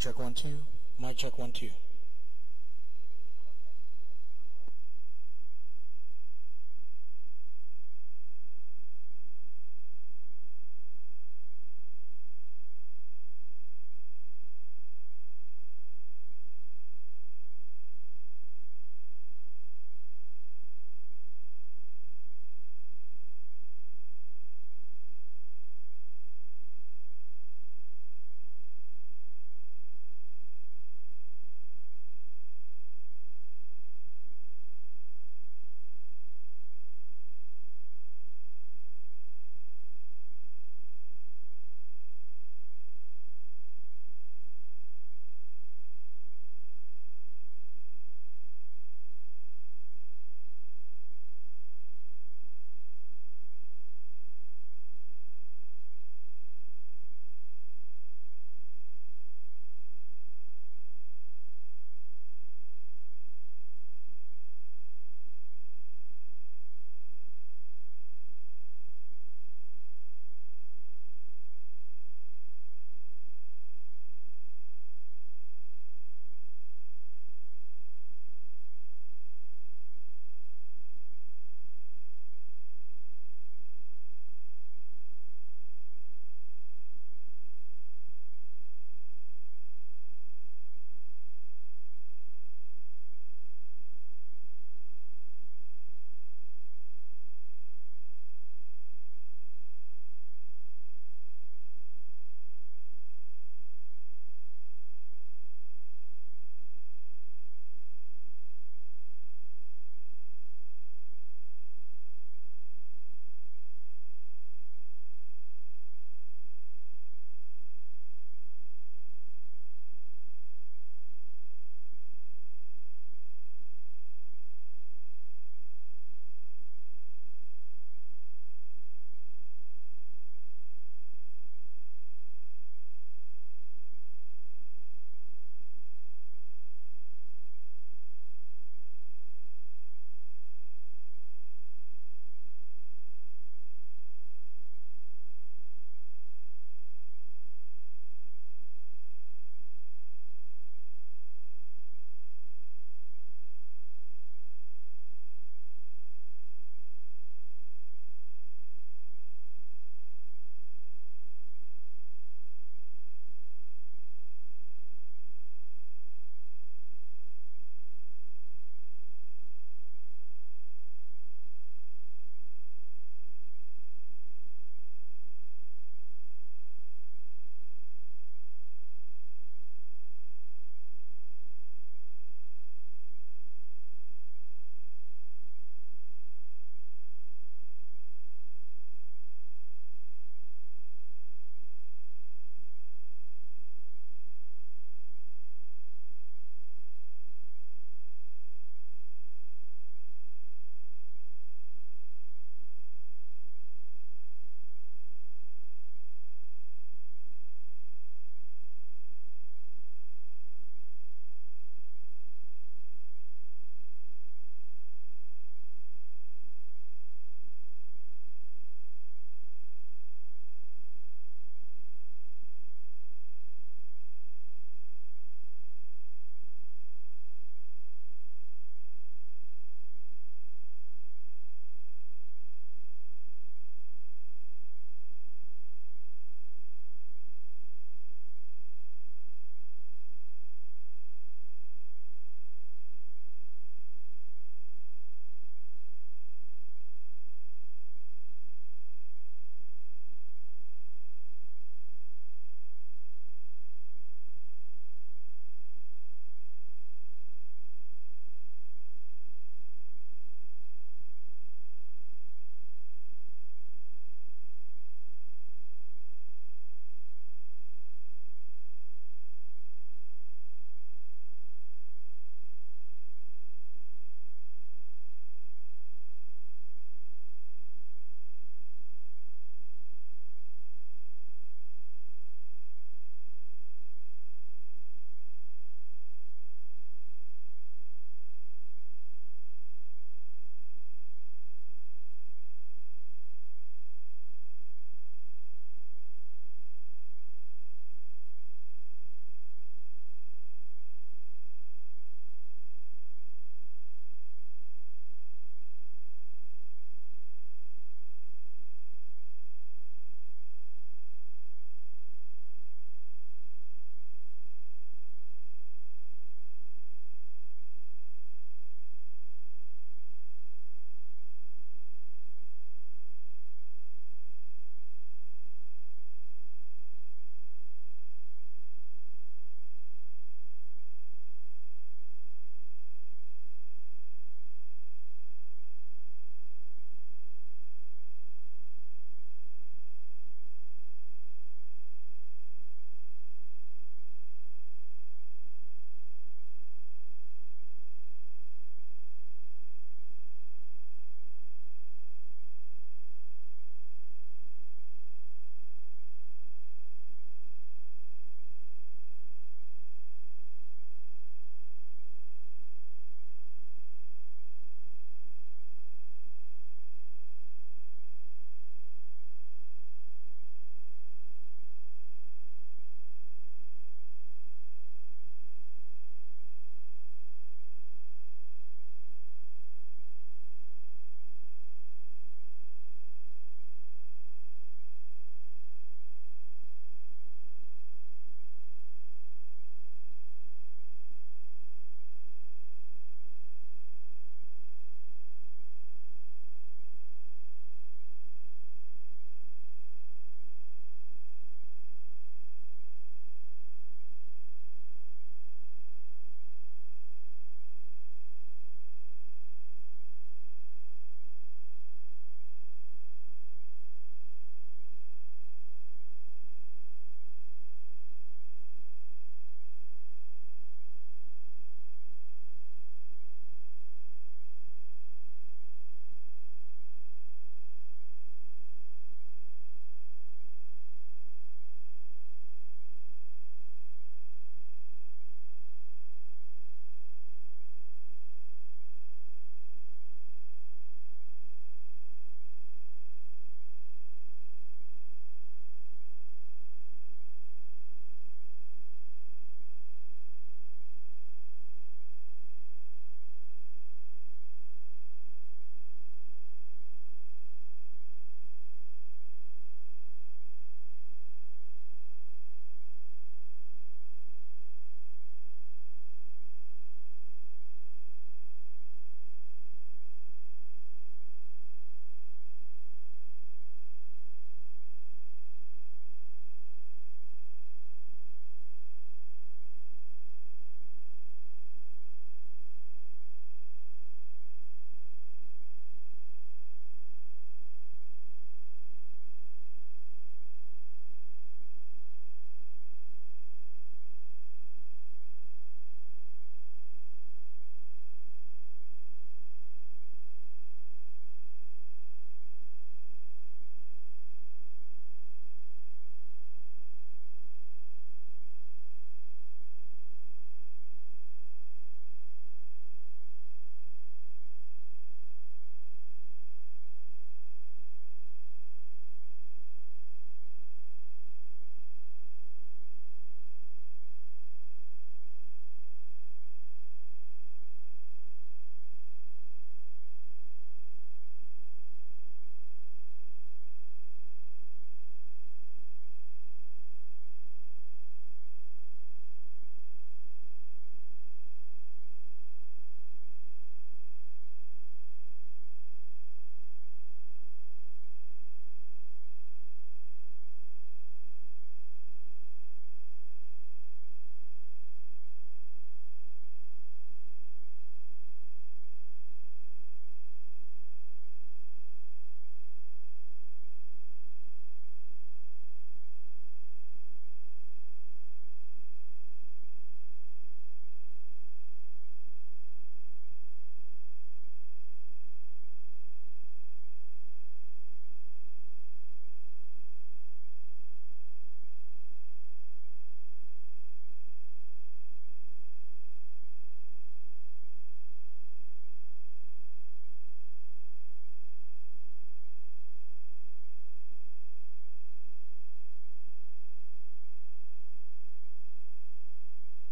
check 1 2. Mic check 1 2.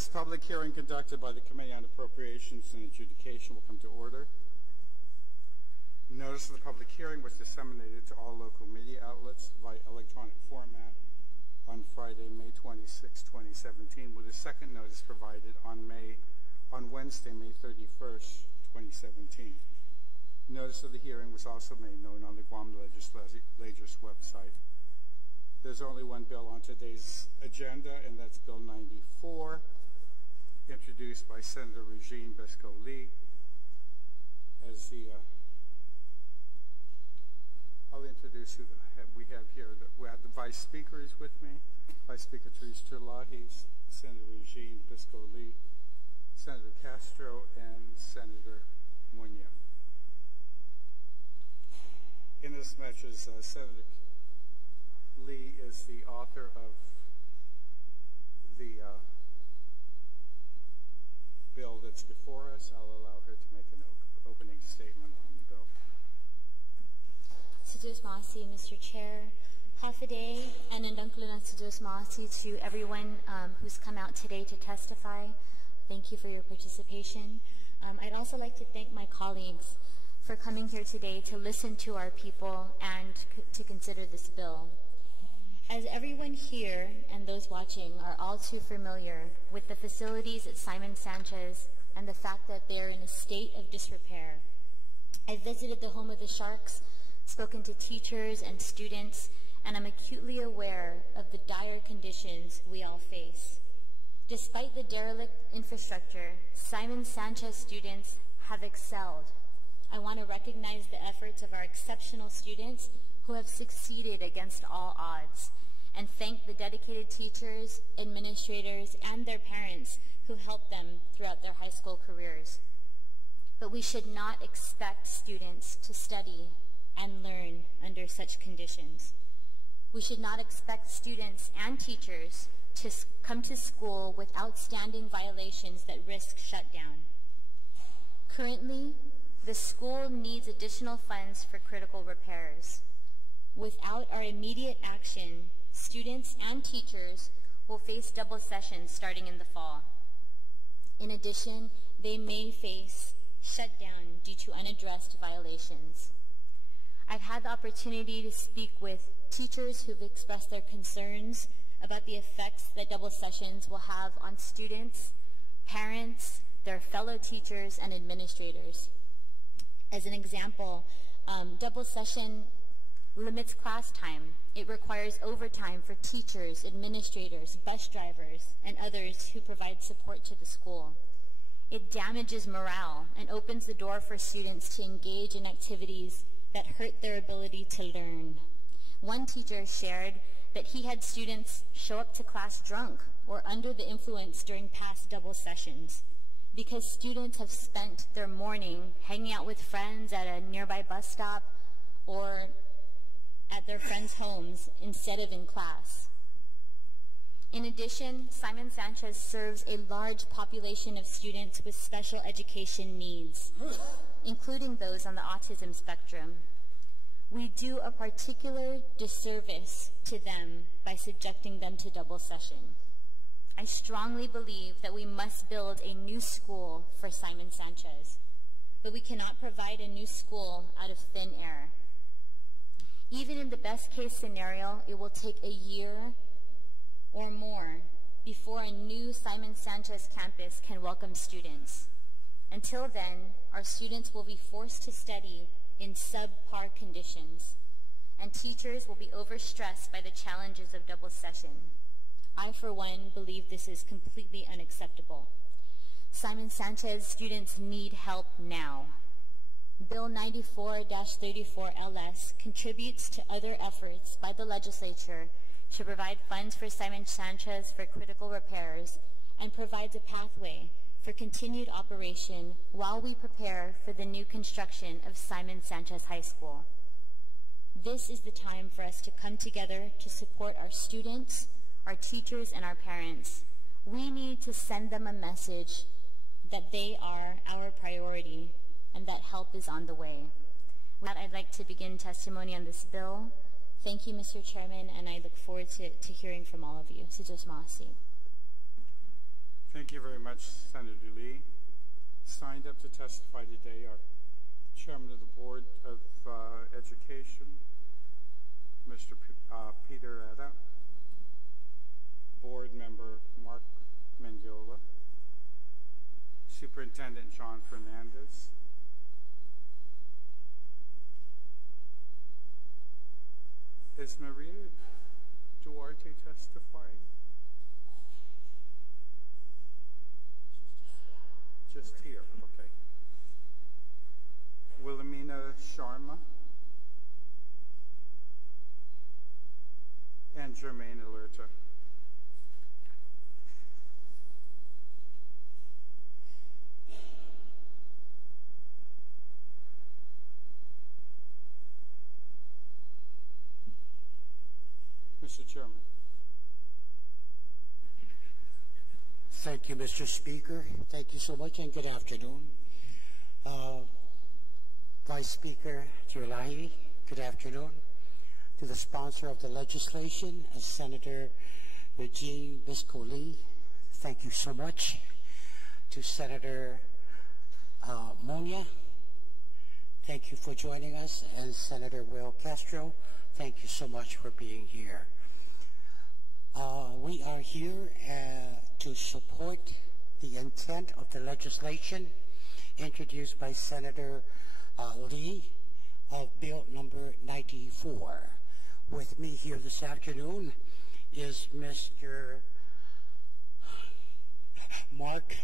This public hearing conducted by the Committee on Appropriations and Adjudication will come to order. Notice of the public hearing was disseminated to all local media outlets via electronic format on Friday, May 26, 2017, with a second notice provided on Wednesday, May 31st, 2017. Notice of the hearing was also made known on the Guam Legislature's website. There's only one bill on today's agenda, and that's Bill 94, introduced by Senator Regine Bisco-Lee. I'll introduce who we have here. We have the Vice Speaker is with me, Vice Speaker Cruz, Senator Regine Bisco-Lee, Senator Castro, and Senator Munoz. Inasmuch as Senator Lee is the author of the bill that's before us, I'll allow her to make an opening statement on the bill. Sujus Maasi, Mr. Chair, Hafaday, and Ndunkulan Sujus Maasi to everyone who's come out today to testify. Thank you for your participation. I'd also like to thank my colleagues for coming here today to listen to our people and to consider this bill. As everyone here and those watching are all too familiar with the facilities at Simon Sanchez and the fact that they're in a state of disrepair, I visited the home of the Sharks, spoken to teachers and students, and I'm acutely aware of the dire conditions we all face. Despite the derelict infrastructure, Simon Sanchez students have excelled. I want to recognize the efforts of our exceptional students who have succeeded against all odds, and thank the dedicated teachers, administrators, and their parents who helped them throughout their high school careers. But we should not expect students to study and learn under such conditions. We should not expect students and teachers to come to school with outstanding violations that risk shutdown. Currently, the school needs additional funds for critical repairs. Without our immediate action, students and teachers will face double sessions starting in the fall. In addition, they may face shutdown due to unaddressed violations. I've had the opportunity to speak with teachers who've expressed their concerns about the effects that double sessions will have on students, parents, their fellow teachers, and administrators. As an example, double session limits class time. It requires overtime for teachers, administrators, bus drivers, and others who provide support to the school. It damages morale and opens the door for students to engage in activities that hurt their ability to learn. One teacher shared that he had students show up to class drunk or under the influence during past double sessions because students have spent their morning hanging out with friends at a nearby bus stop or at their friends' homes instead of in class. In addition, Simon Sanchez serves a large population of students with special education needs, including those on the autism spectrum. We do a particular disservice to them by subjecting them to double session. I strongly believe that we must build a new school for Simon Sanchez, but we cannot provide a new school out of thin air. Even in the best case scenario, it will take a year or more before a new Simon Sanchez campus can welcome students. Until then, our students will be forced to study in subpar conditions, and teachers will be overstressed by the challenges of double session. I, for one, believe this is completely unacceptable. Simon Sanchez students need help now. Bill 94-34 LS contributes to other efforts by the legislature to provide funds for Simon Sanchez for critical repairs and provides a pathway for continued operation while we prepare for the new construction of Simon Sanchez High School. This is the time for us to come together to support our students, our teachers, and our parents. We need to send them a message that they are our priority and that help is on the way. With that, I'd like to begin testimony on this bill. Thank you, Mr. Chairman, and I look forward to hearing from all of you. Sujus Maasi. Thank you very much, Senator Lee. Signed up to testify today are Chairman of the Board of Education, Mr. Peter Etta, Board Member Mark Mendiola, Superintendent John Fernandez, is Maria Duarte testifying? Just here, okay. Wilhelmina Sharma and Jermaine Alerta. Mr. Chairman. Thank you, Mr. Speaker. Thank you so much, and good afternoon. Vice Speaker Terlahi, good afternoon. To the sponsor of the legislation, Senator Regine Bisco-Lee, thank you so much. To Senator Monia, thank you for joining us. And Senator Will Castro, thank you so much for being here. We are here to support the intent of the legislation introduced by Senator Lee of Bill number 94. With me here this afternoon is Mr. Mark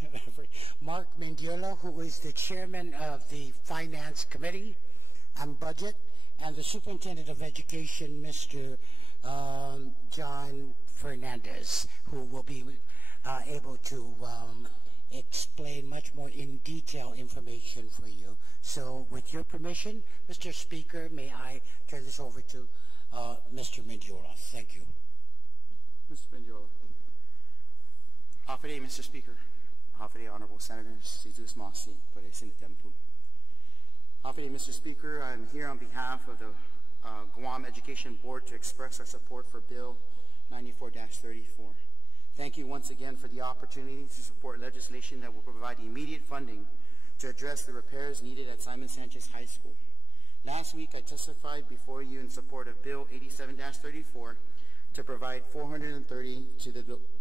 Mendiola, who is the chairman of the Finance Committee and Budget, and the Superintendent of Education, Mr. John Fernandez, who will be able to explain much more in detail information for you. So with your permission, Mr. Speaker, may I turn this over to Mr. Mendiola. Thank you. Mr. Mendiola. Hafide, Mr. Speaker. Hafide, Honorable Senators, Jesus Masi, President Tempu. Hafide, Mr. Speaker, I'm here on behalf of the Guam Education Board to express our support for Bill 94-34. Thank you once again for the opportunity to support legislation that will provide immediate funding to address the repairs needed at Simon Sanchez High School. Last week, I testified before you in support of Bill 87-34 to provide $430 to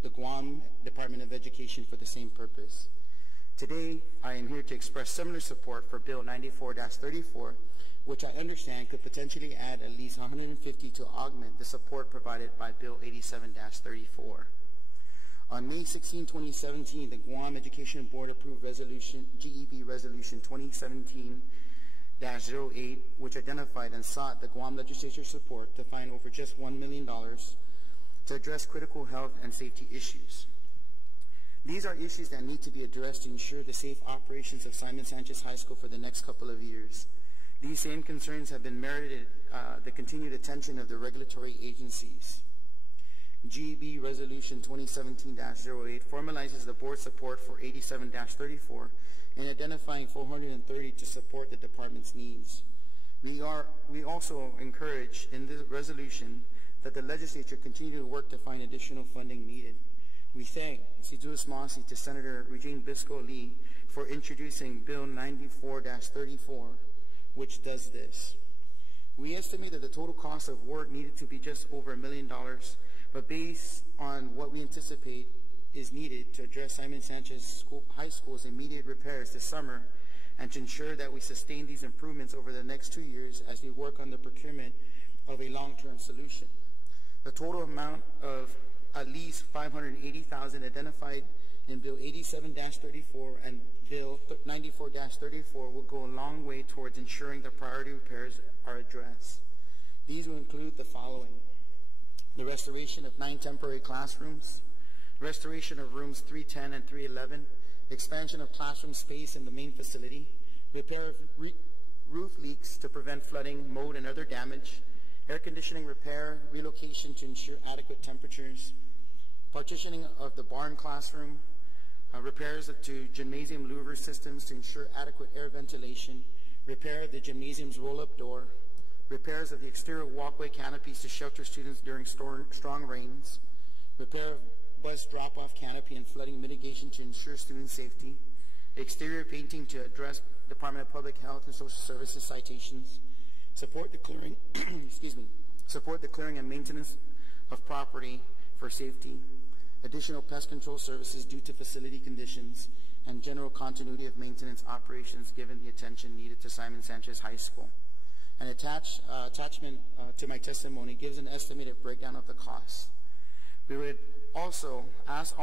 the Guam Department of Education for the same purpose. Today, I am here to express similar support for Bill 94-34, which I understand could potentially add at least $150 to augment the support provided by Bill 87-34. On May 16, 2017, the Guam Education Board approved GEB Resolution 2017-08, which identified and sought the Guam Legislature support to find over just $1 million to address critical health and safety issues. These are issues that need to be addressed to ensure the safe operations of Simon Sanchez High School for the next couple of years. These same concerns have been merited the continued attention of the regulatory agencies. GEB Resolution 2017-08 formalizes the board's support for 87-34 in identifying $430 to support the department's needs. We also encourage in this resolution that the legislature continue to work to find additional funding needed. We thank Sidus Masi to Senator Regine Bisco-Lee for introducing Bill 94-34, which does this. We estimate that the total cost of work needed to be just over $1 million, but based on what we anticipate is needed to address Simon Sanchez High School's immediate repairs this summer and to ensure that we sustain these improvements over the next 2 years as we work on the procurement of a long-term solution. The total amount of at least $580,000 identified in Bill 87-34 and Bill 94-34 will go a long way towards ensuring the priority repairs are addressed. These will include the following: the restoration of 9 temporary classrooms, restoration of rooms 310 and 311, expansion of classroom space in the main facility, repair of roof leaks to prevent flooding, mold, and other damage, air conditioning repair, relocation to ensure adequate temperatures, partitioning of the barn classroom, repairs to gymnasium louver systems to ensure adequate air ventilation, repair of the gymnasium's roll-up door, repairs of the exterior walkway canopies to shelter students during strong rains, repair of bus drop-off canopy and flooding mitigation to ensure student safety, exterior painting to address Department of Public Health and Social Services citations, support the clearing, support the clearing and maintenance of property for safety, additional pest control services due to facility conditions, and general continuity of maintenance operations given the attention needed to Simon Sanchez High School. An attachment to my testimony gives an estimated breakdown of the costs. We would also ask,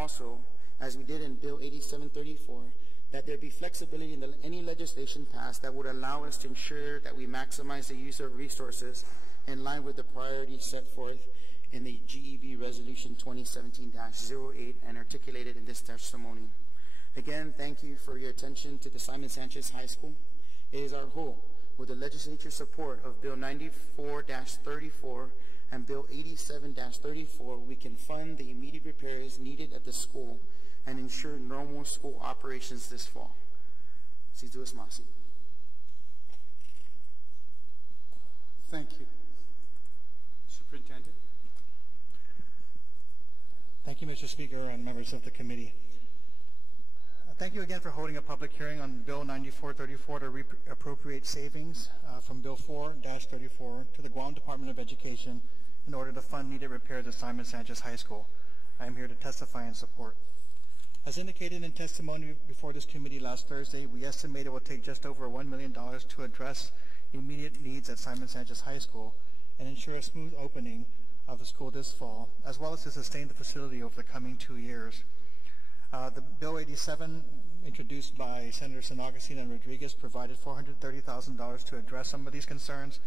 as we did in Bill 8734, that there be flexibility in any legislation passed that would allow us to ensure that we maximize the use of resources in line with the priorities set forth in the GEB Resolution 2017-08 and articulated in this testimony. Again, thank you for your attention to the Simon Sanchez High School. It is our hope, with the legislature's support of Bill 94-34 and Bill 87-34, we can fund the immediate repairs needed at the school and ensure normal school operations this fall. Sizuas Masi. Thank you. Superintendent. Thank you, Mr. Speaker, and members of the committee. Thank you again for holding a public hearing on Bill 9434 to appropriate savings from Bill 4-34 to the Guam Department of Education in order to fund needed repairs at Simon Sanchez High School. I am here to testify in support. As indicated in testimony before this committee last Thursday, we estimate it will take just over $1 million to address immediate needs at Simon Sanchez High School and ensure a smooth opening of the school this fall, as well as to sustain the facility over the coming 2 years. The Bill 87, introduced by Senators San Augustine and Rodriguez, provided $430,000 to address some of these concerns,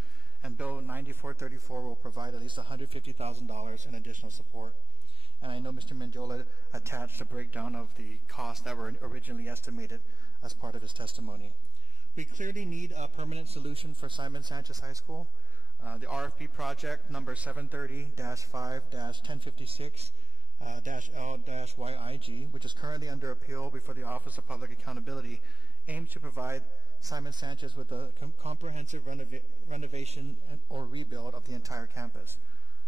and Bill 9434 will provide at least $150,000 in additional support. And I know Mr. Mendiola attached a breakdown of the costs that were originally estimated as part of his testimony. We clearly need a permanent solution for Simon Sanchez High School. The RFP project number 730-5-1056 L-YIG, which is currently under appeal before the Office of Public Accountability, aims to provide Simon Sanchez with a comprehensive renovation or rebuild of the entire campus.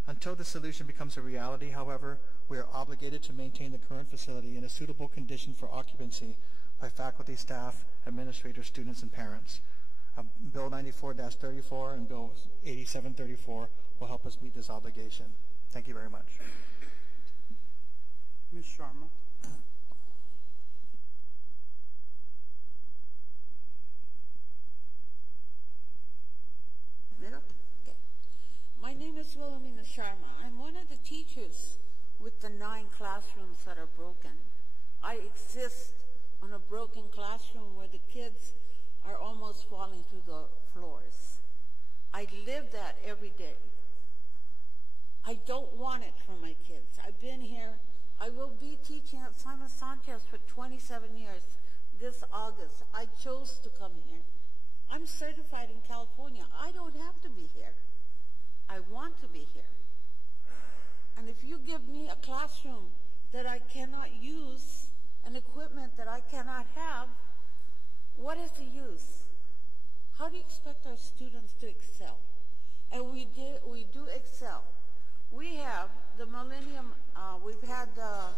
Until the solution becomes a reality, however, we are obligated to maintain the current facility in a suitable condition for occupancy by faculty, staff, administrators, students, and parents. Bill 94-34 and Bill 8734 will help us meet this obligation. Thank you very much. Ms. Sharma. My name is Wilhelmina Sharma. I'm one of the teachers with the 9 classrooms that are broken. I exist on a broken classroom where the kids are almost falling through the floors. I live that every day. I don't want it for my kids. I've been here. I will be teaching at Simon Sanchez for 27 years this August. I chose to come here. I'm certified in California. I don't have to be here. I want to be here. And if you give me a classroom that I cannot use and equipment that I cannot have, what is the use? How do you expect our students to excel? And we do excel. We have the Millennium, we've had the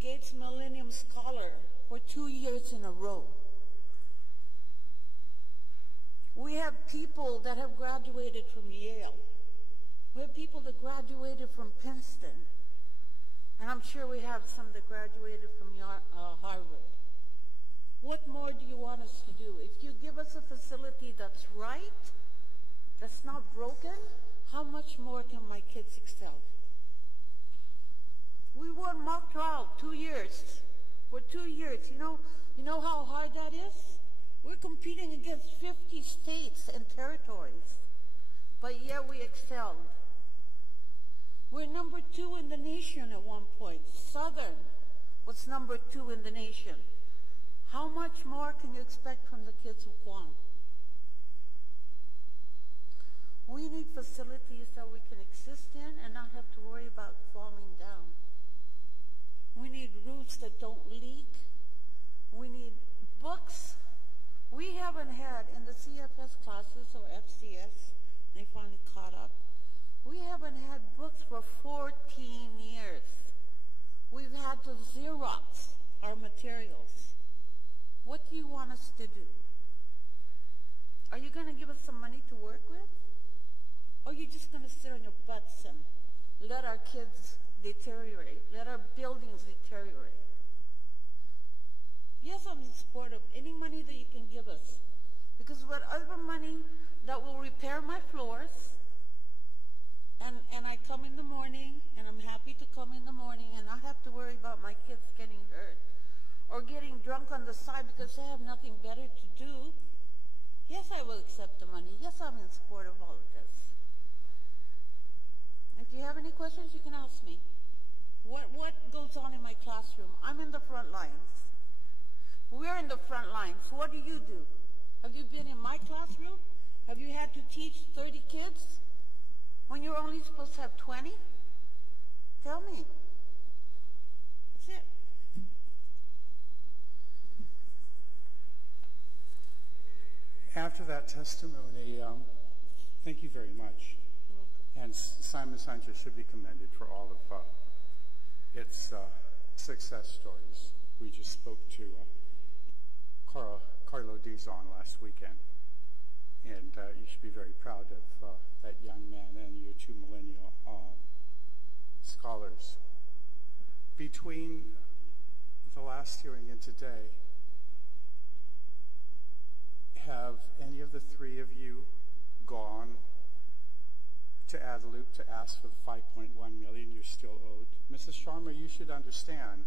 Gates Millennium Scholar for 2 years in a row. We have people that have graduated from Yale. We have people that graduated from Princeton. And I'm sure we have some that graduated from Harvard. What more do you want us to do? If you give us a facility that's right, that's not broken, how much more can my kids excel? We won mock trial 2 years. For 2 years. You know how hard that is? We're competing against 50 states and territories. But yet we excelled. We're number 2 in the nation at one point. Southern was number 2 in the nation. How much more can you expect from the kids of Guam? We need facilities that we can exist in and not have to worry about falling down. We need roofs that don't leak. We need books. We haven't had in the CFS classes or FCS, they finally caught up. We haven't had books for 14 years. We've had to Xerox our materials. What do you want us to do? Are you going to give us some money to work with? Or are you just going to sit on your butts and let our kids deteriorate, let our buildings deteriorate? Yes, I'm in support of any money that you can give us, because whatever money that will repair my floors, and I come in the morning, and I'm happy to come in the morning and not have to worry about my kids getting hurt or getting drunk on the side because they have nothing better to do. Yes, I will accept the money. Yes, I'm in support of all of this. If you have any questions, you can ask me. What goes on in my classroom? I'm in the front lines. We're in the front lines. What do? Have you been in my classroom? Have you had to teach 30 kids when you're only supposed to have 20? Tell me. That's it. After that testimony, thank you very much. And Simon Sanchez should be commended for all of its success stories. We just spoke to Carlo Dizon last weekend, and you should be very proud of that young man and your two millennial scholars. Between the last hearing and today, have any of the three of you gone to Adelup to ask for the $5.1 million you're still owed? Mrs. Sharma, you should understand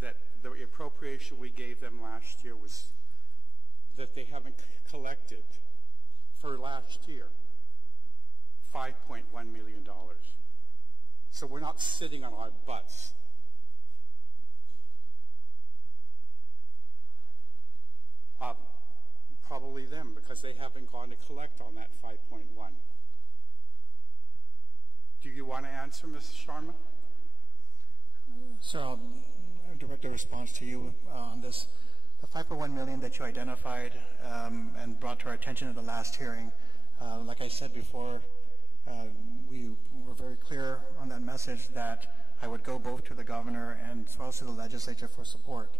that the appropriation we gave them last year was that they haven't collected for last year $5.1 million. So we're not sitting on our butts. Probably them, because they haven't gone to collect on that 5.1. Do you want to answer, Mrs. Sharma? So I'll direct a response to you on this. The $5.1 million that you identified and brought to our attention at the last hearing, like I said before, we were very clear on that message that I would go both to the governor and also the legislature for support.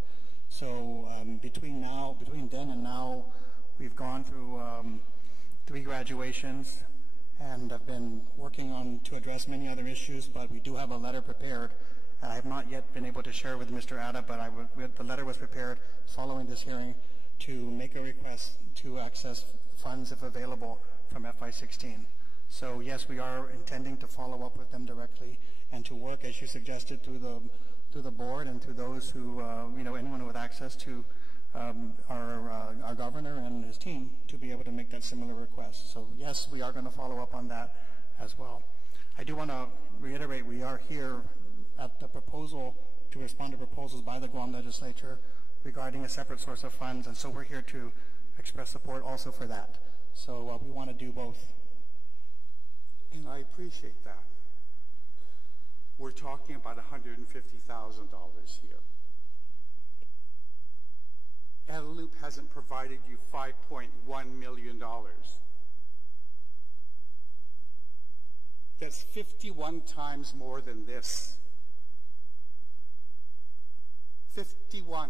So between then and now, we've gone through 3 graduations, and I've been working on to address many other issues, but we do have a letter prepared. I have not yet been able to share with Mr. Atta, but the letter was prepared following this hearing to make a request to access funds, if available, from FY16. So yes, we are intending to follow up with them directly and to work, as you suggested, through the board and through those who, anyone with access to our governor and his team to be able to make that similar request. So yes, we are going to follow up on that as well. I do want to reiterate, we are here at the proposal to respond to proposals by the Guam legislature regarding a separate source of funds, and so we're here to express support also for that. So we want to do both. And I appreciate that. We're talking about $150,000 here. Adelup hasn't provided you $5.1 million. That's 51 times more than this. 51.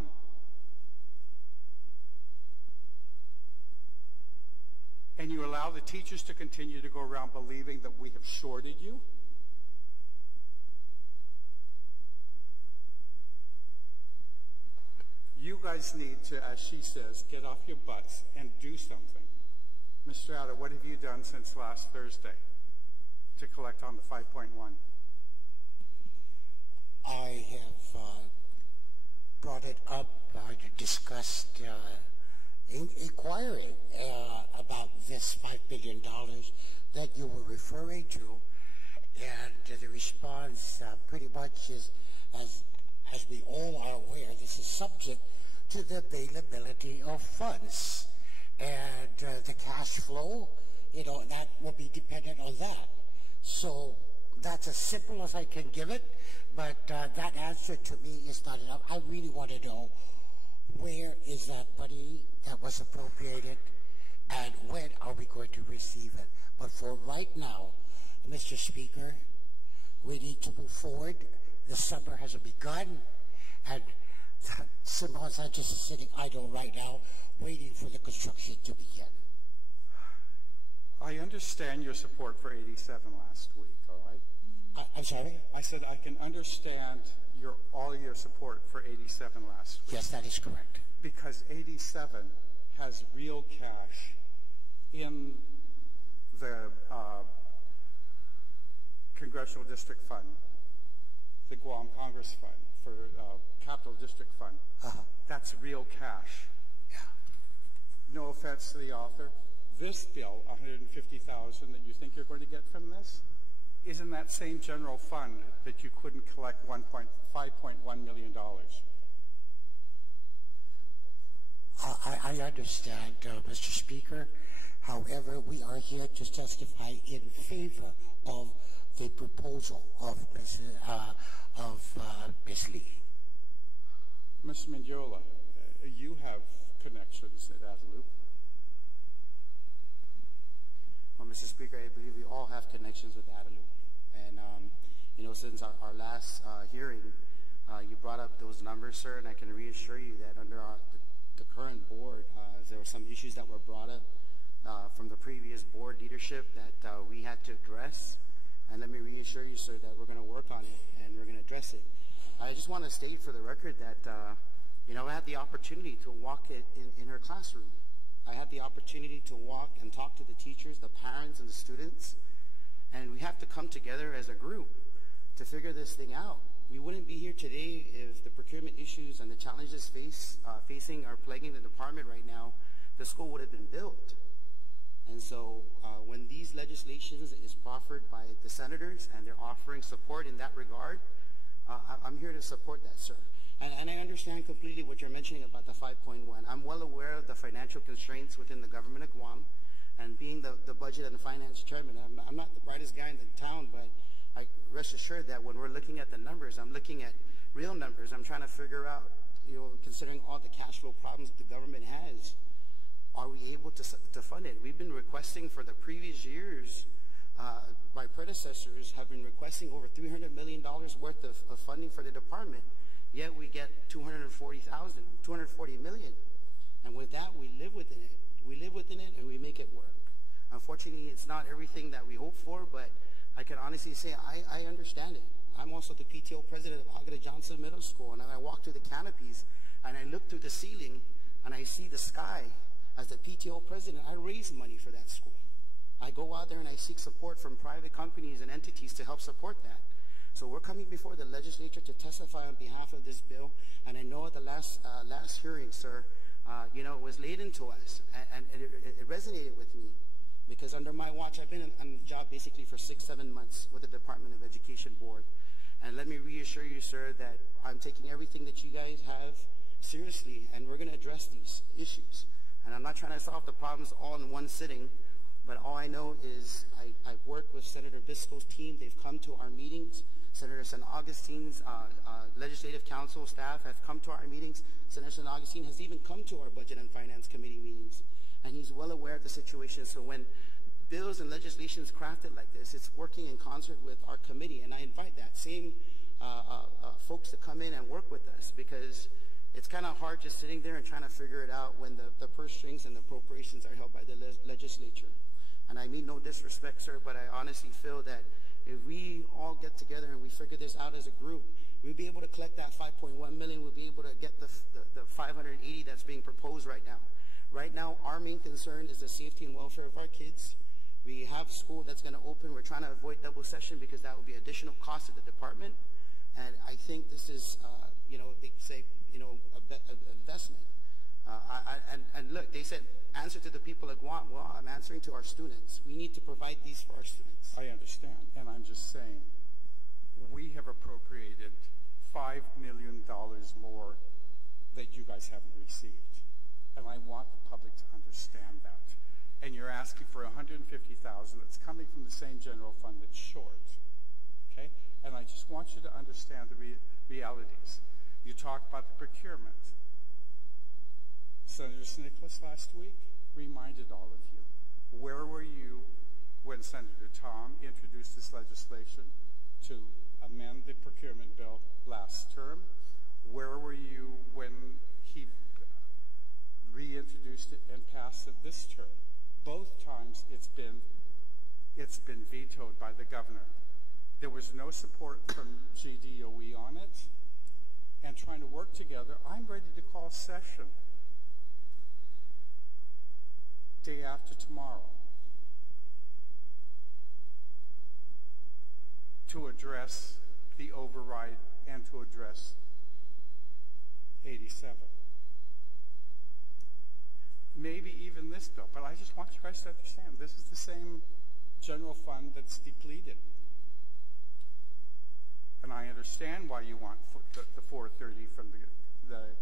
And you allow the teachers to continue to go around believing that we have shorted you? You guys need to, as she says, get off your butts and do something. Mr. Atta, what have you done since last Thursday to collect on the 5.1? I have brought it up, discussed inquiring about this $5 billion that you were referring to, and the response pretty much is, as we all are aware, this is subject to the availability of funds, and the cash flow, that will be dependent on that. So that's as simple as I can give it, but that answer to me is not enough. I really want to know, where is that money that was appropriated, and when are we going to receive it? But for right now, Mr. Speaker, we need to move forward The summer hasn't begun, and Simone Sanchez is sitting idle right now, waiting for the construction to begin. I understand your support for 87 last week, all right? I'm sorry? I said I can understand all your support for 87 last week. Yes, that is correct. Because 87 has real cash in the Congressional District Fund, the Guam Congress Fund, for Capital District Fund. That's real cash. Yeah. No offense to the author. This bill, $150,000 that you think you're going to get from this, is in that same general fund that you couldn't collect $5.1 million. I understand, Mr. Speaker. However, we are here to testify in favor of the proposal of Ms. Lee. Ms. Mendiola, you have connections at Adelup. Well, Mr. Speaker, I believe we all have connections with Adelup. And, since our last hearing, you brought up those numbers, sir, and I can reassure you that under the current board, there were some issues that were brought up from the previous board leadership that we had to address. And let me reassure you, sir, that we're going to work on it and we're going to address it. I just want to state for the record that, I had the opportunity to walk in her classroom. I had the opportunity to walk and talk to the teachers, the parents, and the students. And we have to come together as a group to figure this thing out. We wouldn't be here today if the procurement issues and the challenges facing or plaguing the department right now, the school would have been built. And so when these legislations is proffered by the senators and they're offering support in that regard, I'm here to support that, sir. And I understand completely what you're mentioning about the 5.1. I'm well aware of the financial constraints within the government of Guam. And being the budget and the finance chairman, I'm not the brightest guy in the town, but I rest assured that when we're looking at the numbers, I'm looking at real numbers. I'm trying to figure out, considering all the cash flow problems that the government has, are we able to fund it? We've been requesting for the previous years, my predecessors have been requesting over $300 million worth of funding for the department, yet we get $240 million. And with that, we live within it. We live within it and we make it work. Unfortunately, it's not everything that we hope for, but I can honestly say I understand it. I'm also the PTO president of Agada Johnson Middle School, and I walk through the canopies and I look through the ceiling and I see the sky. As the PTO president, I raise money for that school. I go out there and I seek support from private companies and entities to help support that. So we're coming before the legislature to testify on behalf of this bill, and I know at the last hearing, sir, it was laid into us, and it resonated with me, because under my watch, I've been on the job basically for 6-7 months with the Department of Education Board. And let me reassure you, sir, that I'm taking everything that you guys have seriously, and we're going to address these issues. And I'm not trying to solve the problems all in one sitting, but all I know is I've worked with Senator Bisco's team. They've come to our meetings. Senator San Augustine's Legislative Council staff have come to our meetings. Senator San Augustine has even come to our Budget and Finance Committee meetings. And he's well aware of the situation. So when bills and legislation is crafted like this, it's working in concert with our committee. And I invite that same folks to come in and work with us, because it's kind of hard just sitting there and trying to figure it out when the purse strings and the appropriations are held by the legislature. And I mean no disrespect, sir, but I honestly feel that if we all get together and we figure this out as a group, we'll be able to collect that $5.1 million. We'll be able to get the 580 that's being proposed right now. Right now, our main concern is the safety and welfare of our kids. We have school that's going to open. We're trying to avoid double session because that would be additional cost to the department. And I think this is, they say, investment. And look, they said, answer to the people of Guam. Well, I'm answering to our students. We need to provide these for our students. I understand, and I'm just saying, we have appropriated $5 million more that you guys haven't received. And I want the public to understand that. And you're asking for $150,000 that's coming from the same general fund that's short. Okay? And I just want you to understand the realities. You talked about the procurement. Senator Nicholas last week reminded all of you. Where were you when Senator Tom introduced this legislation to amend the procurement bill last term? Where were you when he reintroduced it and passed it this term? Both times it's been vetoed by the governor. There was no support from GDOE on it. And trying to work together, I'm ready to call session day after tomorrow to address the override and to address 87. Maybe even this bill, but I just want you guys to understand this is the same general fund that's depleted. And I understand why you want the 430 from the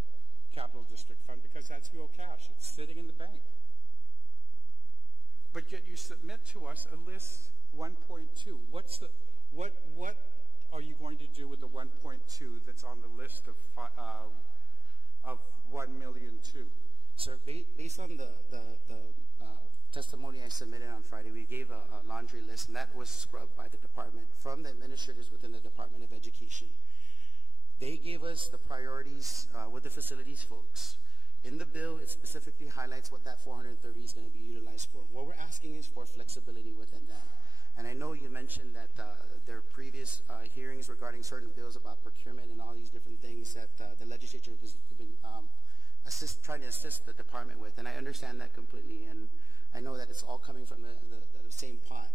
Capital District Fund, because that's real cash. It's sitting in the bank. But yet you submit to us a list 1.2. What are you going to do with the 1.2 that's on the list of 1 million too? So based on the testimony I submitted on Friday, we gave a laundry list, and that was scrubbed by the department from the administrators within the Department of Education. They gave us the priorities with the facilities folks. In the bill, it specifically highlights what that 430 is going to be utilized for. What we're asking is for flexibility within that. And I know you mentioned that there are previous hearings regarding certain bills about procurement and all these different things that the legislature has been trying to assist the department with. And I understand that completely. And I know that it's all coming from the same pot.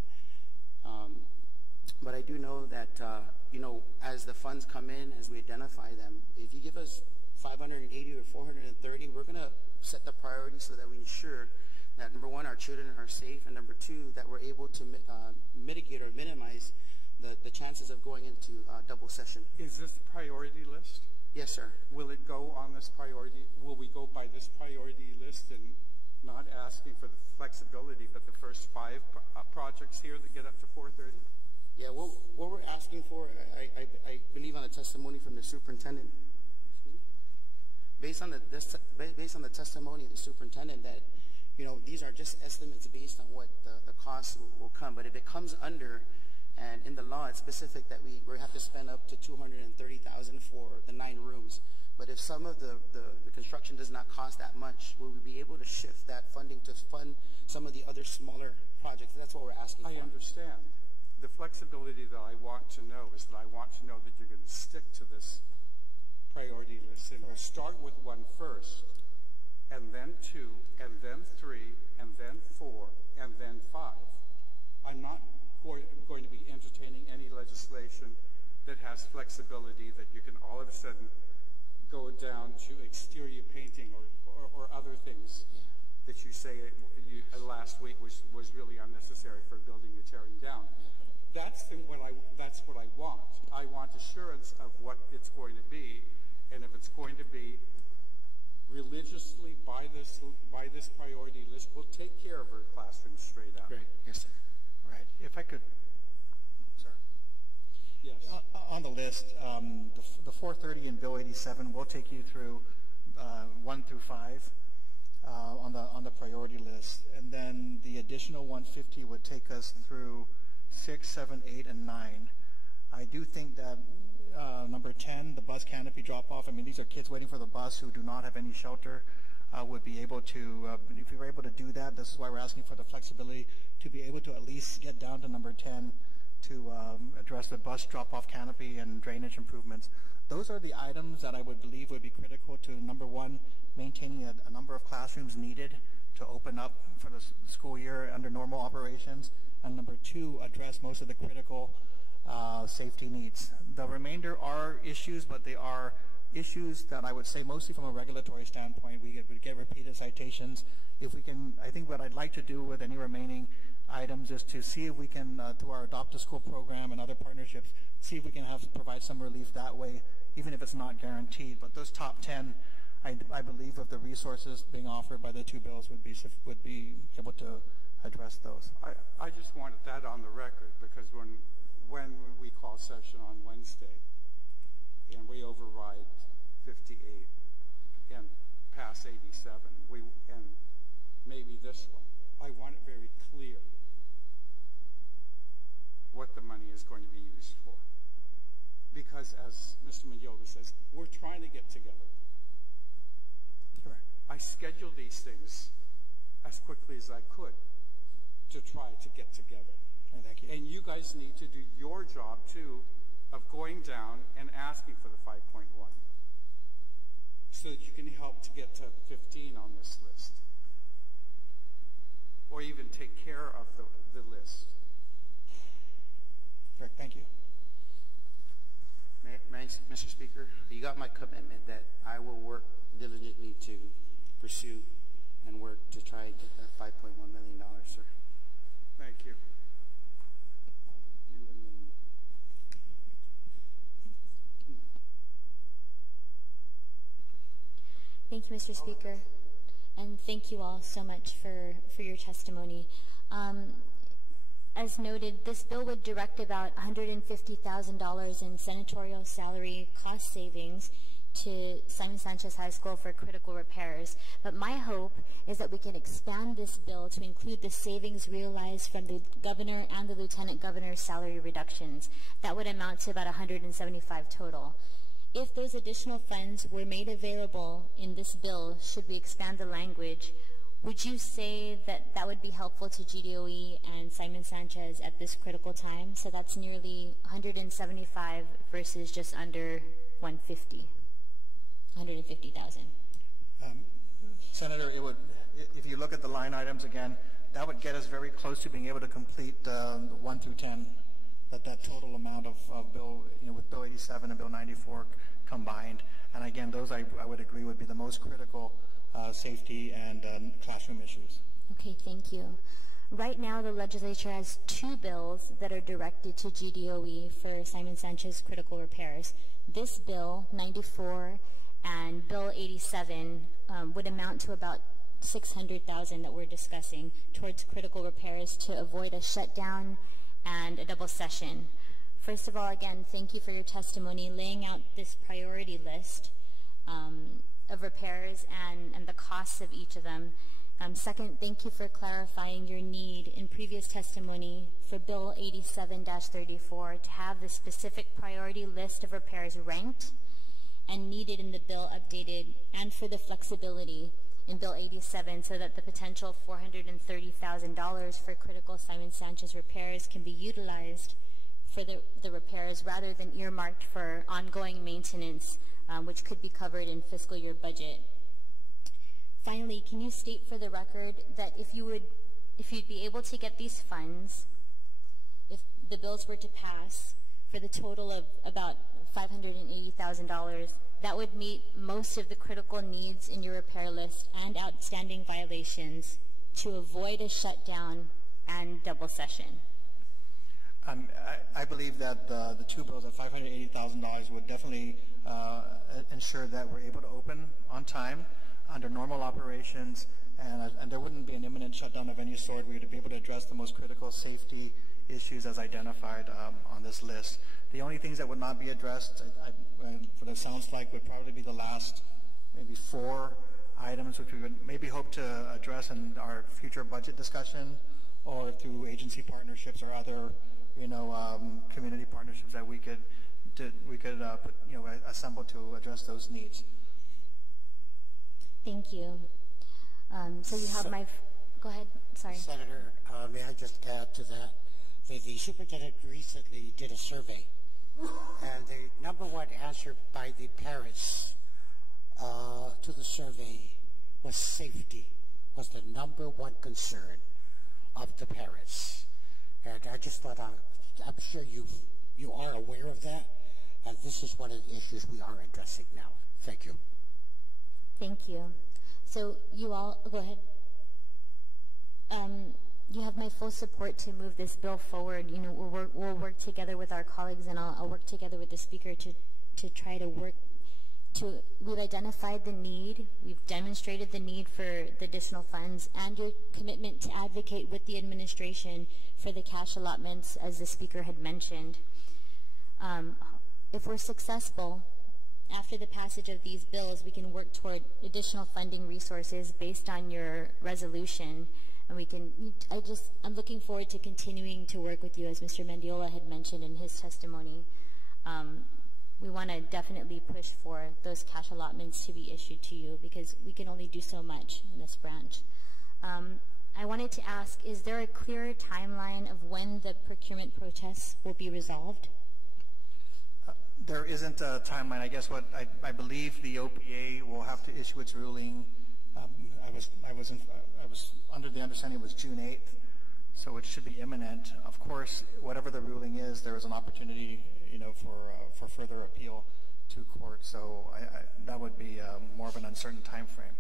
But I do know that, as the funds come in, as we identify them, if you give us 580 or 430, we're going to set the priorities so that we ensure that, number one, our children are safe, and number two, that we're able to mitigate or minimize the chances of going into double session. Is this the priority list? Yes, sir. Will it go on this priority? Will we go by this priority list and not asking for the flexibility, but the first 5 projects here that get up to 430? Yeah, what we're asking for, I believe on the testimony from the superintendent, based on the testimony of the superintendent, that these are just estimates based on what the cost will come. But if it comes under, and in the law it's specific that we have to spend up to $230,000 for the 9 rooms. But if some of the construction does not cost that much, will we be able to shift that funding to fund some of the other smaller projects? That's what we're asking for. I understand. The flexibility that I want to know is that I want to know that you're going to stick to this priority list and start with 1 first, and then 2, and then 3, and then 4, and then 5. I'm not going to be entertaining any legislation that has flexibility that you can all of a sudden go down to exterior painting or other things that you say last week was really unnecessary for a building you're tearing down. That's what I want. I want assurance of what it's going to be, and if it's going to be religiously by this priority list, we'll take care of our classrooms straight up. Great. Yes, sir. Right. If I could, sir. Yes. On the list, the 430 and Bill 87 will take you through 1 through 5 on the priority list, and then the additional 150 would take us through 6, 7, 8, and 9. I do think that number 10, the bus canopy drop-off, I mean, these are kids waiting for the bus who do not have any shelter, would be able to, if we were able to do that, this is why we're asking for the flexibility to be able to at least get down to number 10 to address the bus drop-off canopy and drainage improvements. Those are the items that I would believe would be critical to, number 1, maintaining a number of classrooms needed to open up for the school year under normal operations, and number 2, address most of the critical safety needs. The remainder are issues, but they are issues that I would say mostly from a regulatory standpoint. We get repeated citations. If we can, I think what I'd like to do with any remaining items is to see if we can, through our Adopt a School program and other partnerships, see if we can provide some relief that way, even if it's not guaranteed. But those top 10, I believe, of the resources being offered by the 2 bills would be able to address those. I just wanted that on the record, because when we call session on Wednesday and we override 58 and pass 87, and maybe this one, I want it very clear what the money is going to be used for. because, as Mr. Mendiola says, we're trying to get together. Correct. I scheduled these things as quickly as I could to try to get together. Thank you. And you guys need to do your job, too, of going down and asking for the 5.1 so that you can help to get to 15 on this list, or even take care of the list. Correct. Thank you. Mr. Speaker, you got my commitment that I will work diligently to pursue and work to try and get that $5.1 million, sir. Thank you. Thank you, Mr. Speaker, and thank you all so much for your testimony. As noted, this bill would direct about $150,000 in senatorial salary cost savings to Simon Sanchez High School for critical repairs. But my hope is that we can expand this bill to include the savings realized from the governor and the lieutenant governor's salary reductions. That would amount to about $175 total. If those additional funds were made available in this bill, should we expand the language, would you say that that would be helpful to GDOE and Simon Sanchez at this critical time? So that's nearly 175 versus just under 150, 150,000. Senator, it would, if you look at the line items again, that would get us very close to being able to complete 1 through 10. That total amount of bill, with Bill 87 and Bill 94 combined. And again, those I would agree would be the most critical safety and classroom issues. Okay, thank you. Right now, the legislature has 2 bills that are directed to GDOE for Simon Sanchez critical repairs. This bill, 94, and Bill 87 would amount to about $600,000 that we're discussing towards critical repairs to avoid a shutdown and a double session. First of all, again, thank you for your testimony, laying out this priority list of repairs and the costs of each of them. Second, thank you for clarifying your need in previous testimony for Bill 87-34 to have the specific priority list of repairs ranked and needed in the bill updated, and for the flexibility in Bill 87 so that the potential $430,000 for critical Simon Sanchez repairs can be utilized for the repairs rather than earmarked for ongoing maintenance, which could be covered in fiscal year budget. Finally, can you state for the record that if you'd be able to get these funds, if the bills were to pass, for the total of about $580,000, that would meet most of the critical needs in your repair list and outstanding violations to avoid a shutdown and double session? I believe that the 2 bills at $580,000 would definitely ensure that we're able to open on time under normal operations, and there wouldn't be an imminent shutdown of any sort. We would be able to address the most critical safety issues as identified on this list. The only things that would not be addressed, what it sounds like, would probably be the last maybe 4 items, which we would maybe hope to address in our future budget discussion, or through agency partnerships or other, community partnerships that we could put, assemble to address those needs. Thank you. So you have go ahead. Sorry. Senator, may I just add to that? The superintendent recently did a survey, and the number 1 answer by the parents to the survey was safety, was the number 1 concern of the parents. And I just thought, I'm sure you are aware of that, and this is one of the issues we are addressing now. Thank you. Thank you. So you all, go ahead. You have my full support to move this bill forward. We'll work together with our colleagues, and I'll work together with the speaker to try to work to. We've identified the need. We've demonstrated the need for the additional funds, and your commitment to advocate with the administration for the cash allotments, as the speaker had mentioned. If we're successful, after the passage of these bills, we can work toward additional funding resources based on your resolution. And I'm looking forward to continuing to work with you, as Mr. Mendiola had mentioned in his testimony. we want to definitely push for those cash allotments to be issued to you because we can only do so much in this branch. I wanted to ask, is there a clearer timeline of when the procurement protests will be resolved? There isn't a timeline. I guess what I believe the OPA will have to issue its ruling. I was under the understanding it was June 8th, so it should be imminent. Of course, whatever the ruling is, there is an opportunity, for further appeal to court. So that would be more of an uncertain time frame.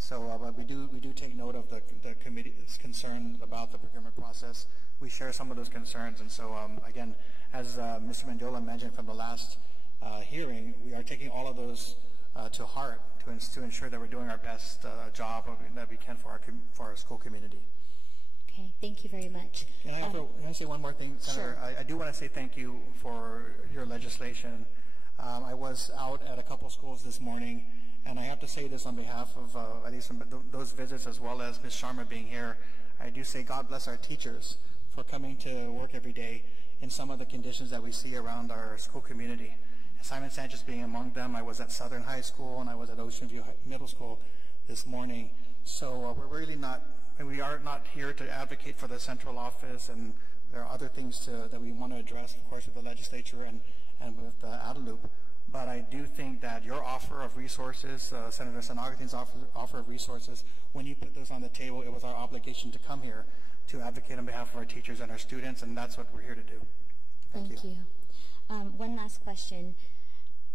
So, but we do take note of the committee's concern about the procurement process. We share some of those concerns, and so again, as Mr. Mendiola mentioned from the last hearing, we are taking all of those to heart to ensure that we're doing our best job that we can for our school community. Okay, thank you very much. Can I say one more thing, Senator? Sure. I do want to say thank you for your legislation. I was out at a couple schools this morning, and I have to say this on behalf of at least those visits as well as Ms. Sharma being here. I do say God bless our teachers for coming to work every day in some of the conditions that we see around our school community. Simon Sanchez being among them. I was at Southern High School and I was at Ocean View Middle School this morning. So we are not here to advocate for the central office, and there are other things that we want to address, of course, with the legislature and with ADALUP. But I do think that your offer of resources, Senator Sanagatin's offer of resources, when you put those on the table, it was our obligation to come here to advocate on behalf of our teachers and our students, and that's what we're here to do. Thank you. One last question.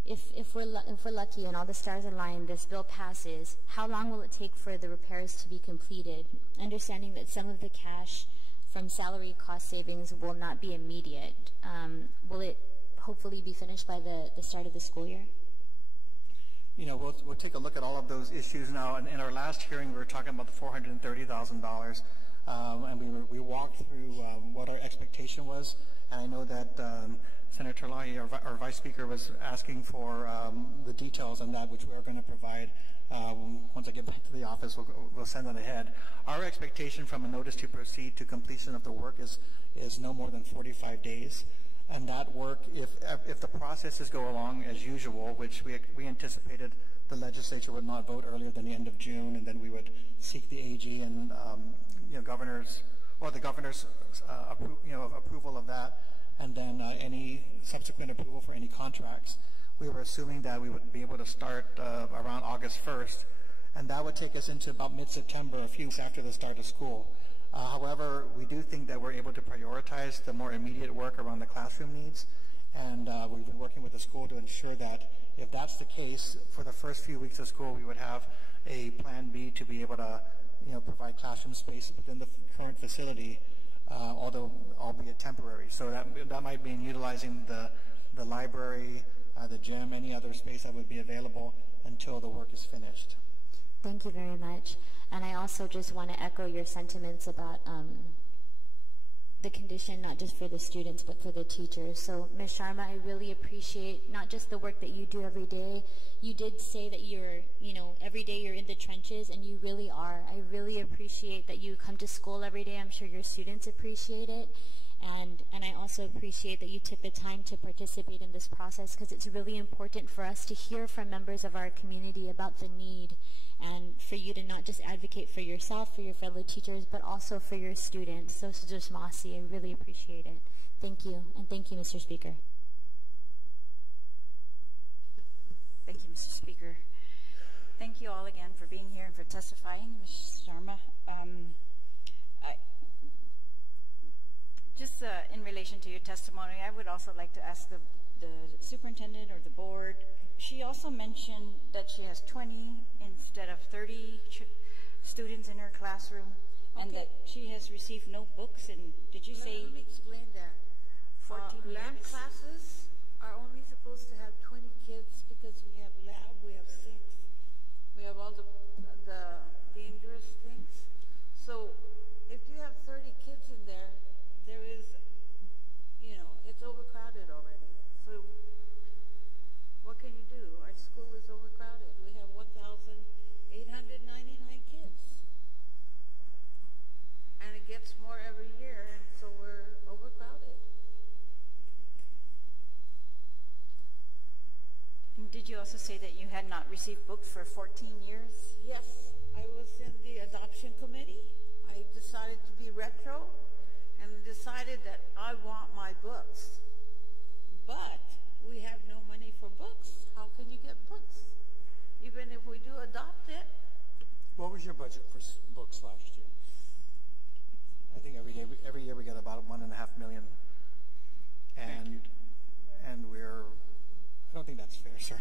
If we're lucky and all the stars align, this bill passes, how long will it take for the repairs to be completed? Understanding that some of the cash from salary cost savings will not be immediate. Will it hopefully be finished by the start of the school year? We'll take a look at all of those issues now. And in our last hearing, we were talking about the $430,000, and we walked through what our expectation was. And I know that Senator Lahi, our Vice Speaker, was asking for the details on that, which we are going to provide. Once I get back to the office, we'll send that ahead. Our expectation from a notice to proceed to completion of the work is no more than 45 days. And that work, if the processes go along as usual, which we anticipated the legislature would not vote earlier than the end of June, and then we would seek the AG and the governor's approval of that, and then any subsequent approval for any contracts. We were assuming that we would be able to start around August 1st, and that would take us into about mid-September, a few weeks after the start of school. However, we do think that we're able to prioritize the more immediate work around the classroom needs, and we've been working with the school to ensure that if that's the case, for the first few weeks of school, we would have a plan B to be able to provide classroom space within the current facility, although albeit temporary. So that might mean utilizing the library, the gym, any other space that would be available until the work is finished. Thank you very much. And I also just want to echo your sentiments about the condition, not just for the students, but for the teachers. So, Ms. Sharma, I really appreciate not just the work that you do every day. You did say that every day you're in the trenches, and you really are. I really appreciate that you come to school every day. I'm sure your students appreciate it. And I also appreciate that you took the time to participate in this process, because it's really important for us to hear from members of our community about the need, and for you to not just advocate for yourself, for your fellow teachers, but also for your students. So, Mr. Masi, I really appreciate it. Thank you, and thank you, Mr. Speaker. Thank you, Mr. Speaker. Thank you all again for being here and for testifying, Ms. Sharma. Just in relation to your testimony, I would also like to ask the superintendent or the board. She also mentioned that she has 20 instead of 30 students in her classroom, and that she has received notebooks. And did you say? Let me explain that. 14 lab years? classes are only supposed to have 20 kids because we have lab, we have sinks, we have all the dangerous things. So if you have 30 kids in there, there is, it's overcrowded already. So what can you do? Our school is overcrowded. We have 1,899 kids. And it gets more every year, and so we're overcrowded. also say that you had not received books for 14 years? Yes, I was in the adoption committee. I decided to be retro and decided that I want my books. But we have no money for books. How can you get books? Even if we do adopt it. What was your budget for books last year? I think every year we get about $1.5 million. And I don't think that's fair, sir.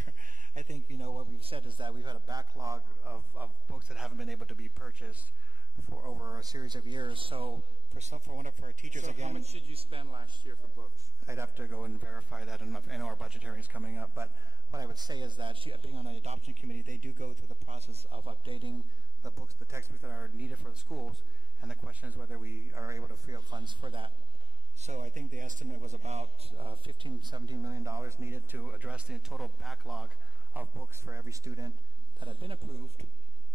I think, what we've said is that we've had a backlog of books that haven't been able to be purchased for over a series of years. So for one of our teachers, So again, how much did you spend last year for books? I'd have to go and verify that, and I know our budget hearing is coming up. But what I would say is that being on the adoption committee, they do go through the process of updating the books, the textbooks that are needed for the schools, and the question is whether we are able to free up funds for that. So I think the estimate was about $15, $17 million needed to address the total backlog of books for every student that have been approved,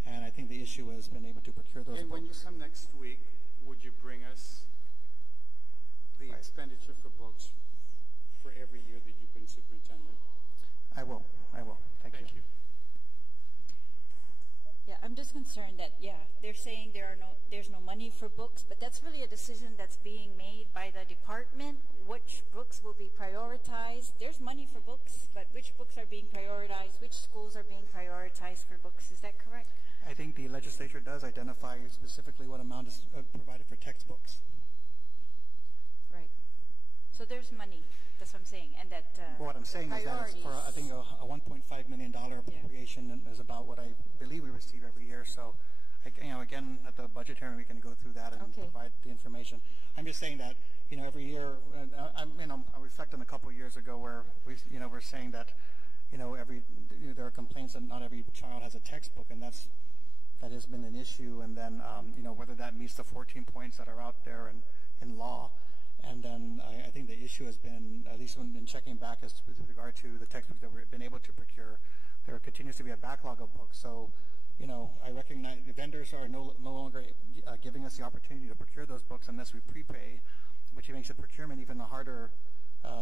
and I think the issue has been able to procure those And books. when you come next week, would you bring us the expenditure for books for every year that you've been superintendent? I will. Thank you. Yeah, I'm just concerned that, they're saying there's no money for books, but that's really a decision that's being made by the department. Which books will be prioritized? There's money for books, but which books are being prioritized? Which schools are being prioritized for books? Is that correct? I think the legislature does identify specifically what amount is provided for textbooks. Right. So there's money. That's what I'm saying. And that What I'm saying is that it's for, I think, a $1.5 million appropriation is about what I believe we receive every year. So, again, at the budget hearing, we can go through that and provide the information. I'm just saying that, every year, I reflect on a couple of years ago where we're saying that, there are complaints that not every child has a textbook, and that has been an issue. And then, whether that meets the 14 points that are out there in law. And then I think the issue has been, at least when checking back as with regard to the textbooks that we've been able to procure, there continues to be a backlog of books. So, I recognize the vendors are no longer giving us the opportunity to procure those books unless we prepay, which makes the procurement even a harder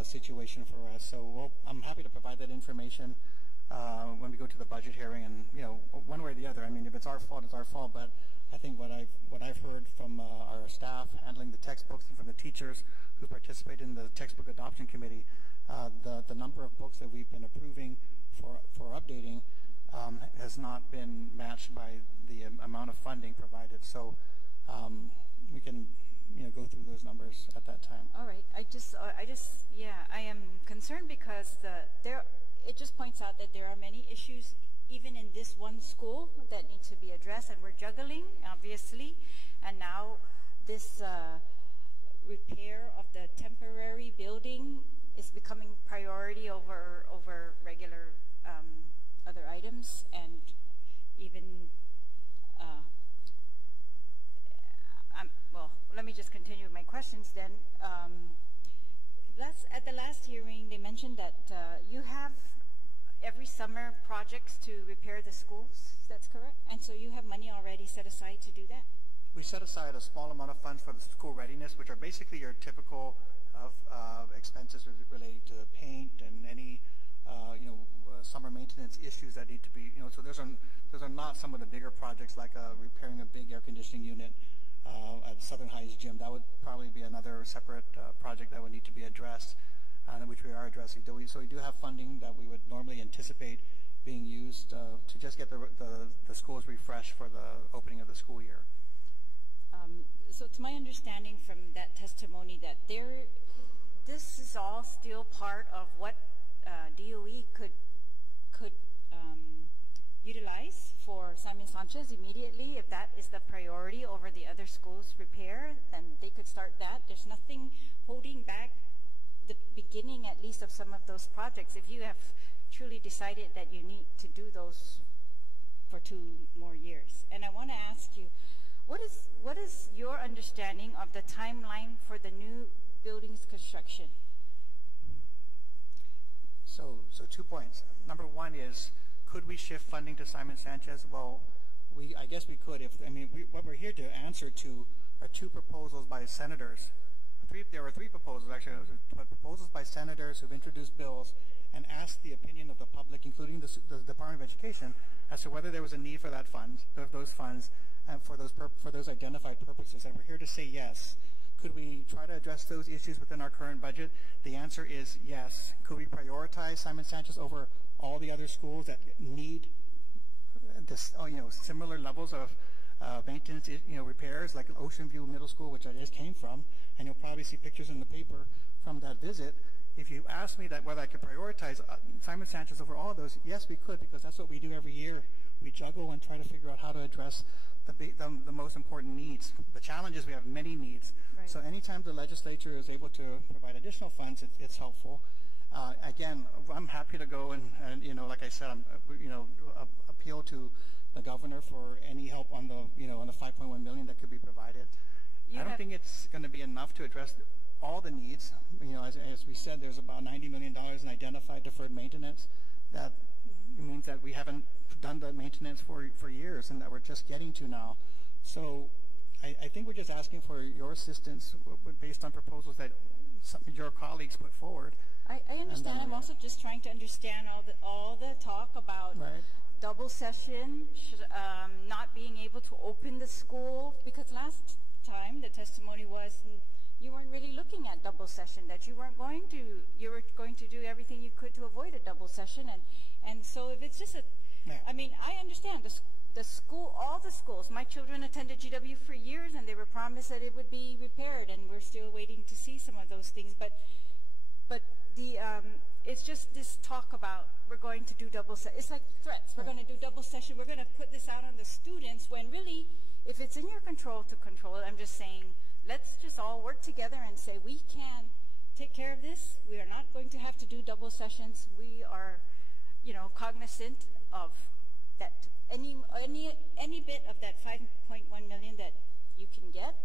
situation for us. So I'm happy to provide that information when we go to the budget hearing, and one way or the other. I mean, if it's our fault, it's our fault. But I think what I've heard from our staff handling the textbooks and from the teachers who participate in the textbook adoption committee, the number of books that we've been approving for updating has not been matched by the amount of funding provided. So we can go through those numbers at that time. All right. I am concerned because it just points out that there are many issues even in this one school that need to be addressed, and we're juggling, obviously, and now this repair of the temporary building is becoming priority over regular other items, and even let me just continue with my questions then. At the last hearing, they mentioned that you have every summer projects to repair the schools. That's correct? And so you have money already set aside to do that? We set aside a small amount of funds for the school readiness, which are basically your typical expenses related to paint and any summer maintenance issues that need to be, so those are not some of the bigger projects like repairing a big air conditioning unit at Southern Heights Gym. That would probably be another separate project that would need to be addressed, which we are addressing. So we do have funding that we would normally anticipate being used to just get the schools refreshed for the opening of the school year. So it's my understanding from that testimony that this is all still part of what DOE could utilize for Simon Sanchez immediately. If that is the priority over the other schools' repair, then they could start that. There's nothing holding back the beginning, at least, of some of those projects. If you have truly decided that you need to do those for 2 more years. And I want to ask you, what is your understanding of the timeline for the new building's construction? So 2 points. Number one is, could we shift funding to Simon Sanchez? Well, I guess we could. What we're here to answer to are 2 proposals by senators. there were three proposals, actually, proposals by senators who've introduced bills and asked the opinion of the public, including the Department of Education, as to whether there was a need for that those funds for those identified purposes. And we're here to say yes. Could we try to address those issues within our current budget? The answer is yes. Could we prioritize Simon Sanchez over all the other schools that need this, similar levels of maintenance, repairs, like Ocean View Middle School, which I just came from, and you'll probably see pictures in the paper from that visit. If you ask me that whether I could prioritize Simon Sanchez over all of those, yes, we could, because that's what we do every year. We juggle and try to figure out how to address the most important needs. The challenge is we have many needs. Right. So anytime the legislature is able to provide additional funds, it's helpful. Again, I'm happy to go and like I said, appeal to the governor for any help on the 5.1 million that could be provided. I don't think it's going to be enough to address all the needs. As we said, there's about $90 million in identified deferred maintenance. That means that we haven't done the maintenance for years, and that we're just getting to now. So I think we're just asking for your assistance based on proposals that some of your colleagues put forward. I understand. I'm also just trying to understand all the talk about double session, not being able to open the school, because last time the testimony was you weren't really looking at double session, that you were going to do everything you could to avoid a double session, and so if it's just I mean, I understand the school, all the schools. My children attended GW for years, and they were promised that it would be repaired, and we're still waiting to see some of those things. But the it's just this talk about we're going to do double session. It's like threats. We're going to do double session. We're going to put this out on the students, when really, if it's in your control to control it, I'm just saying, let's just all work together and say we can take care of this. We are not going to have to do double sessions. We are, cognizant of that. Any bit of that 5.1 million that you can get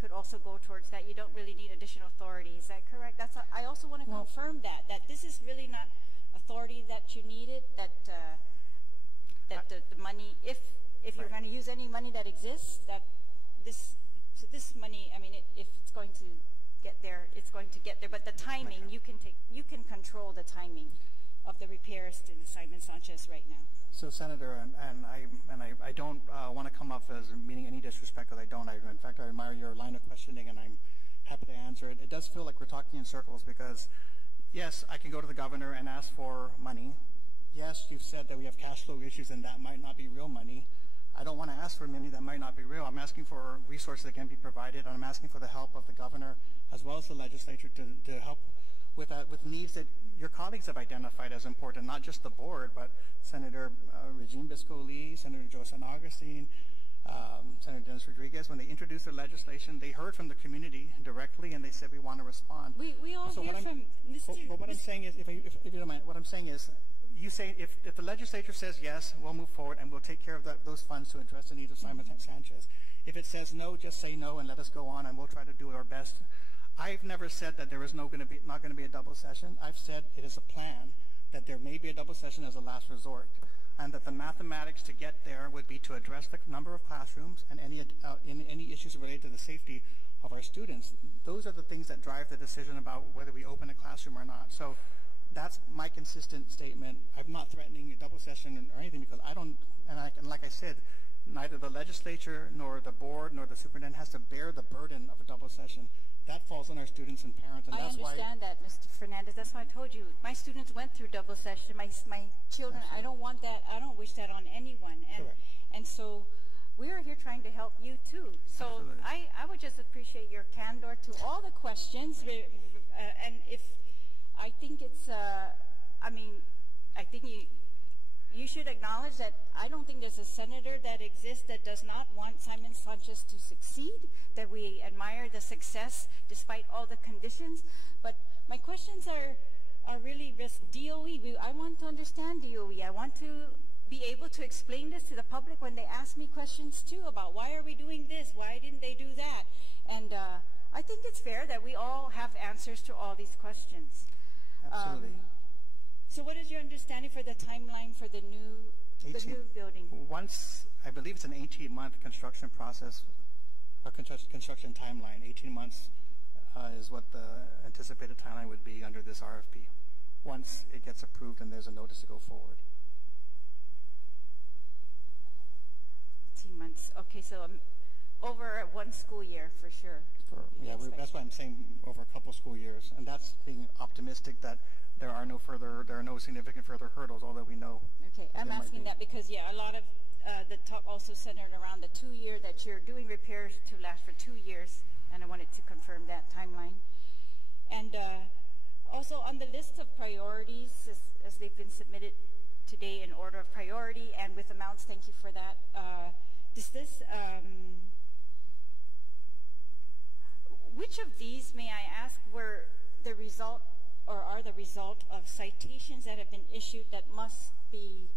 could also go towards that. You don't really need additional authority. Is that correct? I also want to confirm that this is really not authority that you needed. That the money, if you're going to use any money that exists, that this money, I mean, if it's going to get there, it's going to get there. But the timing, you can control the timing of the repairs to the Simon Sanchez right now. So, Senator, and I don't want to come off as meaning any disrespect, because I don't. In fact, I admire your line of questioning, and I'm happy to answer it. It does feel like we're talking in circles, because, yes, I can go to the governor and ask for money. Yes, you've said that we have cash flow issues, and that might not be real money. I don't want to ask for money that might not be real. I'm asking for resources that can be provided, and I'm asking for the help of the governor as well as the legislature to help with needs that your colleagues have identified as important, not just the board, but Senator Regine Bisco-Lee, Senator Joe San Augustine, Senator Dennis Rodriguez. When they introduced their legislation, they heard from the community directly, and they said, we want to respond. We all hear from Mr. But what I'm saying is, if you don't mind, what I'm saying is, you say if the legislature says yes, we'll move forward and we'll take care of those funds to address the needs of Simon Sanchez. If it says no, just say no and let us go on, and we'll try to do our best. I've never said that there is not going to be a double session. I've said it is a plan that there may be a double session as a last resort, and that the mathematics to get there would be to address the number of classrooms and any issues related to the safety of our students. Those are the things that drive the decision about whether we open a classroom or not. So that's my consistent statement. I'm not threatening a double session or anything, because I don't, and like I said, neither the legislature nor the board nor the superintendent has to bear the burden of a double session. That falls on our students and parents, and that's why. I understand that, Mr. Fernandez. That's why I told you. My students went through double session. My children, absolutely. I don't want that. I don't wish that on anyone. And so we are here trying to help you too. So I would just appreciate your candor to all the questions. And if I think it's, I think you should acknowledge that I don't think there's a senator that exists that does not want Simon Sanchez to succeed, that we admire the success despite all the conditions. But my questions are really just DOE. I want to understand DOE. I want to be able to explain this to the public when they ask me questions too about why are we doing this, why didn't they do that. And I think it's fair that we all have answers to all these questions. Absolutely. So what is your understanding for the timeline for the new building? Once, I believe it's an 18-month construction process, or construction timeline, 18 months is what the anticipated timeline would be under this RFP, once it gets approved and there's a notice to go forward. 18 months. Okay, so over 1 school year for sure. Yeah, that's why I'm saying over a couple school years, and that's being optimistic that there are no significant further hurdles, although we know. Okay, I'm asking that because a lot of the talk also centered around the 2 year that you're doing repairs to last for 2 years, and I wanted to confirm that timeline. And also on the list of priorities, as they've been submitted today in order of priority and with amounts, thank you for that. Which of these, may I ask, were the result or are the result of citations that have been issued that must be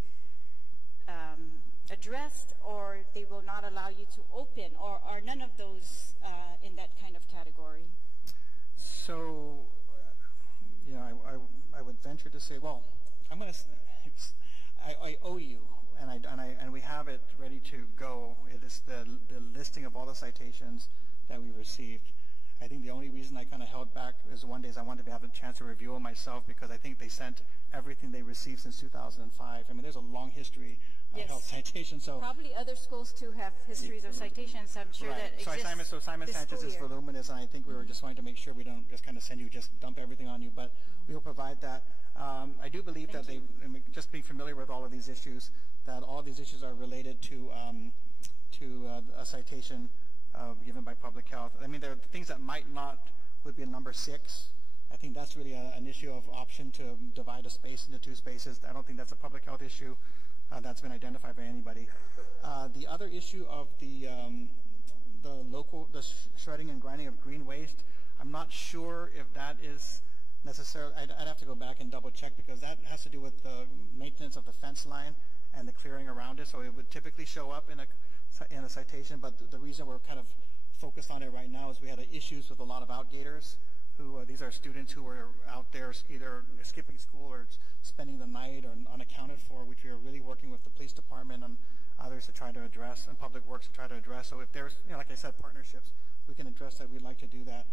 addressed, or they will not allow you to open, or are none of those in that kind of category? So, I would venture to say, well, I'm going to. I owe you, and we have it ready to go. It is the listing of all the citations that we received. I think the only reason I kind of held back is one day I wanted to have a chance to review them myself, because I think they sent everything they received since 2005. I mean, there's a long history of citations. So probably other schools too have histories of citations. I'm sure that exists. So Simon Sanchez is voluminous, and I think we were just wanting to make sure we don't just kind of send you, just dump everything on you, but we will provide that. I do believe that just being familiar with all of these issues, that all of these issues are related to a citation given by public health. I mean, there are things that would be a number 6. I think that's really an issue of option to divide a space into 2 spaces. I don't think that's a public health issue that's been identified by anybody. The other issue of the shredding and grinding of green waste, I'm not sure if that is necessarily. I'd have to go back and double check, because that has to do with the maintenance of the fence line and the clearing around it. So it would typically show up in a citation, but the reason we're kind of focused on it right now is we had issues with a lot of outgaters who, these are students who were out there either skipping school or spending the night or unaccounted for, which we are really working with the police department and others to try to address, and public works to try to address. So if there's, like I said, partnerships, we can address that. We'd like to do that.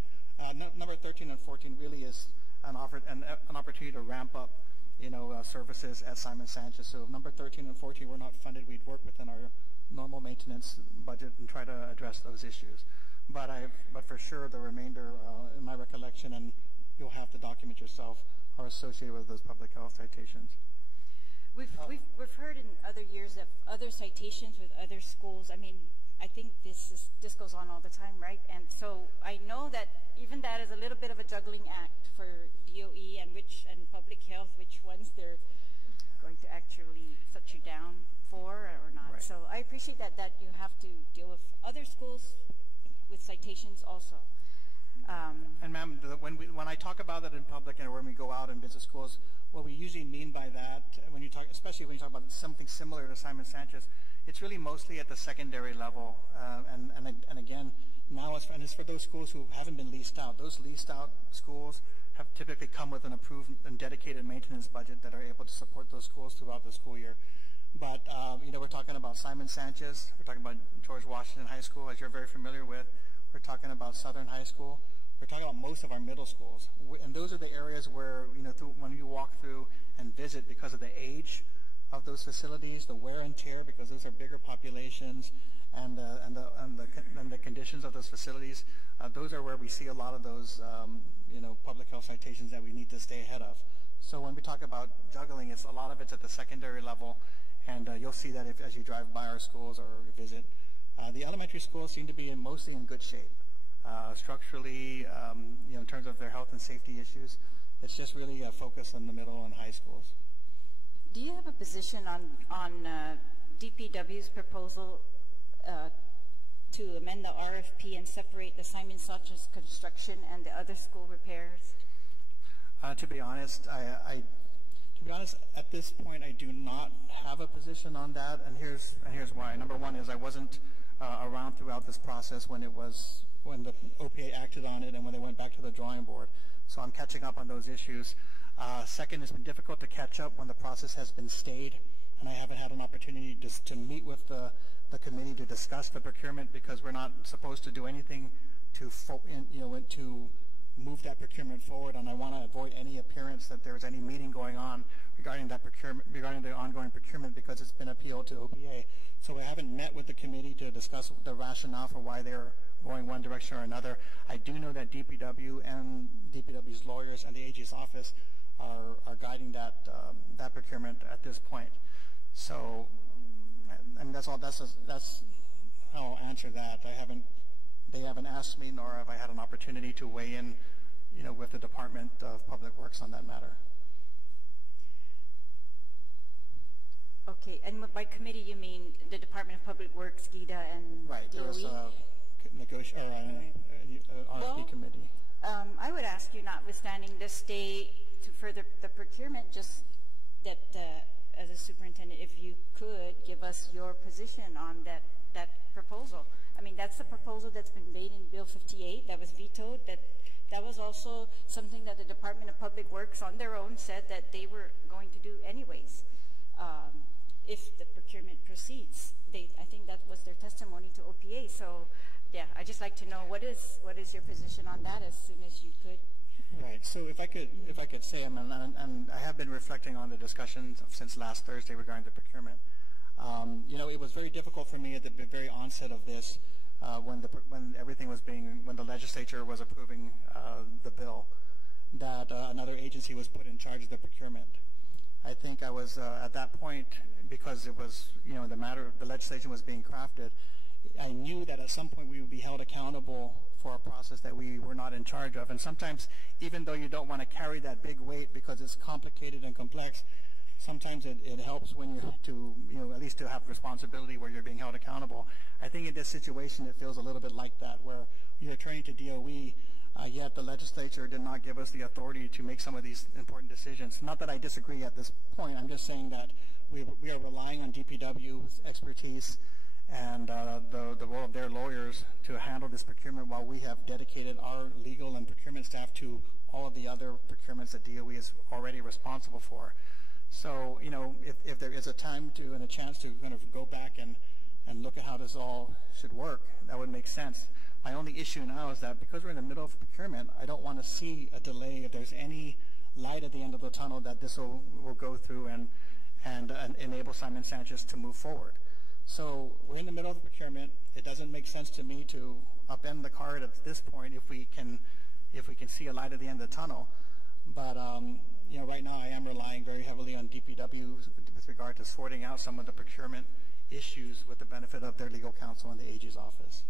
Number 13 and 14 really is an opportunity to ramp up, services at Simon Sanchez. So if number 13 and 14 were not funded, we'd work within our normal maintenance budget and try to address those issues. But for sure, the remainder, in my recollection, and you'll have to document yourself, are associated with those public health citations. We've heard in other years that other citations with other schools. I mean, I think this goes on all the time, right? And so I know that even that is a little bit of a juggling act for DOE and public health, which ones they're going to actually shut you down for or not. Right. So I appreciate that you have to deal with other schools with citations also. And ma'am, when I talk about that in public and when we go out and visit schools, what we usually mean by that, especially when you talk about something similar to Simon Sanchez, it's really mostly at the secondary level. And again, now it's for those schools who haven't been leased out. Those leased out schools have typically come with an approved and dedicated maintenance budget that are able to support those schools throughout the school year. But we're talking about Simon Sanchez. We're talking about George Washington High School, as you're very familiar with. We're talking about Southern High School. We're talking about most of our middle schools. And those are the areas where, when you walk through and visit, because of the age of those facilities, the wear and tear, because those are bigger populations, and the conditions of those facilities, those are where we see a lot of those, public health citations that we need to stay ahead of. So when we talk about juggling, a lot of it's at the secondary level, and you'll see that as you drive by our schools or visit. The elementary schools seem to be mostly in good shape. Structurally, in terms of their health and safety issues, it's just really a focus on the middle and high schools. Do you have a position on DPW's proposal to amend the RFP and separate the Simon Sanchez construction and the other school repairs? To be honest, at this point, I do not have a position on that, and here's why. Number one is I wasn't around throughout this process when the OPA acted on it and when they went back to the drawing board. So I'm catching up on those issues. Second, it's been difficult to catch up when the process has been stayed, and I haven't had an opportunity to meet with the committee to discuss the procurement, because we're not supposed to do anything to move that procurement forward, and I want to avoid any appearance that there's any meeting going on regarding that procurement, regarding the ongoing procurement, because it's been appealed to OPA. So I haven't met with the committee to discuss the rationale for why they're going one direction or another. I do know that DPW and DPW's lawyers and the AG's office are guiding that that procurement at this point. So, and that's all. That's how I'll answer that. They haven't asked me, nor have I had an opportunity to weigh in, with the Department of Public Works on that matter. Okay, and by committee you mean the Department of Public Works, GIDA, and right. There was a RFP committee. I would ask you, notwithstanding the stay to further the procurement, just that as a superintendent, if you could give us your position on that proposal. I mean, that's the proposal that's been made in Bill 58 that was vetoed. That was also something that the Department of Public Works on their own said that they were going to do anyways if the procurement proceeds. I think that was their testimony to OPA. So, yeah, I'd just like to know what is your position on that as soon as you could. Right. So if I could say, and I have been reflecting on the discussions since last Thursday regarding the procurement. It was very difficult for me at the very onset of this, when the legislature was approving the bill, that another agency was put in charge of the procurement. I think I was at that point, because it was the legislation was being crafted. I knew that at some point we would be held accountable for a process that we were not in charge of. And sometimes, even though you don't want to carry that big weight because it's complicated and complex, sometimes it helps when you're at least to have responsibility where you're being held accountable. I think in this situation it feels a little bit like that, where you're turning to DOE, yet the legislature did not give us the authority to make some of these important decisions. Not that I disagree at this point. I'm just saying that we are relying on DPW's expertise and the role of their lawyers to handle this procurement, while we have dedicated our legal and procurement staff to all of the other procurements that DOE is already responsible for. So, if there is a time and a chance to kind of go back and look at how this all should work, that would make sense. My only issue now is that because we're in the middle of procurement, I don't want to see a delay. If there's any light at the end of the tunnel, that this will go through and enable Simon Sanchez to move forward. So we're in the middle of the procurement. It doesn't make sense to me to upend the cart at this point if we can see a light at the end of the tunnel. But right now I am relying very heavily on DPW with regard to sorting out some of the procurement issues with the benefit of their legal counsel in the AG's office.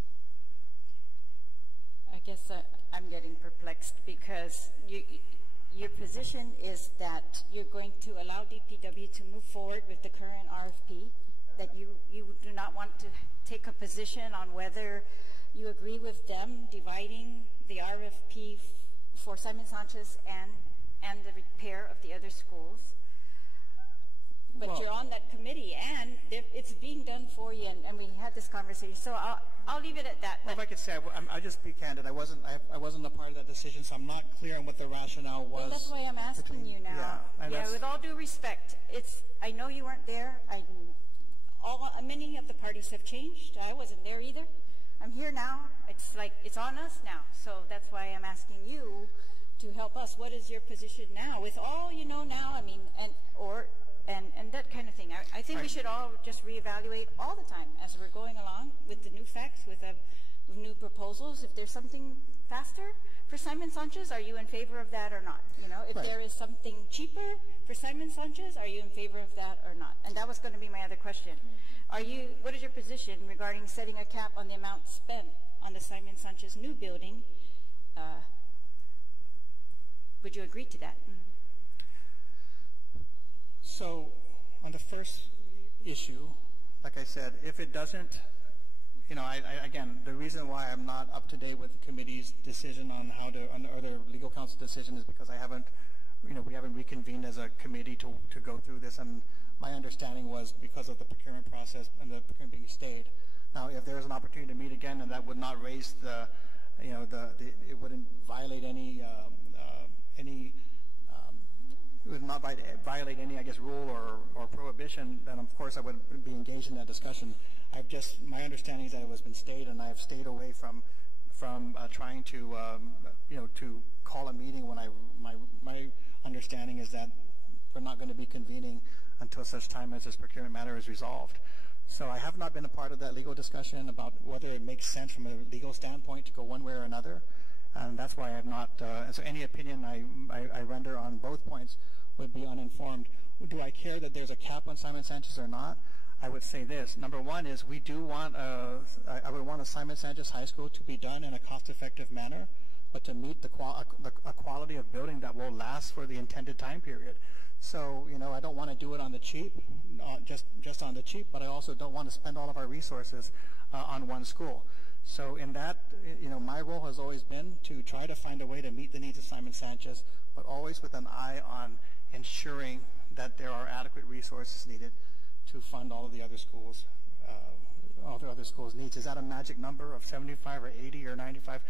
I guess I'm getting perplexed because your position is that you're going to allow DPW to move forward with the current RFP, that you do not want to take a position on whether you agree with them dividing the RFP for Simon Sanchez and the repair of the other schools. But you're on that committee, and it's being done for you, and we had this conversation. So I'll leave it at that. Well, if I could say, I'll just be candid. I wasn't a part of that decision, so I'm not clear on what the rationale was. Well, that's why I'm asking you now. Yeah, with all due respect, I know you weren't there. Many of the parties have changed. I wasn't there either. I'm here now. It's on us now. So that's why I'm asking you to help us. What is your position now? With all you know now, I mean, and that kind of thing. I think we should all just reevaluate all the time as we're going along with the new facts, with new proposals. If there's something faster for Simon Sanchez, are you in favor of that or not? If there is something cheaper for Simon Sanchez, are you in favor of that or not? And that was going to be my other question. What is your position regarding setting a cap on the amount spent on the Simon Sanchez new building? Would you agree to that? So, on the first issue, like I said, if it doesn't, again, the reason why I'm not up to date with the committee's decision on or the legal counsel decision is because we haven't reconvened as a committee to go through this, and my understanding was because of the procurement process and the procurement being stayed. Now, if there is an opportunity to meet again, and that would not raise it wouldn't violate any it would not violate any, rule or prohibition, then of course I would be engaged in that discussion. My understanding is that it has been stayed, and I have stayed away from from trying to, to call a meeting when my understanding is that we're not going to be convening until such time as this procurement matter is resolved. So I have not been a part of that legal discussion about whether it makes sense from a legal standpoint to go one way or another. And that's why I have not, and so any opinion I render on both points would be uninformed. Do I care that there's a cap on Simon Sanchez or not? I would say this. Number one is we do want, I would want a Simon Sanchez High School to be done in a cost-effective manner, but to meet a quality of building that will last for the intended time period. So, I don't want to do it on the cheap, just on the cheap, but I also don't want to spend all of our resources on one school. So in that, my role has always been to try to find a way to meet the needs of Simon Sanchez, but always with an eye on ensuring that there are adequate resources needed to fund all of the other schools, needs. Is that a magic number of 75 or 80 or 95?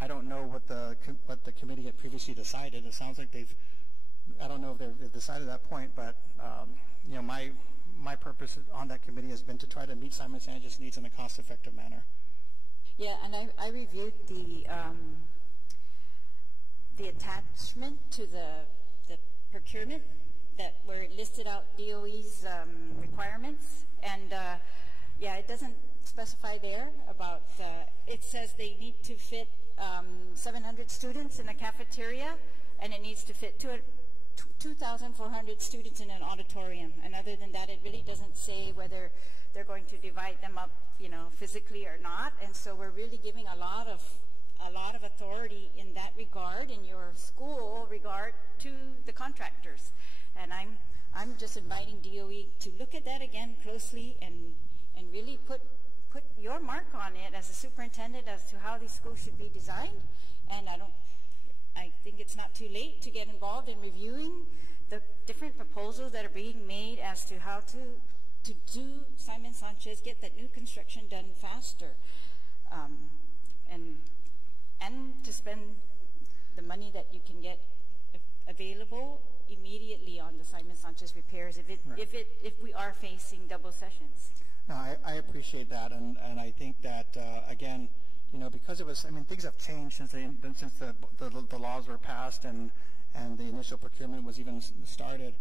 I don't know what the committee had previously decided. It sounds like I don't know if they've decided that point, but my purpose on that committee has been to try to meet Simon Sanchez's needs in a cost-effective manner. Yeah, and I reviewed the attachment to the procurement that where it listed out DOE's requirements, and it doesn't specify there about. It says they need to fit 700 students in a cafeteria, and it needs to fit 2,400 students in an auditorium. And other than that, it really doesn't say whether they're going to divide them up, physically or not. And so we're really giving a lot of authority in that regard, in your school regard, to the contractors. And I'm just inviting DOE to look at that again closely and really put your mark on it as a superintendent as to how these schools should be designed. And I think it's not too late to get involved in reviewing the different proposals that are being made as to how to do Simon Sanchez, get that new construction done faster, and to spend the money that you can get available immediately on the Simon Sanchez repairs if we are facing double sessions. No, I appreciate that, and I think that again, because it was, things have changed since the laws were passed and the initial procurement was even started.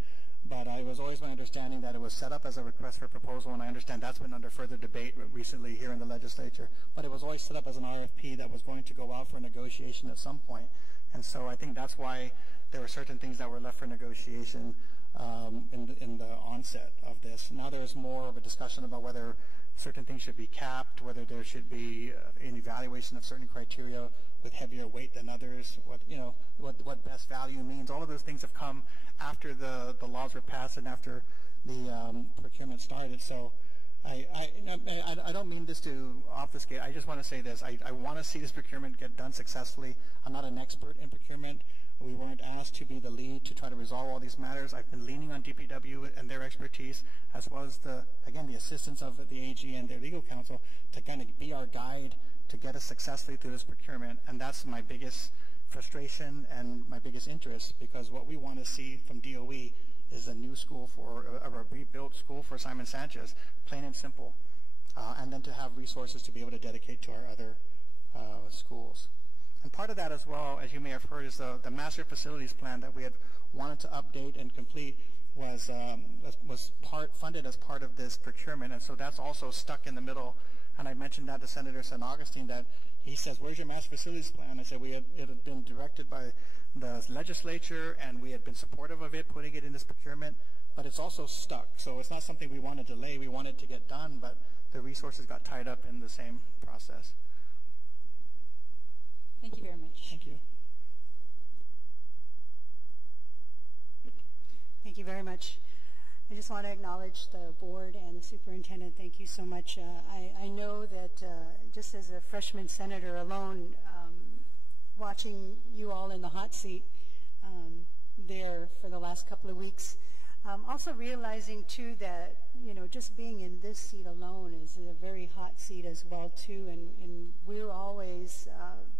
But I was always my understanding that it was set up as a request for proposal, and I understand that's been under further debate recently here in the legislature. But it was always set up as an RFP that was going to go out for negotiation at some point. And so I think that's why there were certain things that were left for negotiation in the onset of this. Now there's more of a discussion about whether certain things should be capped, whether there should be an evaluation of certain criteria with heavier weight than others, what best value means. All of those things have come after the laws were passed and after the procurement started. So I don't mean this to obfuscate. I just want to say this. I want to see this procurement get done successfully. I'm not an expert in procurement. We weren't asked to be the lead to try to resolve all these matters. I've been leaning on DPW and their expertise, as well as the assistance of the AG and their legal counsel to kind of be our guide to get us successfully through this procurement. And that's my biggest frustration and my biggest interest, because what we want to see from DOE is a new school a rebuilt school for Simon Sanchez, plain and simple, and then to have resources to be able to dedicate to our other schools. And part of that as well, as you may have heard, is the master facilities plan that we had wanted to update and complete was funded as part of this procurement, and so that's also stuck in the middle. And I mentioned that to Senator San Augustine, that he says, "Where's your master facilities plan?" I said, it had been directed by the legislature, and we had been supportive of it, putting it in this procurement, but it's also stuck. So it's not something we want to delay. We want it to get done, but the resources got tied up in the same process. Thank you very much. Thank you. Thank you very much. I just want to acknowledge the board and the superintendent. Thank you so much. I know that just as a freshman senator alone, watching you all in the hot seat there for the last couple of weeks, also realizing too that just being in this seat alone is a very hot seat as well too, and we're always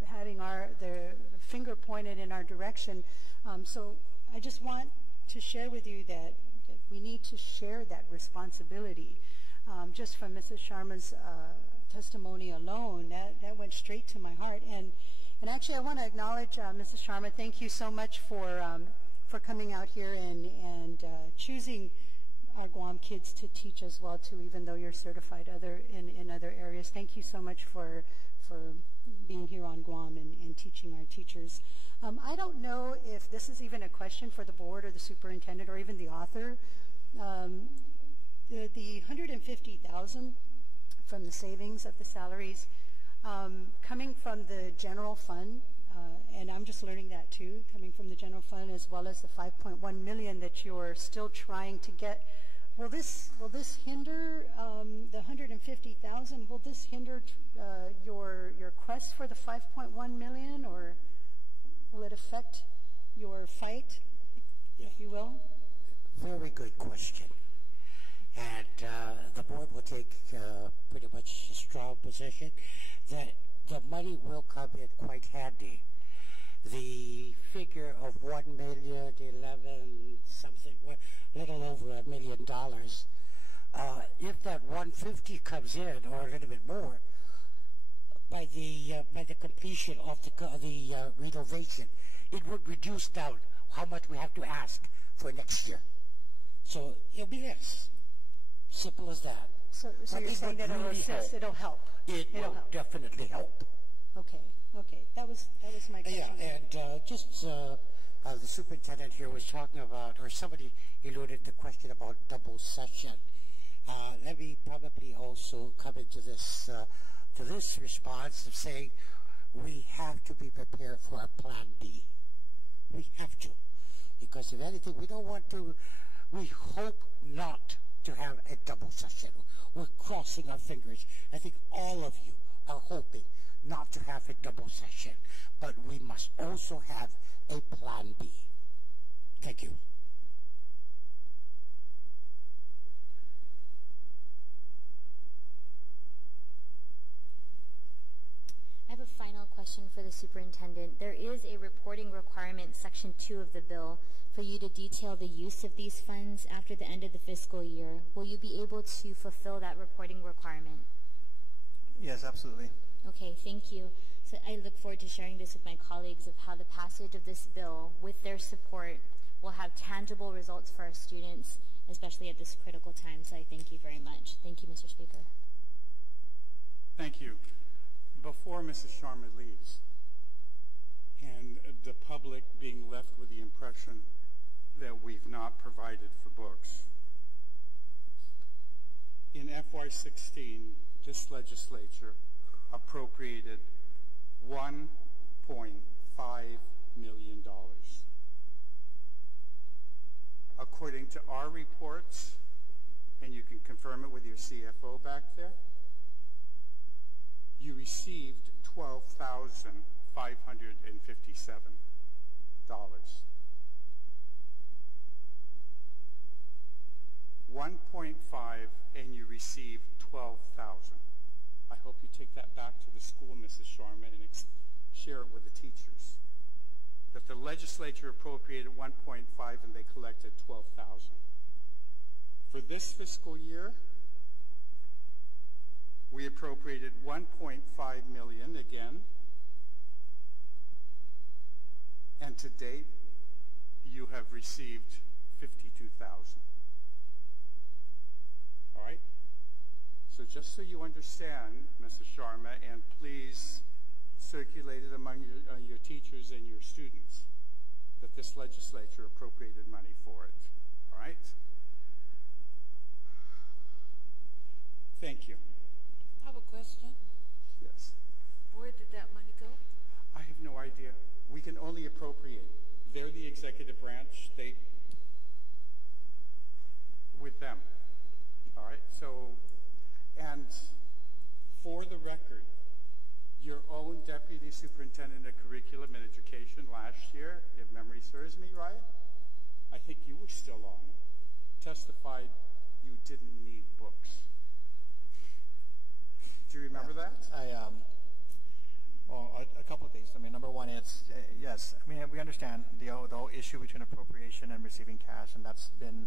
having the finger pointed in our direction. So I just want to share with you that we need to share that responsibility. Just from Mrs. Sharma's testimony alone, that went straight to my heart. And actually, I want to acknowledge Mrs. Sharma. Thank you so much for coming out here and choosing our Guam kids to teach as well too, even though you're certified in other areas. Thank you so much for being here on Guam and teaching our teachers. I don't know if this is even a question for the board or the superintendent or even the author. The $150,000 from the savings of the salaries coming from the general fund, and I'm just learning that too, coming from the general fund, as well as the $5.1 million that you're still trying to get. Will this hinder the $150,000? Will this hinder your quest for the $5.1 million, or will it affect your fight, if you will? Very good question. And the board will take pretty much a strong position that the money will come in quite handy. The figure of $1 million, 11 something, a little over $1 million. If that 150 comes in, or a little bit more, by the completion of the renovation, it would reduce down how much we have to ask for next year. So it'll be less. Simple as that. So you're saying that it'll assist, it'll help. It will definitely help. Okay. That was my question. Yeah, and the superintendent here was talking about, or somebody alluded to the question about double session. Let me probably also come into this response of saying we have to be prepared for a plan B. We have to, because if anything, we don't want to. We hope not to have a double session. We're crossing our fingers. I think all of you are hoping not to have a double session, but we must also have a plan B. Thank you. I have a final question for the superintendent. There is a reporting requirement, Section 2 of the bill, for you to detail the use of these funds after the end of the fiscal year. Will you be able to fulfill that reporting requirement? Yes, absolutely. Okay, thank you. So I look forward to sharing this with my colleagues of how the passage of this bill, with their support, will have tangible results for our students, especially at this critical time. So I thank you very much. Thank you, Mr. Speaker. Thank you. Before Mrs. Sharma leaves, and the public being left with the impression that we've not provided for books, in FY16, this legislature appropriated $1.5 million. According to our reports, and you can confirm it with your CFO back there, you received $12,557. $1.5 and you received $12,000. I hope you take that back to the school, Mrs. Sharma, and share it with the teachers. That the legislature appropriated 1.5 and they collected 12,000. For this fiscal year, we appropriated 1.5 million again, and to date, you have received 52,000. All right? So just so you understand, Mrs. Sharma, and please circulate it among your teachers and your students, that this legislature appropriated money for it. All right? Thank you. I have a question. Yes. Where did that money go? I have no idea. We can only appropriate. They're the executive branch. They, with them. All right? So, and for the record, your own Deputy Superintendent of Curriculum and Education last year, if memory serves me right, I think you were still on, testified you didn't need books. Do you remember that? Well, a couple of things. I mean, number one is, yes, I mean, we understand the whole issue between appropriation and receiving cash, and that's been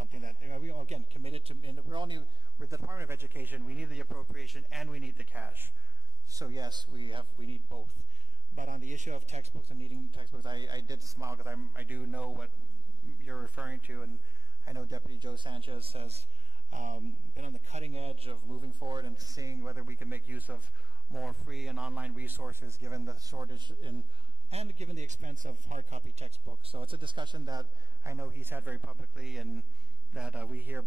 something that we are, again, committed to. And we're the Department of Education. We need the appropriation and we need the cash. So yes, we need both. But on the issue of textbooks and needing textbooks, I did smile because I do know what you're referring to, and I know Deputy Joe Sanchez has been on the cutting edge of moving forward and seeing whether we can make use of more free and online resources given the shortage and given the expense of hard copy textbooks. So it's a discussion that I know he's had very publicly, and that we hear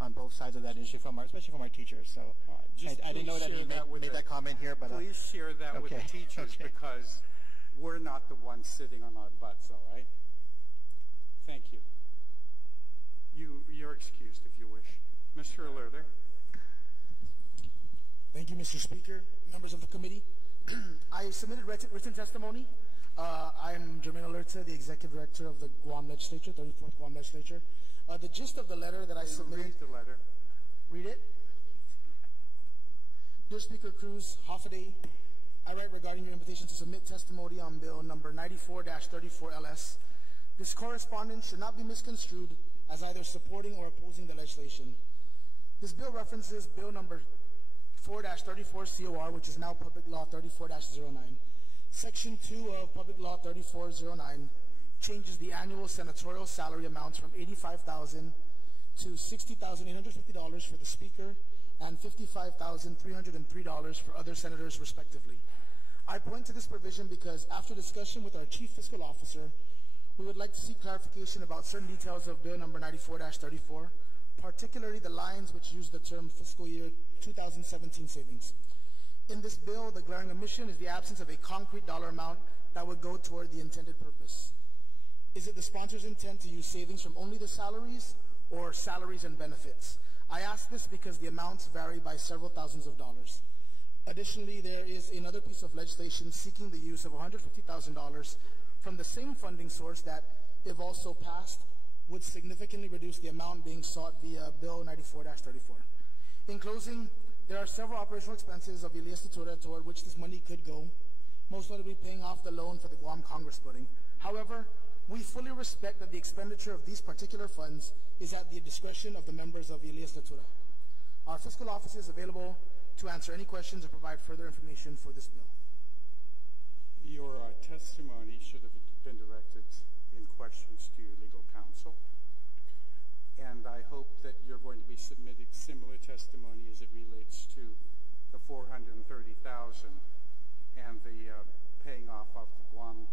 on both sides of that issue, especially from our teachers. So I didn't know that he made that comment here, but please share that with the teachers because we're not the ones sitting on our butts. All right. Thank you. You're excused if you wish, Mr. Alerter. Thank you, Mr. Speaker, members of the committee. I submitted written testimony. I'm Jermaine Alerta, the Executive Director of the Guam Legislature, 34th Guam Legislature. The gist of the letter that I submitted... Read the letter. Read it? Dear Speaker Cruz, Hafaday, I write regarding your invitation to submit testimony on Bill number 94-34 LS. This correspondence should not be misconstrued as either supporting or opposing the legislation. This bill references Bill number 4-34 COR, which is now Public Law 34-09. Section 2 of Public Law 3409 changes the annual senatorial salary amounts from $85,000 to $60,850 for the Speaker and $55,303 for other senators, respectively. I point to this provision because after discussion with our Chief Fiscal Officer, we would like to seek clarification about certain details of Bill number 94-34, particularly the lines which use the term Fiscal Year 2017 savings. In this bill, the glaring omission is the absence of a concrete dollar amount that would go toward the intended purpose. Is it the sponsor's intent to use savings from only the salaries or salaries and benefits? I ask this because the amounts vary by several thousands of dollars. Additionally, there is another piece of legislation seeking the use of $150,000 from the same funding source that, if also passed, would significantly reduce the amount being sought via Bill 94-34. In closing, there are several operational expenses of Elias Tutura toward which this money could go, most notably paying off the loan for the Guam Congress building. However, we fully respect that the expenditure of these particular funds is at the discretion of the members of Elias Tutura. Our fiscal office is available to answer any questions or provide further information for this bill. Your testimony should have been directed in questions to your legal counsel, and I hope that you're going to be submitting similar testimony as it relates to the $430,000 and the paying off of the Guam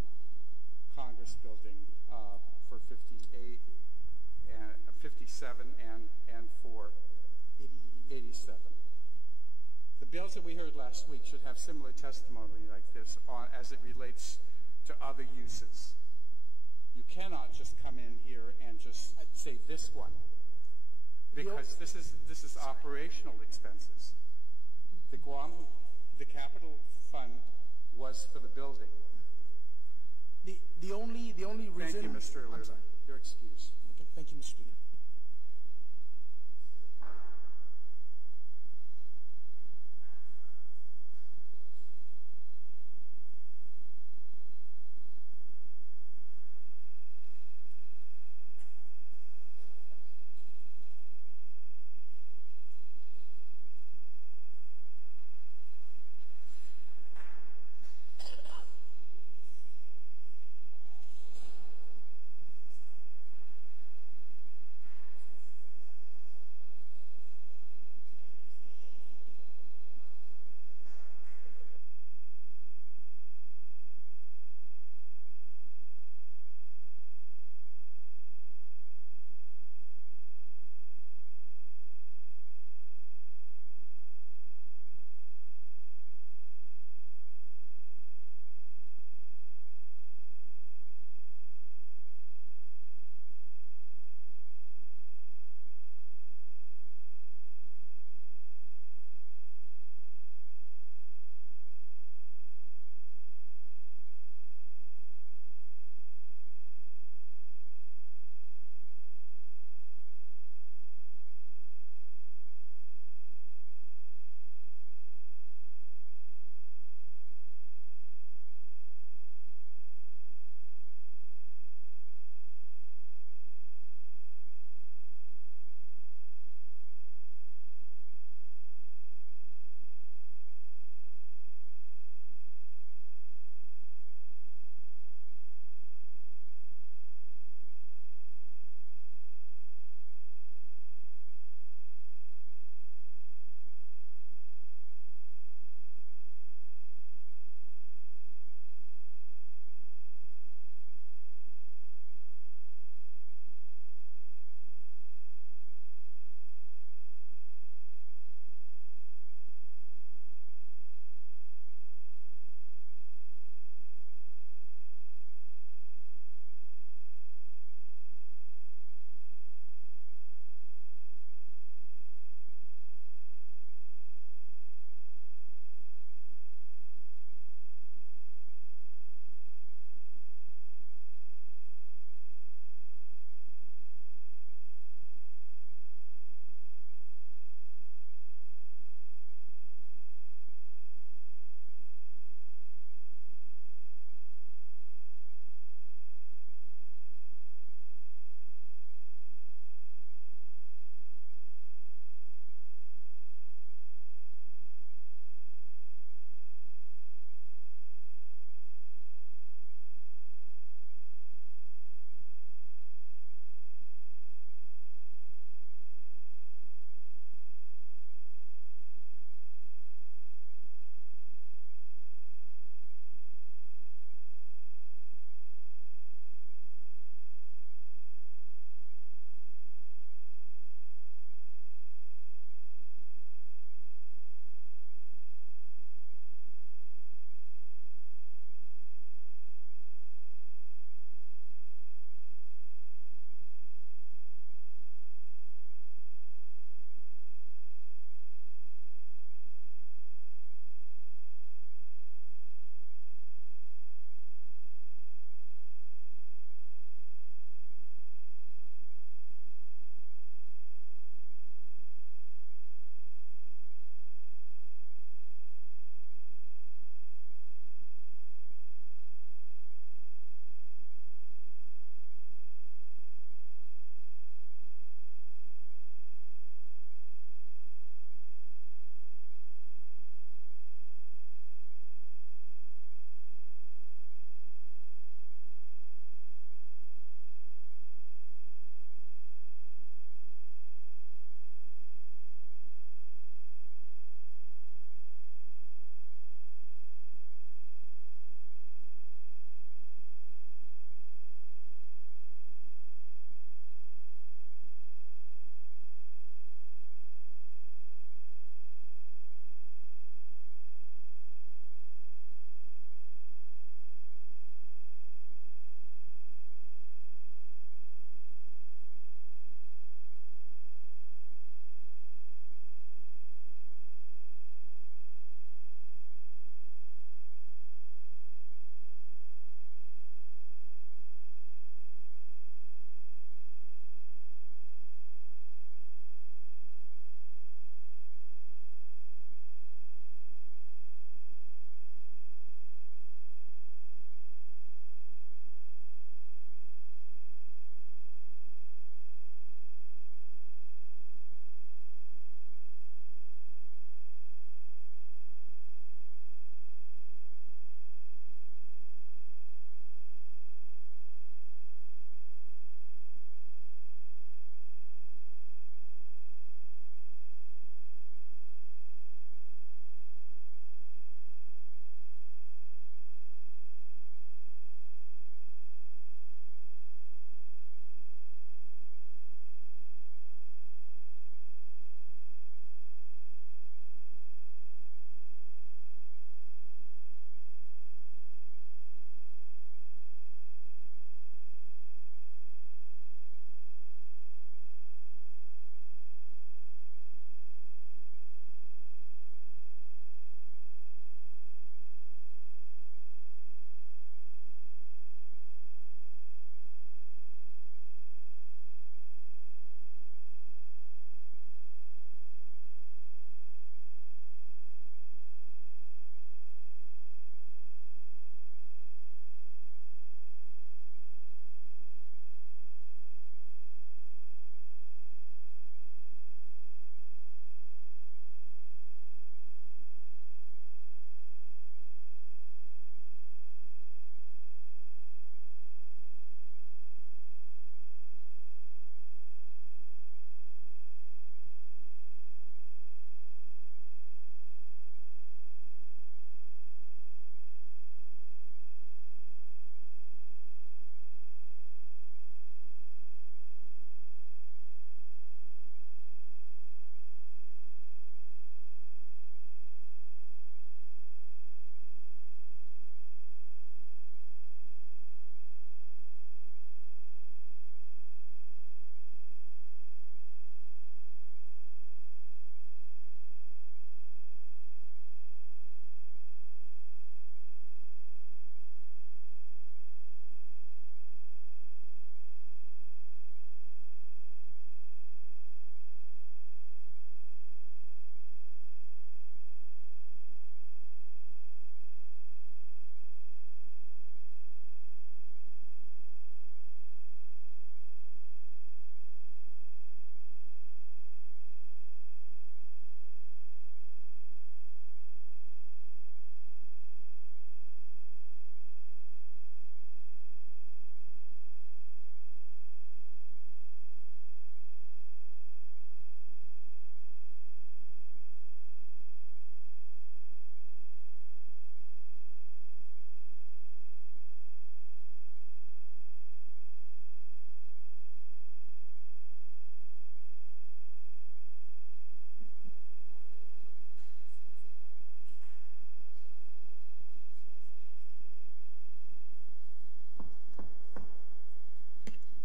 Congress building for 57 and for 87. The bills that we heard last week should have similar testimony like this as it relates to other uses. You cannot just come in here and just say this one, because this is operational expenses. The capital fund was for the building. The only reason. Thank you, Mr. Alerta. Your excuse. Okay, thank you, Mr. Speaker.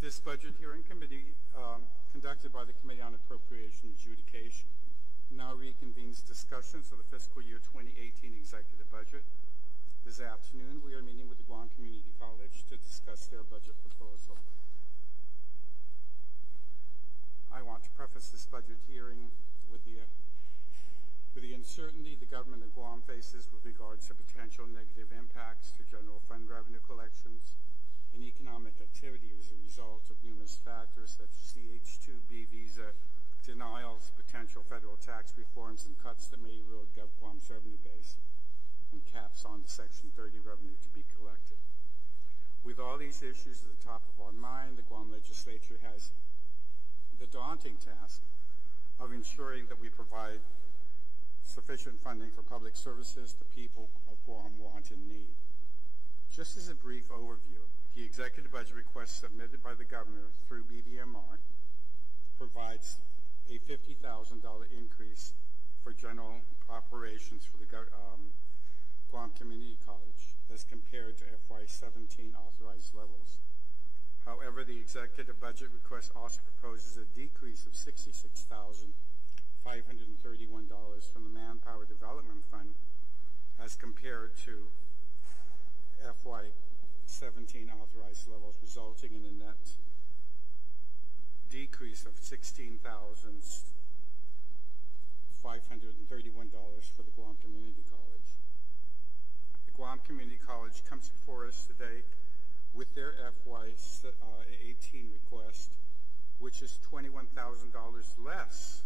This budget hearing committee, conducted by the Committee on Appropriations and Adjudication, now reconvenes discussions of the fiscal year 2018 executive budget. This afternoon, we are meeting with the Guam Community College to discuss their budget proposal. I want to preface this budget hearing with the uncertainty the government of Guam faces with regards to potential negative impacts to general fund revenue collections and economic activity as a result of numerous factors such as the H-2B visa denials, potential federal tax reforms, and cuts that may erode Guam's revenue base and caps on the Section 30 revenue to be collected. With all these issues at the top of our mind, the Guam Legislature has the daunting task of ensuring that we provide sufficient funding for public services the people of Guam want and need. Just as a brief overview, the executive budget request submitted by the governor through BBMR provides a $50,000 increase for general operations for the Guam Community College as compared to FY17 authorized levels. However, the executive budget request also proposes a decrease of $66,531 from the Manpower Development Fund as compared to FY17 authorized levels, resulting in a net decrease of $16,531 for the Guam Community College. The Guam Community College comes before us today with their FY18 request, which is $21,000 less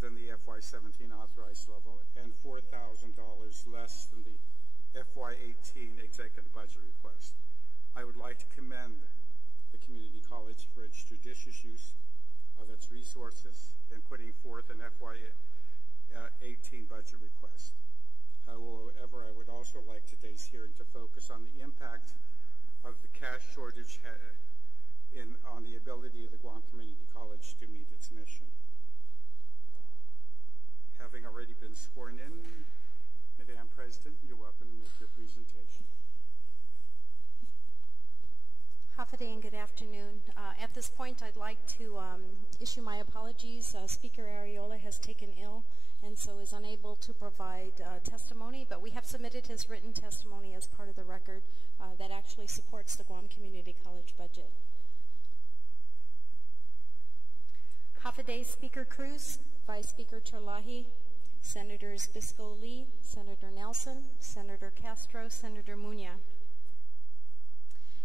than the FY17 authorized level and $4,000 less than the FY18 executive budget request. I would like to commend the Community College for its judicious use of its resources in putting forth an FY18 budget request. However, I would also like today's hearing to focus on the impact of the cash shortage on the ability of the Guam Community College to meet its mission. Having already been sworn in, Madam President, you're welcome to make your presentation. Hafaday and good afternoon. At this point, I'd like to issue my apologies. Speaker Ariola has taken ill and so is unable to provide testimony, but we have submitted his written testimony as part of the record that actually supports the Guam Community College budget. Hafaday, Speaker Cruz, Vice Speaker Terlahi, Senators Fiscal Lee, Senator Nelson, Senator Castro, Senator Muña.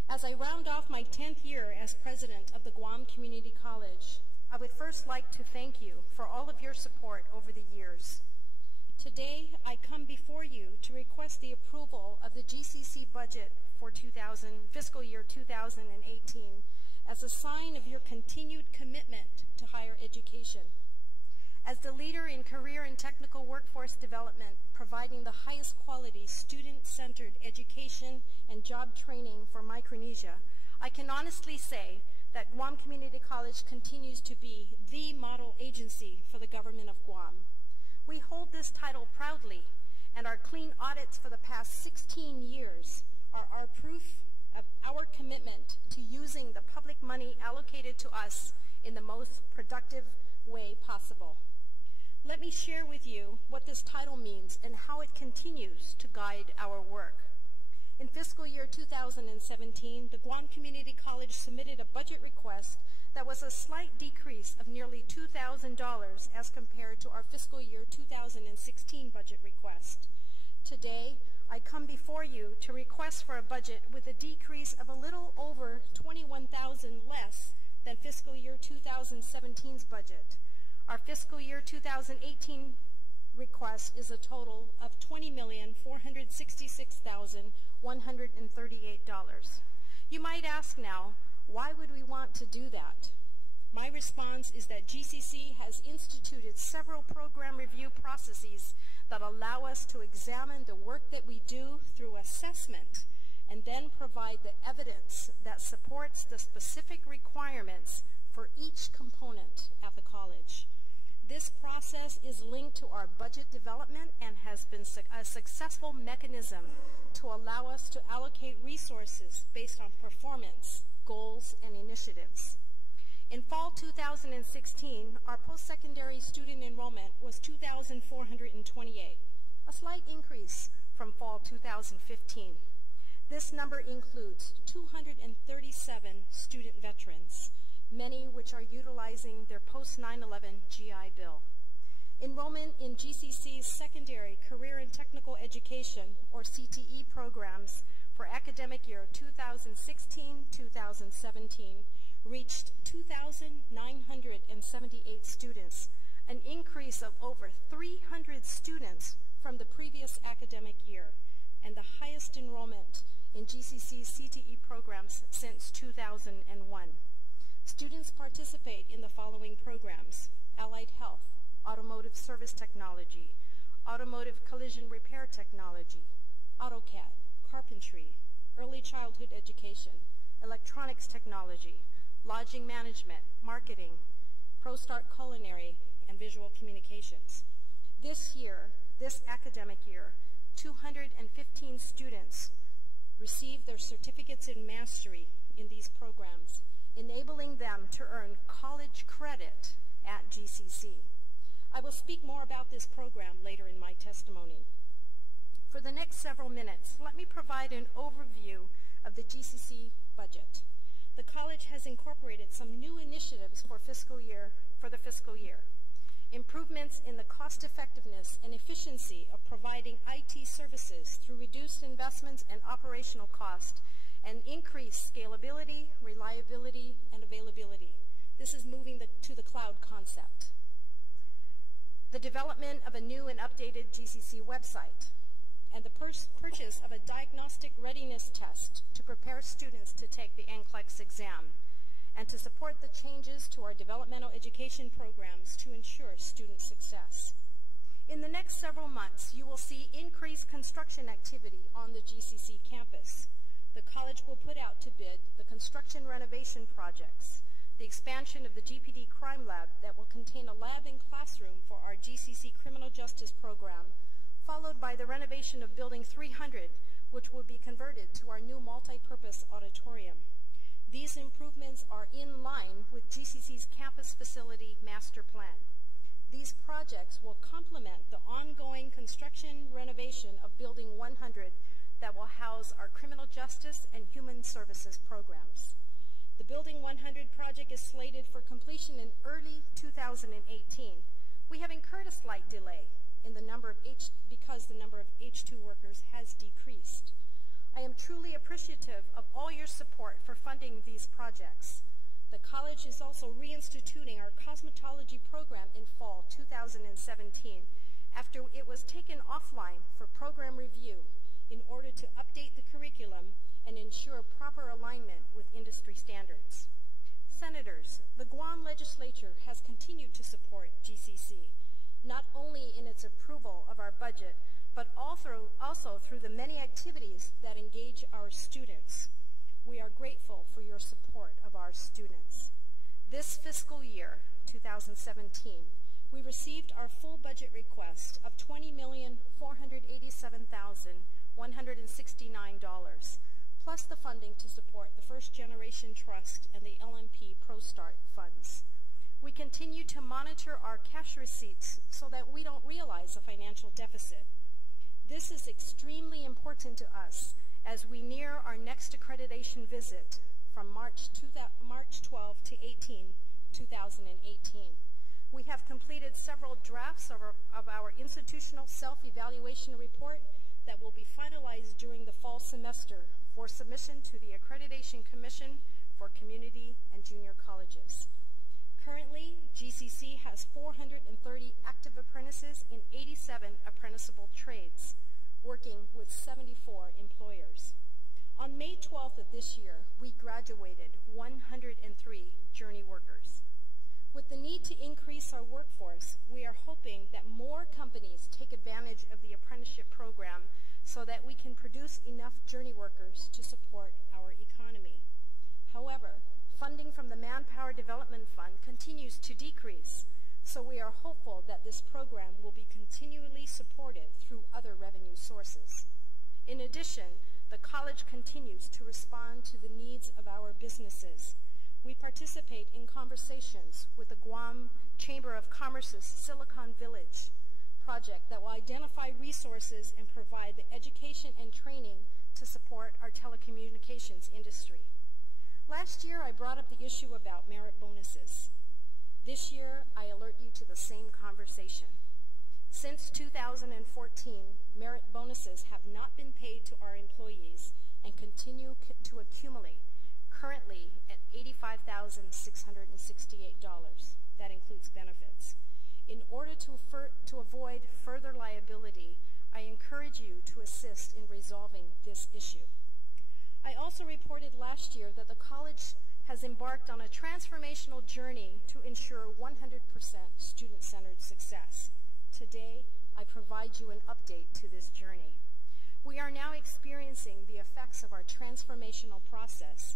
As I round off my 10th year as president of the Guam Community College, I would first like to thank you for all of your support over the years. Today, I come before you to request the approval of the GCC budget for fiscal year 2018 as a sign of your continued commitment to higher education. As the leader in career and technical workforce development, providing the highest quality student-centered education and job training for Micronesia, I can honestly say that Guam Community College continues to be the model agency for the government of Guam. We hold this title proudly, and our clean audits for the past 16 years are our proof of our commitment to using the public money allocated to us in the most productive way possible. Let me share with you what this title means and how it continues to guide our work. In fiscal year 2017, the Guam Community College submitted a budget request that was a slight decrease of nearly $2,000 as compared to our fiscal year 2016 budget request. Today, I come before you to request for a budget with a decrease of a little over $21,000 less than fiscal year 2017's budget. Our fiscal year 2018 request is a total of $20,466,138. You might ask now, why would we want to do that? My response is that GCC has instituted several program review processes that allow us to examine the work that we do through assessment and then provide the evidence that supports the specific requirements for each component at the college. This process is linked to our budget development and has been a successful mechanism to allow us to allocate resources based on performance, goals, and initiatives. In fall 2016, our post-secondary student enrollment was 2,428, a slight increase from fall 2015. This number includes 237 student veterans, many which are utilizing their post-9/11 GI Bill. Enrollment in GCC's secondary career and technical education, or CTE programs, for academic year 2016-2017 reached 2,978 students, an increase of over 300 students from the previous academic year, and the highest enrollment in GCC's CTE programs since 2001. Students participate in the following programs: Allied Health, Automotive Service Technology, Automotive Collision Repair Technology, AutoCAD, Carpentry, Early Childhood Education, Electronics Technology, Lodging Management, Marketing, ProStart Culinary, and Visual Communications. This academic year, 215 students received their certificates in mastery in these programs, enabling them to earn college credit at GCC. I will speak more about this program later in my testimony. For the next several minutes, let me provide an overview of the GCC budget. The college has incorporated some new initiatives for the fiscal year. Improvements in the cost effectiveness and efficiency of providing IT services through reduced investments and operational cost, and increased scalability, reliability, and availability. This is moving to the cloud concept. The development of a new and updated GCC website, and the purchase of a diagnostic readiness test to prepare students to take the NCLEX exam, and to support the changes to our developmental education programs to ensure student success. In the next several months, you will see increased construction activity on the GCC campus. The college will put out to bid the construction renovation projects, the expansion of the GPD Crime Lab that will contain a lab and classroom for our GCC Criminal Justice Program, followed by the renovation of Building 300, which will be converted to our new multi-purpose auditorium. These improvements are in line with GCC's campus facility master plan. These projects will complement the ongoing construction renovation of Building 100 that will house our criminal justice and human services programs. The Building 100 project is slated for completion in early 2018. We have incurred a slight delay in the number of because the number of H2 workers has decreased. I am truly appreciative of all your support for funding these projects. The college is also reinstituting our cosmetology program in fall 2017 after it was taken offline for program review in order to update the curriculum and ensure proper alignment with industry standards. Senators, the Guam Legislature has continued to support GCC, not only in its approval of our budget, but also through the many activities that engage our students. We are grateful for your support of our students. This fiscal year, 2017, we received our full budget request of $20,487,169, plus the funding to support the First Generation Trust and the LMP ProStart funds. We continue to monitor our cash receipts so that we don't realize a financial deficit. This is extremely important to us as we near our next accreditation visit from March 12 to 18, 2018. We have completed several drafts of our institutional self-evaluation report that will be finalized during the fall semester for submission to the Accreditation Commission for Community and Junior Colleges. Currently, GCC has 430 active apprentices in 87 apprenticeable trades, working with 74 employers. On May 12th of this year, we graduated 103 journey workers. With the need to increase our workforce, we are hoping that more companies take advantage of the apprenticeship program so that we can produce enough journey workers to support our economy. However, funding from the Manpower Development Fund continues to decrease. So we are hopeful that this program will be continually supported through other revenue sources. In addition, the college continues to respond to the needs of our businesses. We participate in conversations with the Guam Chamber of Commerce's Silicon Village project that will identify resources and provide the education and training to support our telecommunications industry. Last year, I brought up the issue about merit bonuses. This year, I alert you to the same conversation. Since 2014, merit bonuses have not been paid to our employees and continue to accumulate, currently at $85,668. That includes benefits. In order to avoid further liability, I encourage you to assist in resolving this issue. I also reported last year that the college has embarked on a transformational journey to ensure 100% student-centered success. Today, I provide you an update to this journey. We are now experiencing the effects of our transformational process.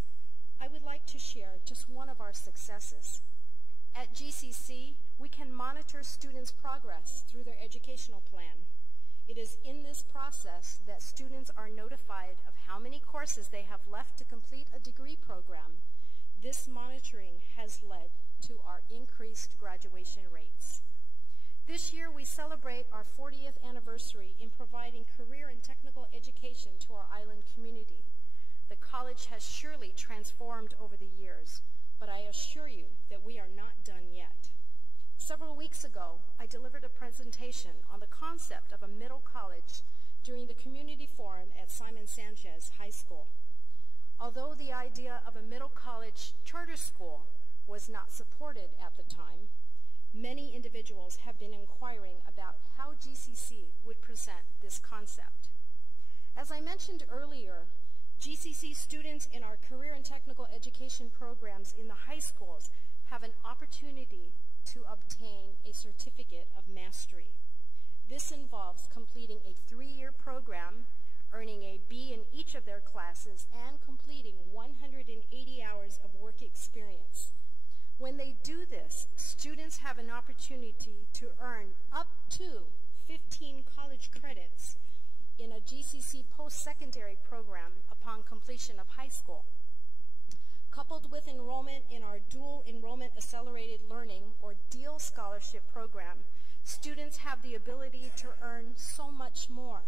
I would like to share just one of our successes. At GCC, we can monitor students' progress through their educational plan. It is in this process that students are notified of how many courses they have left to complete a degree program. This monitoring has led to our increased graduation rates. This year, we celebrate our 40th anniversary in providing career and technical education to our island community. The college has surely transformed over the years, but I assure you that we are not done yet. Several weeks ago, I delivered a presentation on the concept of a middle college during the community forum at Simon Sanchez High School. Although the idea of a middle college charter school was not supported at the time, many individuals have been inquiring about how GCC would present this concept. As I mentioned earlier, GCC students in our career and technical education programs in the high schools have an opportunity to obtain a certificate of mastery. This involves completing a 3-year program, earning a B in each of their classes, and completing 180 hours of work experience. When they do this, students have an opportunity to earn up to 15 college credits in a GCC post-secondary program upon completion of high school. Coupled with enrollment in our Dual Enrollment Accelerated Learning, or DEAL scholarship program, students have the ability to earn so much more.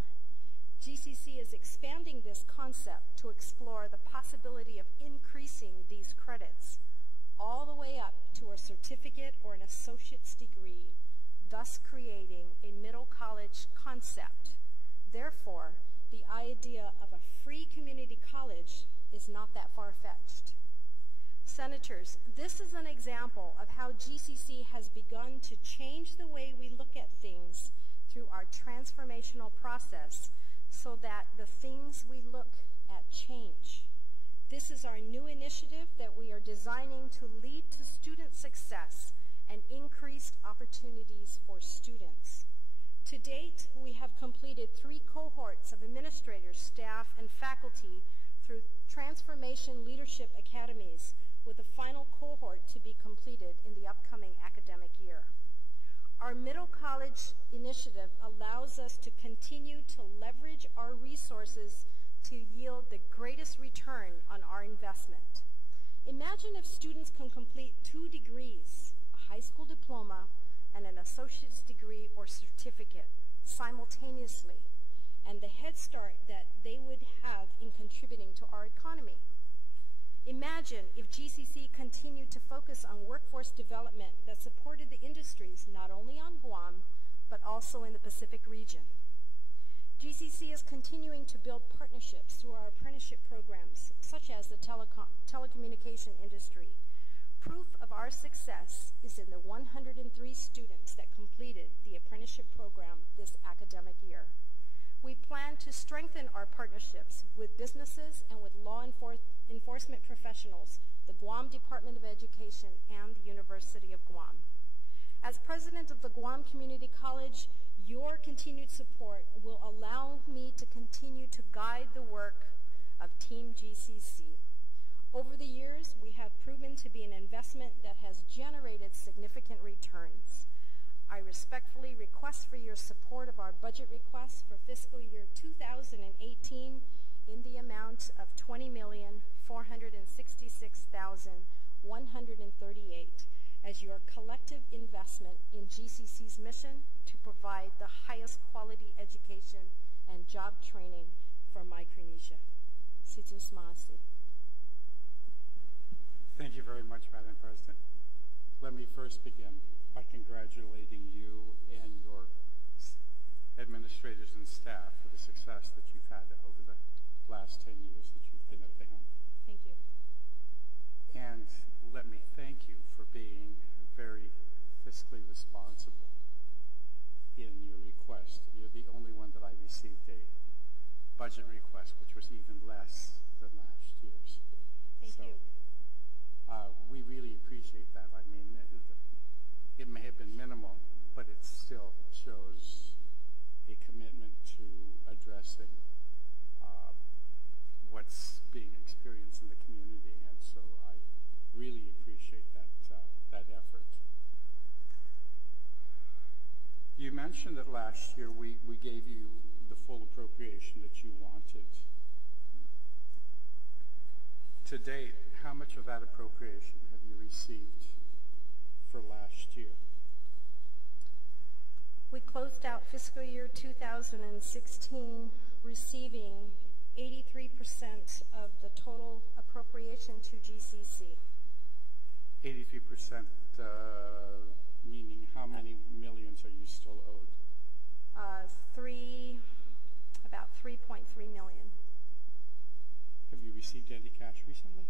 GCC is expanding this concept to explore the possibility of increasing these credits all the way up to a certificate or an associate's degree, thus creating a middle college concept. Therefore, the idea of a free community college is not that far-fetched. Senators, this is an example of how GCC has begun to change the way we look at things through our transformational process so that the things we look at change. This is our new initiative that we are designing to lead to student success and increased opportunities for students. To date, we have completed 3 cohorts of administrators, staff, and faculty through Transformation Leadership Academies, with a final cohort to be completed in the upcoming academic year. Our middle college initiative allows us to continue to leverage our resources to yield the greatest return on our investment. Imagine if students can complete 2 degrees, a high school diploma and an associate's degree or certificate simultaneously, and the head start that they would have in contributing to our economy. Imagine if GCC continued to focus on workforce development that supported the industries not only on Guam, but also in the Pacific region. GCC is continuing to build partnerships through our apprenticeship programs, such as the telecommunication industry. Proof of our success is in the 103 students that completed the apprenticeship program this academic year. We plan to strengthen our partnerships with businesses and with law enforcement professionals, the Guam Department of Education, and the University of Guam. As president of the Guam Community College, your continued support will allow me to continue to guide the work of Team GCC. Over the years, we have proven to be an investment that has generated significant returns. I respectfully request for your support of our budget request for fiscal year 2018 in the amount of $20,466,138 as your collective investment in GCC's mission to provide the highest quality education and job training for Micronesia. Situs Maasi. Thank you very much, Madam President. Let me first begin by congratulating you and your administrators and staff for the success that you've had over the last 10 years that you've been at the helm. Thank you. And let me thank you for being very fiscally responsible in your request. You're the only one that I received a budget request, which was even less than last year's. Thank you. We really appreciate that. I mean, it may have been minimal, but it still shows a commitment to addressing what's being experienced in the community, and so I really appreciate that effort. You mentioned that last year we gave you the full appropriation that you wanted. To date, how much of that appropriation have you received for last year? We closed out fiscal year 2016 receiving 83% of the total appropriation to GCC. 83%, meaning how many millions are you still owed? About 3.3 million. Have you received any cash recently?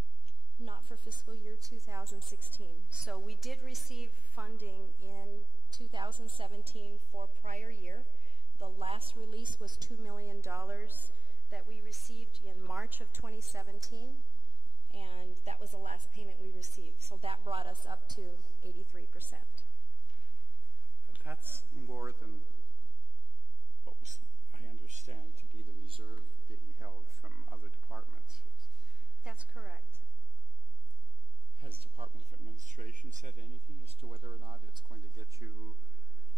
Not for fiscal year 2016. So we did receive funding in 2017 for prior year. The last release was $2 million that we received in March of 2017, and that was the last payment we received. So that brought us up to 83%. That's more than what was, I understand, to be the reserve being held from other departments. That's correct. Has Department of Administration said anything as to whether or not it's going to get you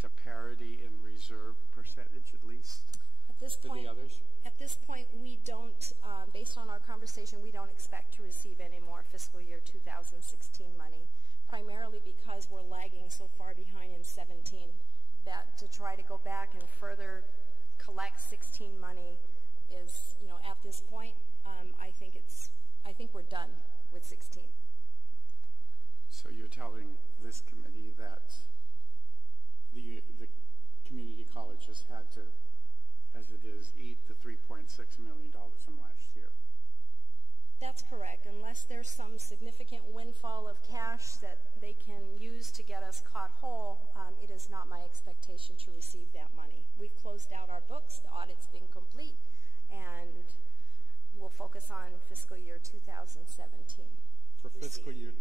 to parity in reserve percentage at least At this to point, the others? At this point, we don't, based on our conversation, we don't expect to receive any more fiscal year 2016 money, primarily because we're lagging so far behind in 17 that to try to go back and further collect 16 money is, at this point, I think we're done with 16. So you're telling this committee that the community college has had to, as it is, eat the $3.6 million from last year? That's correct. Unless there's some significant windfall of cash that they can use to get us caught whole, it is not my expectation to receive that money. We've closed out our books, the audit's been complete, and we'll focus on fiscal year 2017. For fiscal year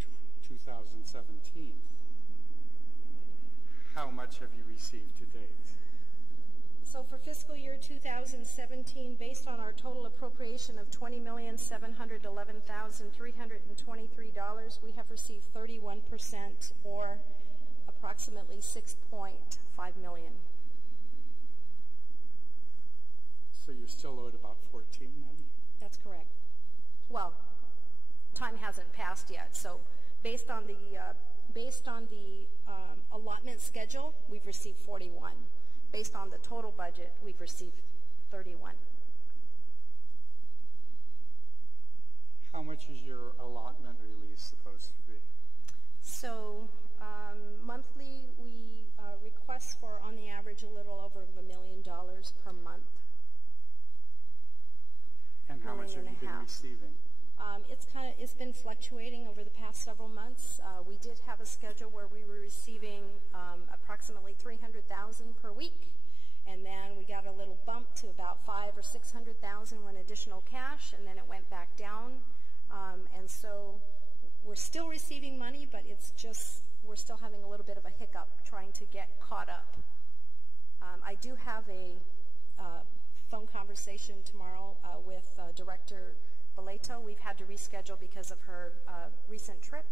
2017, how much have you received to date? So for fiscal year 2017, based on our total appropriation of $20,711,323, we have received 31%, or approximately $6.5 million. So you're still owed about $14 million? That's correct. Well, time hasn't passed yet, so based on the allotment schedule, we've received 41. Based on the total budget, we've received 31. How much is your allotment release supposed to be? So monthly, we request for, on the average, a little over $1 million per month. And how much have you been receiving? It's been fluctuating over the past several months. We did have a schedule where we were receiving approximately $300,000 per week, and then we got a little bump to about $500,000 or $600,000 when additional cash, and then it went back down. And so we're still receiving money, but it's just we're still having a little bit of a hiccup trying to get caught up. I do have a phone conversation tomorrow with Director Boleto. We've had to reschedule because of her recent trip,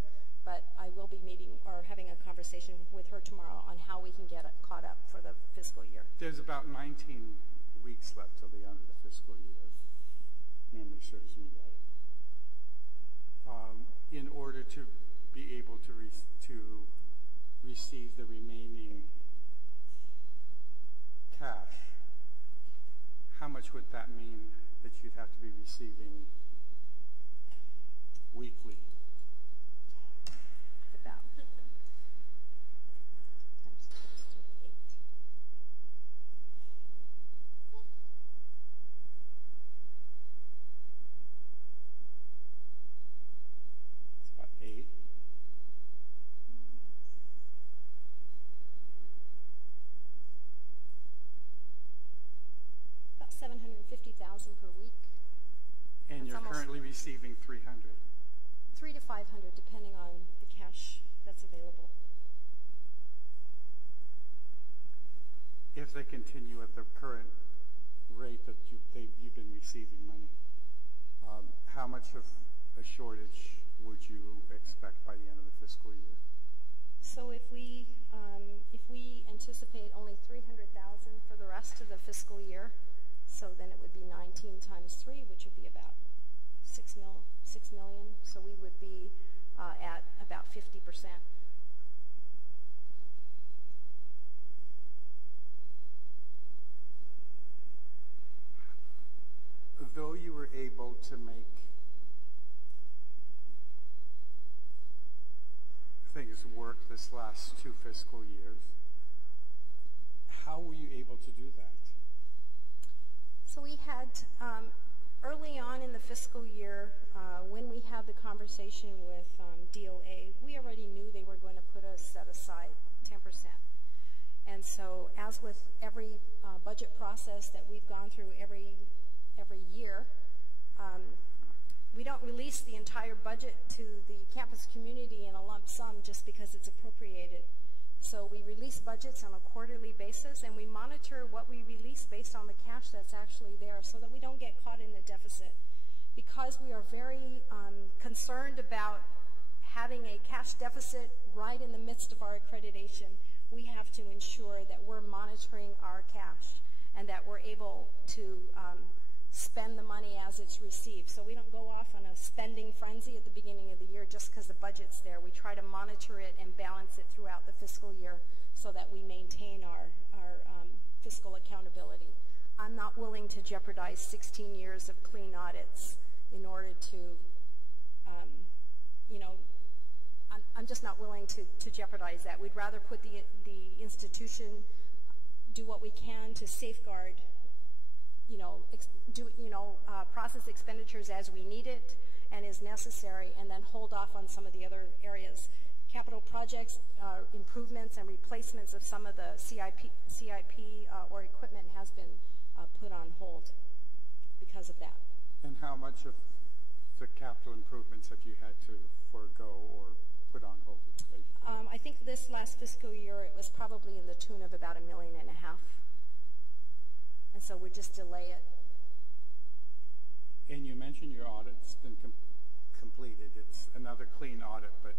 but I will be meeting or having a conversation with her tomorrow on how we can get it caught up for the fiscal year. There's about 19 weeks left till the end of the fiscal year, if memory serves me right. In order to be able to receive the remaining cash, how much would that mean that you'd have to be receiving weekly? About times 8. It's about 8. About 750,000 per week. And That's you're currently receiving 300. 300 to 500, depending on the cash that's available. If they continue at the current rate that you've been receiving money, how much of a shortage would you expect by the end of the fiscal year? So if we anticipate only 300,000 for the rest of the fiscal year, so then it would be 19 times 3, which would be about 6 million. So we would be at about 50%. Though you were able to make things work this last 2 fiscal years, how were you able to do that? So we had, early on in the fiscal year, when we had the conversation with DOA, we already knew they were going to put us set aside 10%. And so as with every budget process that we've gone through every year, we don't release the entire budget to the campus community in a lump sum just because it's appropriated. So we release budgets on a quarterly basis, and we monitor what we release based on the cash that's actually there so that we don't get caught in the deficit. Because we are very concerned about having a cash deficit right in the midst of our accreditation, we have to ensure that we're monitoring our cash and that we're able to spend the money as it's received. So we don't go off on a spending frenzy at the beginning of the year just because the budget's there. We try to monitor it and balance it throughout the fiscal year so that we maintain our fiscal accountability. I'm not willing to jeopardize 16 years of clean audits in order to, I'm just not willing to jeopardize that. We'd rather put the institution, do what we can to safeguard process expenditures as we need it and is necessary, and then hold off on some of the other areas. Capital projects, improvements and replacements of some of the CIP or equipment has been put on hold because of that. And how much of the capital improvements have you had to forego or put on hold? I think this last fiscal year it was probably in the tune of about $1.5 million. And so we just delay it. And you mentioned your audit's been completed. It's another clean audit, but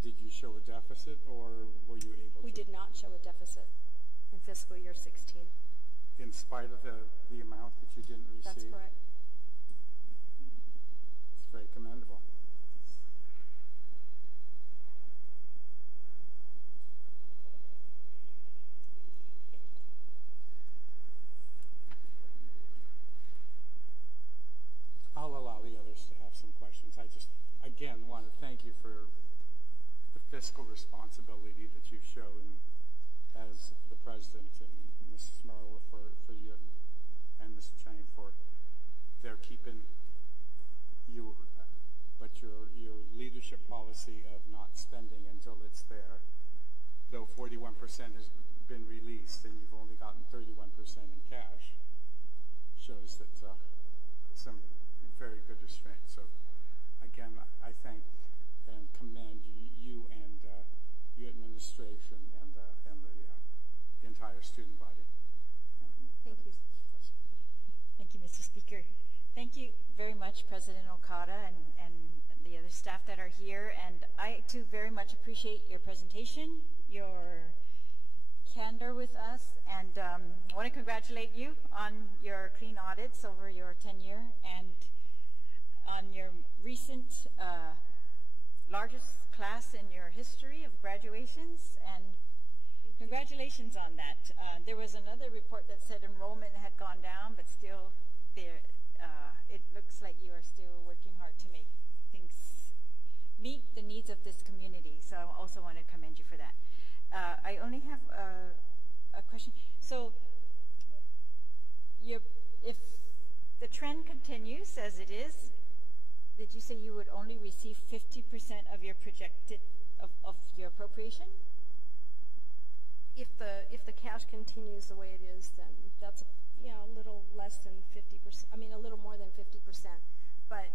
did you show a deficit, or were you able to? We did not show a deficit in fiscal year 16. In spite of the amount that you didn't receive? That's correct. It's very commendable. I'll allow the others to have some questions. I just, again, want to thank you for the fiscal responsibility that you've shown as the president, and Mrs. Merrill for you, and Mr. Chang for their keeping you, but your leadership policy of not spending until it's there, though 41% has been released and you've only gotten 31% in cash, shows that some very good restraint. So again, I thank and commend you and your administration and the entire student body. Thank you. Thank you, Mr. Speaker. Thank you very much, President Okada, and the other staff that are here. And I, too, very much appreciate your presentation, your candor with us, and I want to congratulate you on your clean audits over your tenure and on your recent largest class in your history of graduations, and congratulations on that. There was another report that said enrollment had gone down, but still there, it looks like you are still working hard to make things meet the needs of this community. So I also want to commend you for that. I only have a question. So if the trend continues as it is, did you say you would only receive 50% of your projected of your appropriation? If the cash continues the way it is, then that's a little less than 50%. I mean, a little more than 50%. But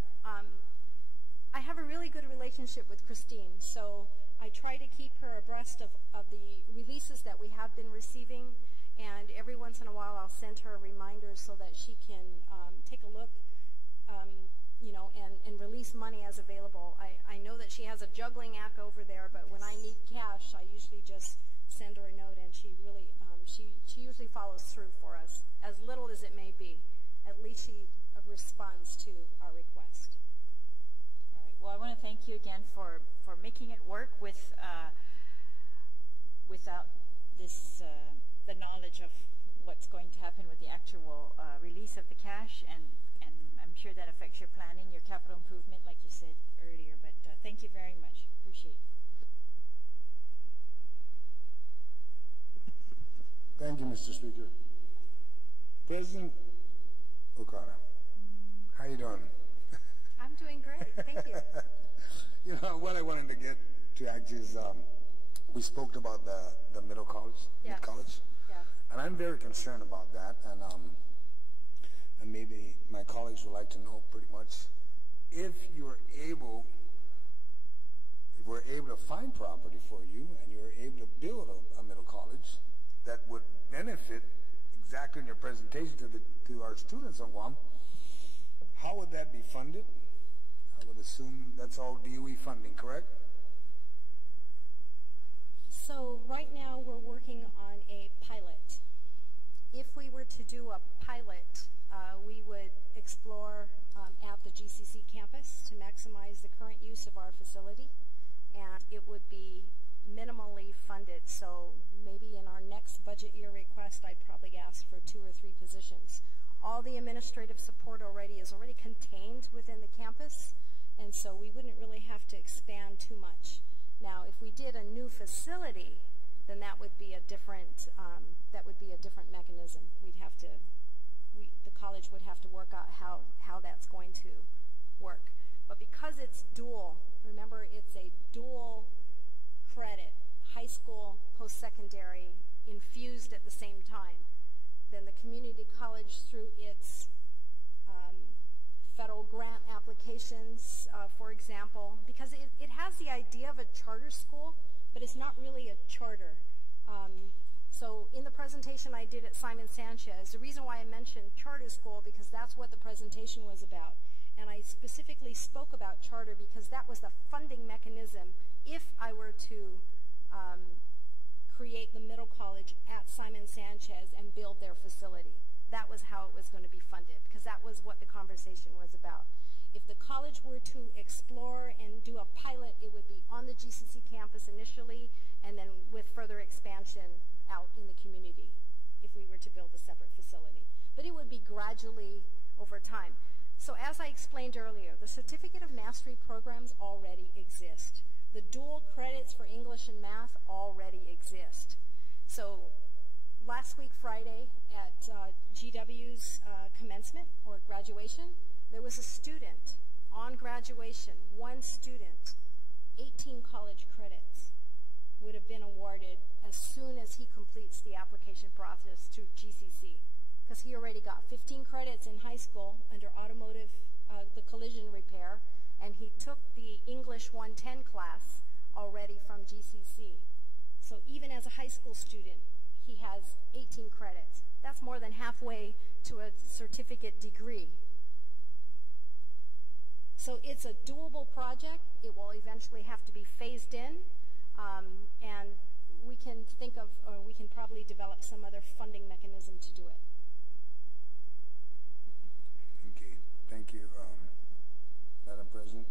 I have a really good relationship with Christine, so I try to keep her abreast of the releases that we have been receiving, and every once in a while I'll send her reminders so that she can take a look, and release money as available. I know that she has a juggling act over there, but when I need cash, I usually just send her a note, and she really, she usually follows through for us, as little as it may be. At least she responds to our request. All right. Well, I want to thank you again for making it work with without this the knowledge of what's going to happen with the actual release of the cash, and I'm sure that affects your planning, your capital improvement, like you said earlier. But thank you very much. Appreciate it. Thank you, Mr. Speaker. President Okada, how you doing? I'm doing great. Thank you. You know, what I wanted to get to actually is we spoke about the middle college, Yes. mid-college, Yeah. and I'm very concerned about that, and maybe my colleagues would like to know pretty much if we're able to find property for you and you're able to build a middle college that would benefit exactly in your presentation to our students on Guam, how would that be funded? I would assume that's all DOE funding, correct? So right now we're working on a pilot. If we were to do a pilot, we would explore at the GCC campus to maximize the current use of our facility, and it would be minimally funded. So maybe in our next budget year request, I'd probably ask for 2 or 3 positions. All the administrative support is already contained within the campus, and so we wouldn't really have to expand too much. Now, if we did a new facility, then that would be a different mechanism. The college would have to work out how that's going to work. But because it's dual, remember it's a dual credit, high school, post-secondary, infused at the same time, then the community college, through its federal grant applications, for example, because it has the idea of a charter school, but it's not really a charter. So in the presentation I did at Simon Sanchez, the reason why I mentioned charter school, because that's what the presentation was about. And I specifically spoke about charter because that was the funding mechanism if I were to create the middle college at Simon Sanchez and build their facility. That was how it was going to be funded, because that was what the conversation was about. If the college were to explore and do a pilot, it would be on the GCC campus initially, and then with further expansion out in the community if we were to build a separate facility. But it would be gradually over time. So as I explained earlier, the Certificate of Mastery programs already exist. The dual credits for English and math already exist. So last week, Friday, at GW's commencement or graduation, there was a student on graduation, one student, 18 college credits would have been awarded as soon as he completes the application process to GCC, because he already got 15 credits in high school under automotive, the collision repair, and he took the English 110 class already from GCC. So even as a high school student, he has 18 credits. That's more than halfway to a certificate degree. So it's a doable project. It will eventually have to be phased in, and we can think of, or we can probably develop some other funding mechanism to do it. Okay, thank you, Madam President.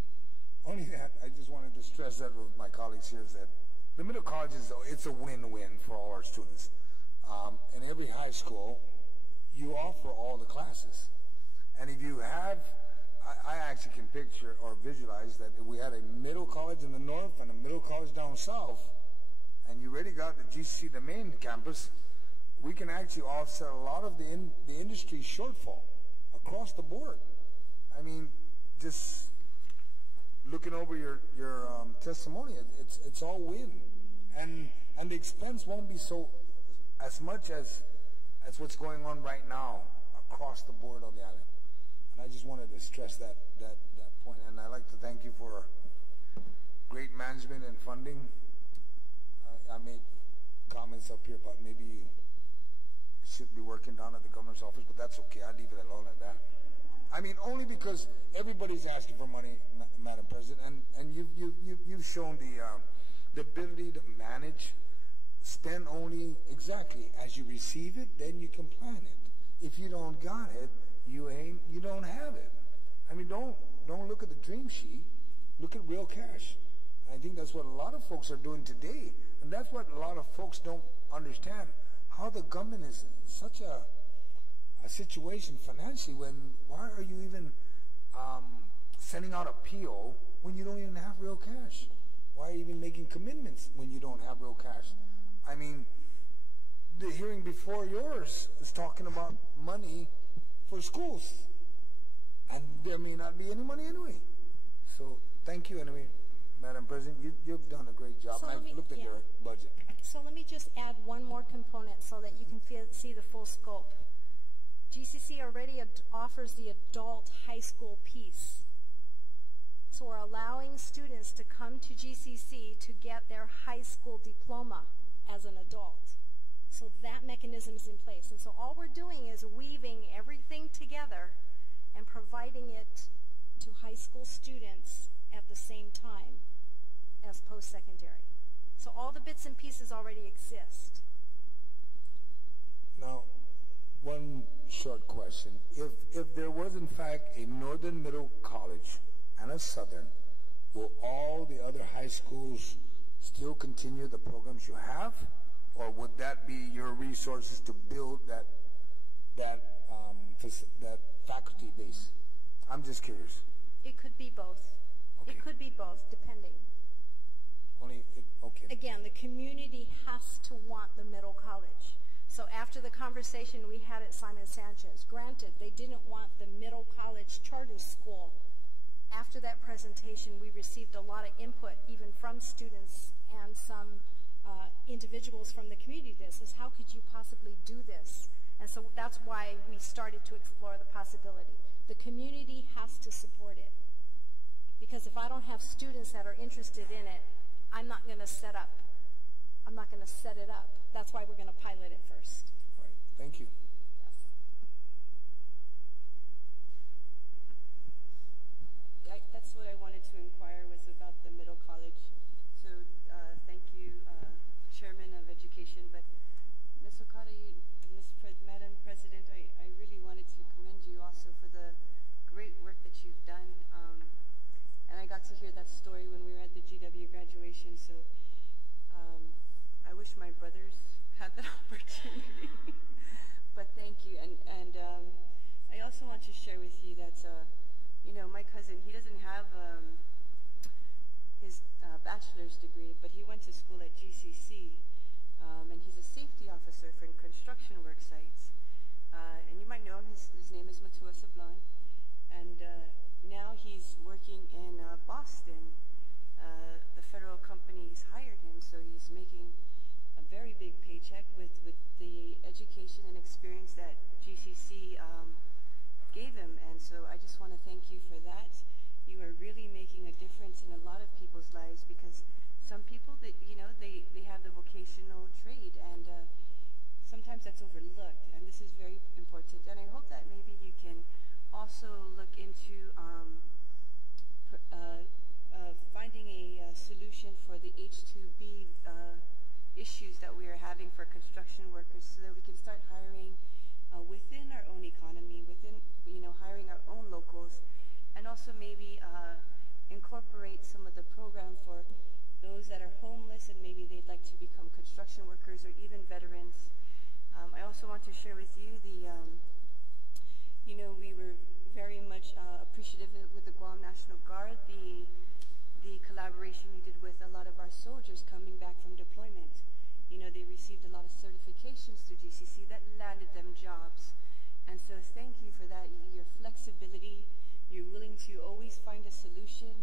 Only that, I just wanted to stress that with my colleagues here is that the middle college it's a win-win for all our students. In every high school, you offer all the classes. And if you have, I actually can picture or visualize that if we had a middle college in the north and a middle college down south, and you already got the GCC, the main campus, we can actually offset a lot of the industry shortfall across the board. I mean, just looking over your testimony, it's all win, and the expense won't be so as much as what's going on right now across the board on the island. And I just wanted to stress that point, and I'd like to thank you for great management and funding. I made comments up here about maybe you should be working down at the governor's office, but that's okay. I'll leave it alone at that. I mean, only because everybody's asking for money, Madam President, and you've shown the ability to manage, spend only exactly as you receive it, then you can plan it. If you don't got it, you don't have it. I mean, don't look at the dream sheet. Look at real cash. I think that's what a lot of folks are doing today, and that's what a lot of folks don't understand. How the government is in such a situation financially why are you even sending out a PO when you don't even have real cash? Why are you even making commitments when you don't have real cash? I mean, the hearing before yours is talking about money for schools, and there may not be any money anyway. So thank you anyway, Madam President. You've done a great job. I've looked at your budget. So let me just add one more component so that you can see the full scope. GCC already offers the adult high school piece. So we're allowing students to come to GCC to get their high school diploma as an adult. So that mechanism is in place. And so all we're doing is weaving everything together and providing it to high school students at the same time as post-secondary. So all the bits and pieces already exist. Now, one short question. If there was, in fact, a northern middle college and a southern, will all the other high schools still continue the programs you have? Or would that be your resources to build that faculty base? I'm just curious. It could be both. Okay. It could be both, depending. Okay. Again, the community has to want the middle college. So after the conversation we had at Simon Sanchez, granted, they didn't want the middle college charter school. After that presentation, we received a lot of input, even from students and some individuals from the community. This is, how could you possibly do this? And so that's why we started to explore the possibility. The community has to support it. Because if I don't have students that are interested in it, I'm not going to set up. I'm not going to set it up. That's why we're going to pilot it first. All right. Thank you. Yes. That's what I wanted to inquire was about the middle college. So thank you, Chairman of Education. But Ms. Okada, Madam President, I really wanted to commend you also for the great work that you've done. And I got to hear that story when we were at the GW graduation. So I wish my brothers had that opportunity. But thank you. And I also want to share with you that, you know, my cousin, he doesn't have his bachelor's degree, but he went to school at GCC, and he's a safety officer for construction work sites. And you might know him. His name is Matua Sablon. And now he's working in Boston. The federal company's hired him, so he's making a very big paycheck with the education and experience that GCC gave him. And so I just want to thank you for that. You are really making a difference in a lot of people's lives, because some people, that you know, they have the vocational trade, and sometimes that's overlooked, and this is very important. And I hope that maybe you can also look into solution for the H-2B issues that we are having for construction workers, so that we can start hiring within our own economy, within, hiring our own locals, and also maybe incorporate some of the program for those that are homeless and maybe they'd like to become construction workers or even veterans. I also want to share with you we were very much appreciative with the Guam National Guard, the collaboration we did with a lot of our soldiers coming back from deployment. They received a lot of certifications through GCC that landed them jobs. And so thank you for that, your flexibility, you're willing to always find a solution,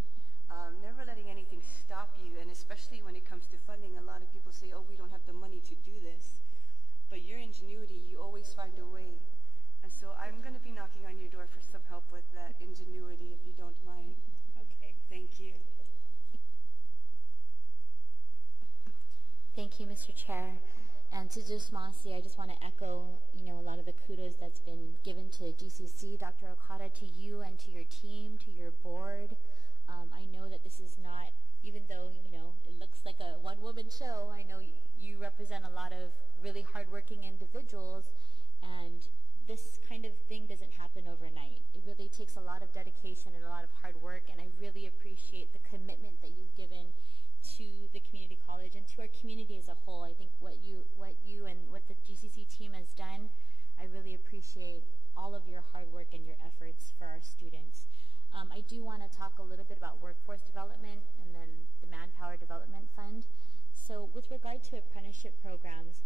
never letting anything stop you, and especially when it comes to funding, a lot of people say, oh, we don't have the money to do this. But your ingenuity, you always find a way. And so I'm going to be knocking on your door for some help with that ingenuity, if you don't mind. Okay, thank you. Thank you, Mr. Chair. And to Masi, I just want to echo, a lot of the kudos that's been given to GCC, Dr. Okada, to you and to your team, to your board. I know that this is not, even though, it looks like a one-woman show, I know you represent a lot of really hardworking individuals, and this kind of thing doesn't happen overnight. It really takes a lot of dedication and a lot of hard work, and I really appreciate the commitment that you've given to the community college and to our community as a whole. I think what you and what the GCC team has done, I really appreciate all of your hard work and your efforts for our students. I do want to talk a little bit about workforce development and then the Manpower Development Fund. So with regard to apprenticeship programs,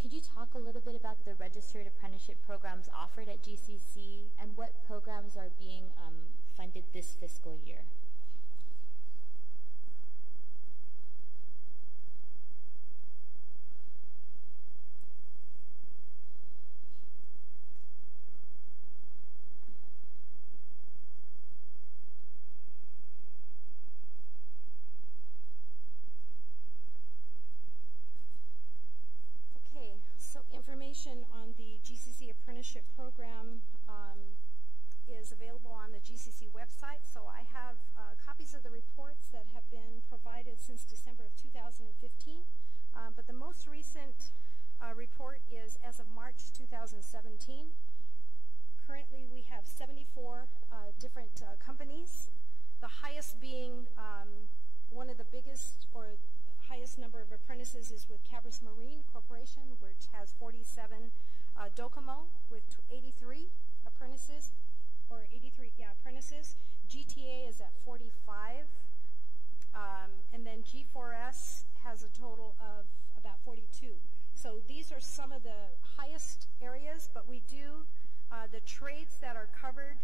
could you talk a little bit about the registered apprenticeship programs offered at GCC and what programs are being funded this fiscal year? Information on the GCC apprenticeship program is available on the GCC website. So I have copies of the reports that have been provided since December of 2015. But the most recent report is as of March 2017. Currently we have 74 different companies, the highest being one of the biggest or highest number of apprentices is with Cabris Marine Corporation, which has 47, Docomo with 83 apprentices, apprentices. GTA is at 45, and then G4S has a total of about 42. So these are some of the highest areas, but we do, the trades that are covered,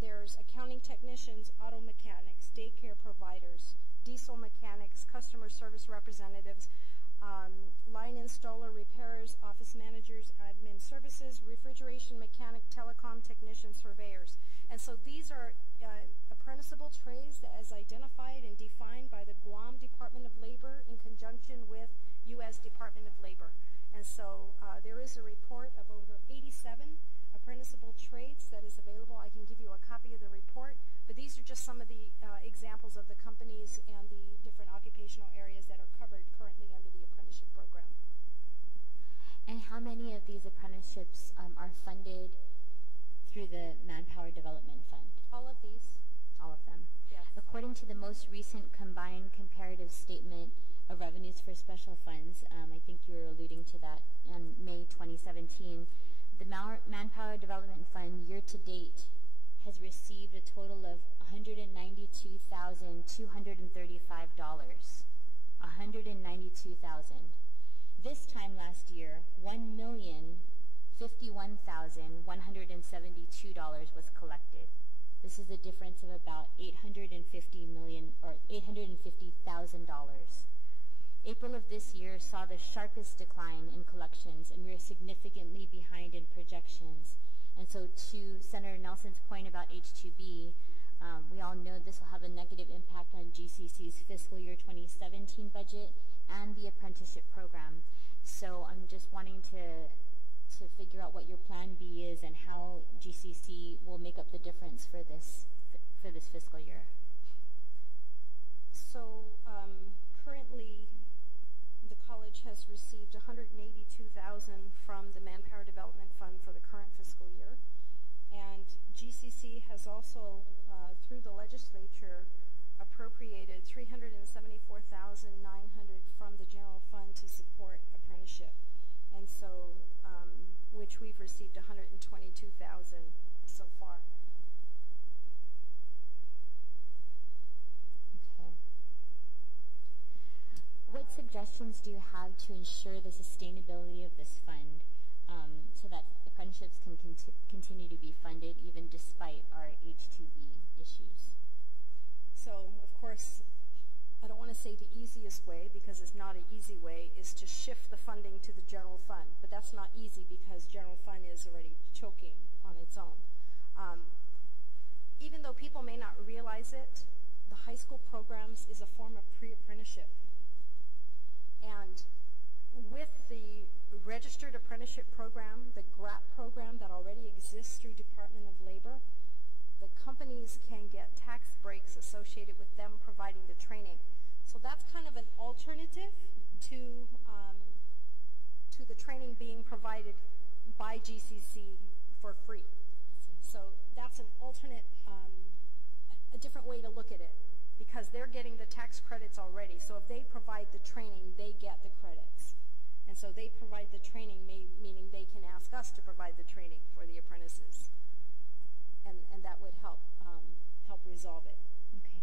there's accounting technicians, auto mechanics, daycare providers, diesel mechanics, customer service representatives, line installer, repairers, office managers, admin services, refrigeration mechanic, telecom technicians, surveyors. And so these are apprenticeable trades as identified and defined by the Guam Department of Labor in conjunction with U.S. Department of Labor. And so there is a report of over 87 apprenticeable trades that is available. I can give you a copy of the report, but these are just some of the examples of the companies and the different occupational areas that are covered currently under the apprenticeship program. And how many of these apprenticeships are funded through the Manpower Development Fund? All of these. All of them? Yes. According to the most recent combined comparative statement of revenues for special funds, I think you were alluding to that in May 2017, the Manpower Development Fund year-to-date has received a total of $192,235. $192,000. This time last year, $1,051,172 was collected. This is a difference of about $850,000. April of this year saw the sharpest decline in collections, and we are significantly behind in projections. And so to Senator Nelson's point about H-2B, we all know this will have a negative impact on GCC's fiscal year 2017 budget and the apprenticeship program. So I'm just wanting to figure out what your plan B is and how GCC will make up the difference for this fiscal year. So from the Manpower Development Fund for the current fiscal year. And GCC has also, through the legislature, appropriated $374,900 from the general fund to support apprenticeship. And so, which we've received $122,000 so far. Okay. What suggestions do you have to ensure the sustainability of this fund so that apprenticeships can continue to be funded even despite our H-2B issues? So, of course, I don't want to say the easiest way, because it's not an easy way, is to shift the funding to the general fund. But that's not easy because general fund is already choking on its own. Even though people may not realize it, the high school programs is a form of pre-apprenticeship. And with the registered apprenticeship program, the GRAP program that already exists through Department of Labor, the companies can get tax breaks associated with them providing the training. So that's kind of an alternative to the training being provided by GCC for free. So that's an alternate, a different way to look at it, because they're getting the tax credits already. So if they provide the training, they get the credits. And so they provide the training, meaning they can ask us to provide the training for the apprentices. And that would help resolve it. Okay.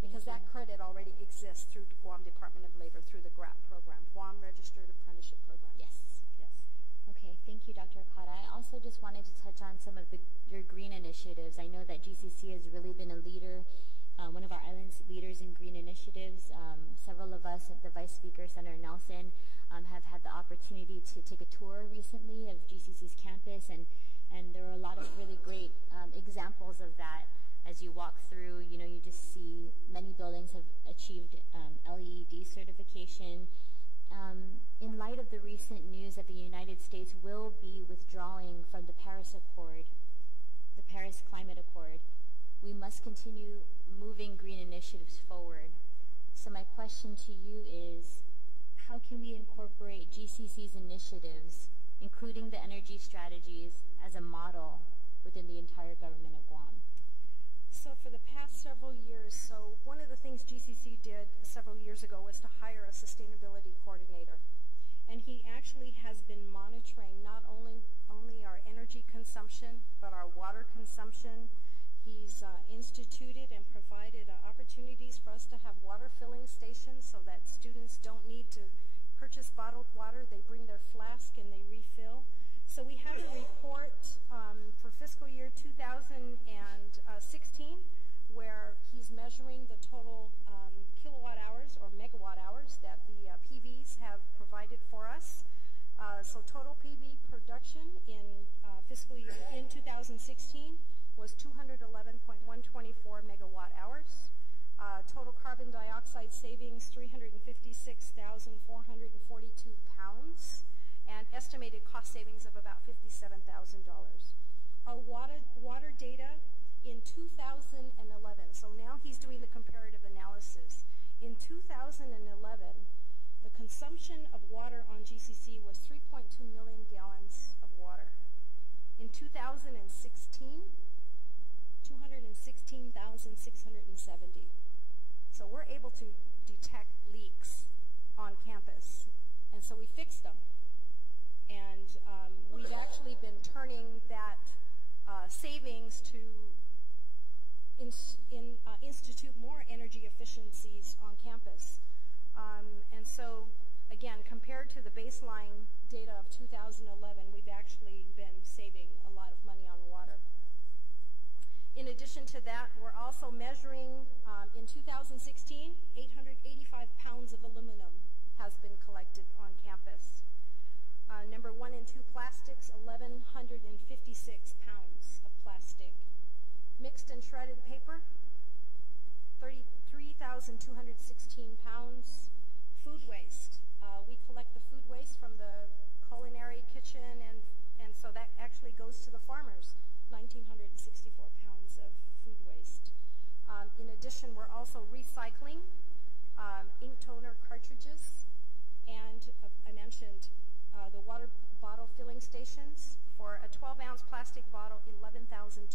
Because that credit already exists through the Guam Department of Labor through the GRAP program, Guam Registered Apprenticeship Program. Yes. Yes. Okay, thank you, Dr. Okada. I also just wanted to touch on some of your green initiatives. I know that GCC has really been a leader, one of our island's leaders in green initiatives. Several of us, the Vice Speaker, Senator Nelson, have had the opportunity to take a tour recently of GCC's campus, and there are a lot of really great examples of that. As you walk through, you just see many buildings have achieved LEED certification. In light of the recent news that the United States will be withdrawing from the Paris Accord, the Paris Climate Accord, we must continue moving green initiatives forward. So my question to you is, how can we incorporate GCC's initiatives, including the energy strategies, as a model within the entire government of Guam? So for the past several years, one of the things GCC did several years ago was to hire a sustainability coordinator. And he actually has been monitoring not only our energy consumption, but our water consumption. He's instituted and provided opportunities for us to have water filling stations so that students don't need to purchase bottled water. They bring their flask and they refill. So we have a report for fiscal year 2016 where he's measuring the total kilowatt hours or megawatt hours that the PVs have provided for us. So total PV production in fiscal year in 2016 was 211.124 megawatt hours. Total carbon dioxide savings 356,442 pounds. And estimated cost savings of about $57,000. Our water data in 2011, so now he's doing the comparative analysis. In 2011, the consumption of water on GCC was 3.2 million gallons of water. In 2016, 216,670. So we're able to detect leaks on campus, and so we fixed them. And we've actually been turning that savings to institute more energy efficiencies on campus. And so, again, compared to the baseline data of 2011, we've actually been saving a lot of money on water. In addition to that, we're also measuring, in 2016, 885 pounds of aluminum has been collected on campus. Number 1 and 2 plastics, 1,156 pounds of plastic. Mixed and shredded paper, 33,216 pounds. Food waste. We collect the food waste from the culinary kitchen, and so that actually goes to the farmers, 1,964 pounds of food waste. In addition, we're also recycling ink toner cartridges, and I mentioned the water bottle filling stations. For a 12-ounce plastic bottle, 11,287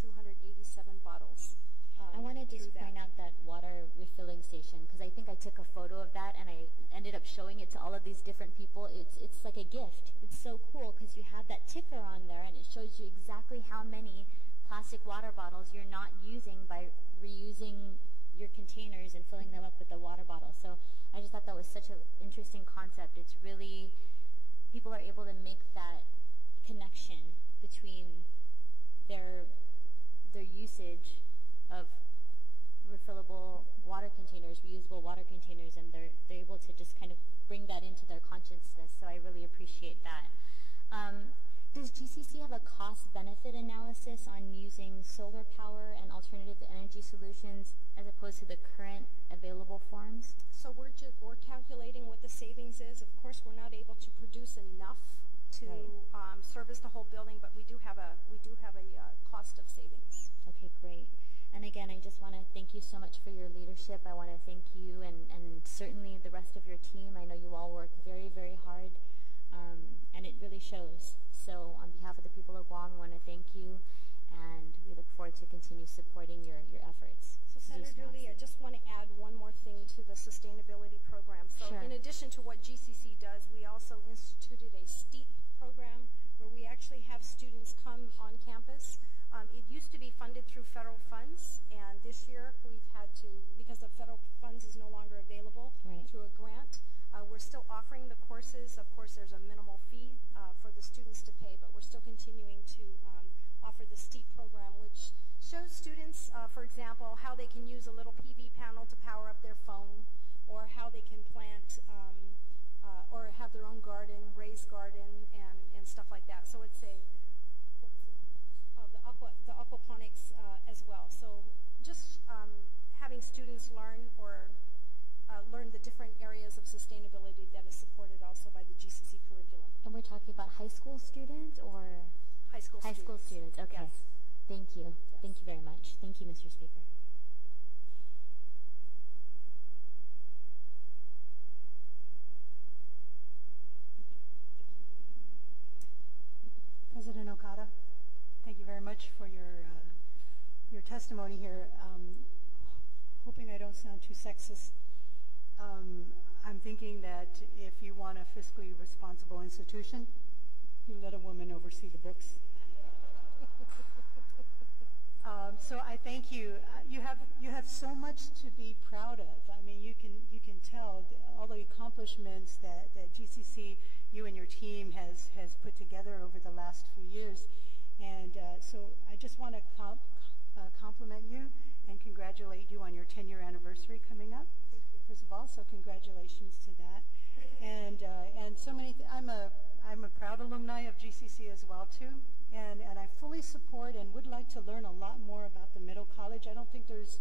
bottles. I want to just point out that water refilling station because I think I took a photo of that and I ended up showing it to all of these different people. It's like a gift. It's so cool because you have that ticker on there and it shows you exactly how many plastic water bottles you're not using by reusing your containers and filling them up with the water bottle. So I just thought that was such an interesting concept. It's really, people are able to make that connection between their usage of refillable water containers, reusable water containers, and they're able to just kind of bring that into their consciousness. So I really appreciate that. Does GCC have a cost-benefit analysis on using solar power and alternative energy solutions as opposed to the current available forms? So we're calculating what the savings is. Of course, we're not able to produce enough to service the whole building, but we do have a cost of savings. Okay, great. And again, I just want to thank you so much for your leadership. I want to thank you and certainly the rest of your team. I know you all work very, very hard, and it really shows. So on behalf of the people of Guam, I want to thank you, and we look forward to continue supporting your efforts. So Senator Lee, I just want to add one more thing to the sustainability program. So in addition to what GCC does, we also instituted a STEEP program where we actually have students come on campus. It used to be funded through federal funds, and this year we've had to, because the federal funds is no longer available through a grant, we're still offering the courses. Of course, there's a minimal fee for the students to pay, but we're still continuing to offer the STEEP program, which shows students, for example, how they can use a little PV panel to power up their phone, or how they can plant or have their own garden, raised garden, and stuff like that. So it's the aquaponics as well. So just having students learn learn the different areas of sustainability that is supported also by the GCC curriculum. And we're talking about high school students or? High school students. Okay. Yes. Thank you. Yes. Thank you very much. Thank you, Mr. Speaker. President Okada, thank you very much for your testimony here. Hoping I don't sound too sexist. I'm thinking that if you want a fiscally responsible institution, you let a woman oversee the books. So I thank you. You have so much to be proud of. I mean, you can tell all the accomplishments that GCC, you and your team has put together over the last few years. And so I just want to compliment you and congratulate you on your 10-year anniversary coming up. First of all, so congratulations to that. And so many. I'm a proud alumni of GCC as well too. And I fully support and would like to learn a lot more about the middle college. I don't think there's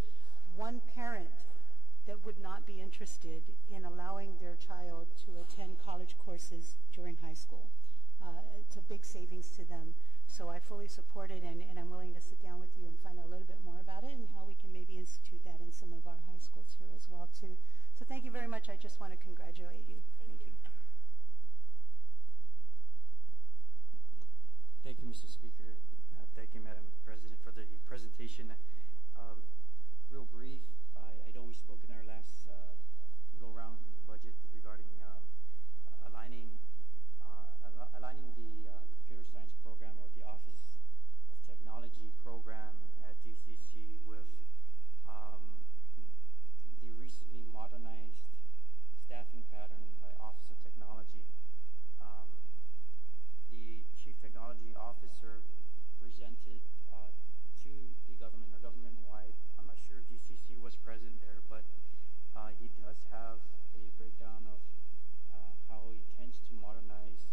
one parent that would not be interested in allowing their child to attend college courses during high school. It's a big savings to them. So I fully support it, and I'm willing to sit down with you and find out a little bit more about it and how we can maybe institute that in some of our high schools here as well too. So thank you very much. I just want to congratulate you. Thank you. Thank you, Mr. Speaker. Thank you, Madam President, for the presentation. Real brief, I know we spoke in our last go-round budget regarding aligning the computer science program or the Office of Technology program at GCC with the recently modernized staffing pattern by Office of Technology. The Chief Technology Officer presented to the government or government-wide. I'm not sure GCC was present there, but he does have a breakdown of how he intends to modernize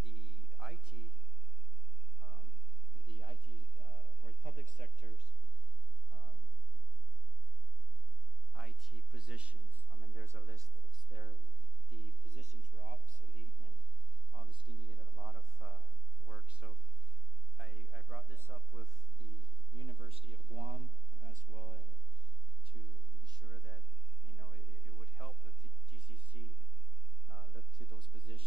the IT or public sector's IT positions. I mean, there's a list that's there. The positions were obsolete and obviously needed a lot of work. So I brought this up with the University of Guam as well, and to ensure that it would help if the GCC look to those positions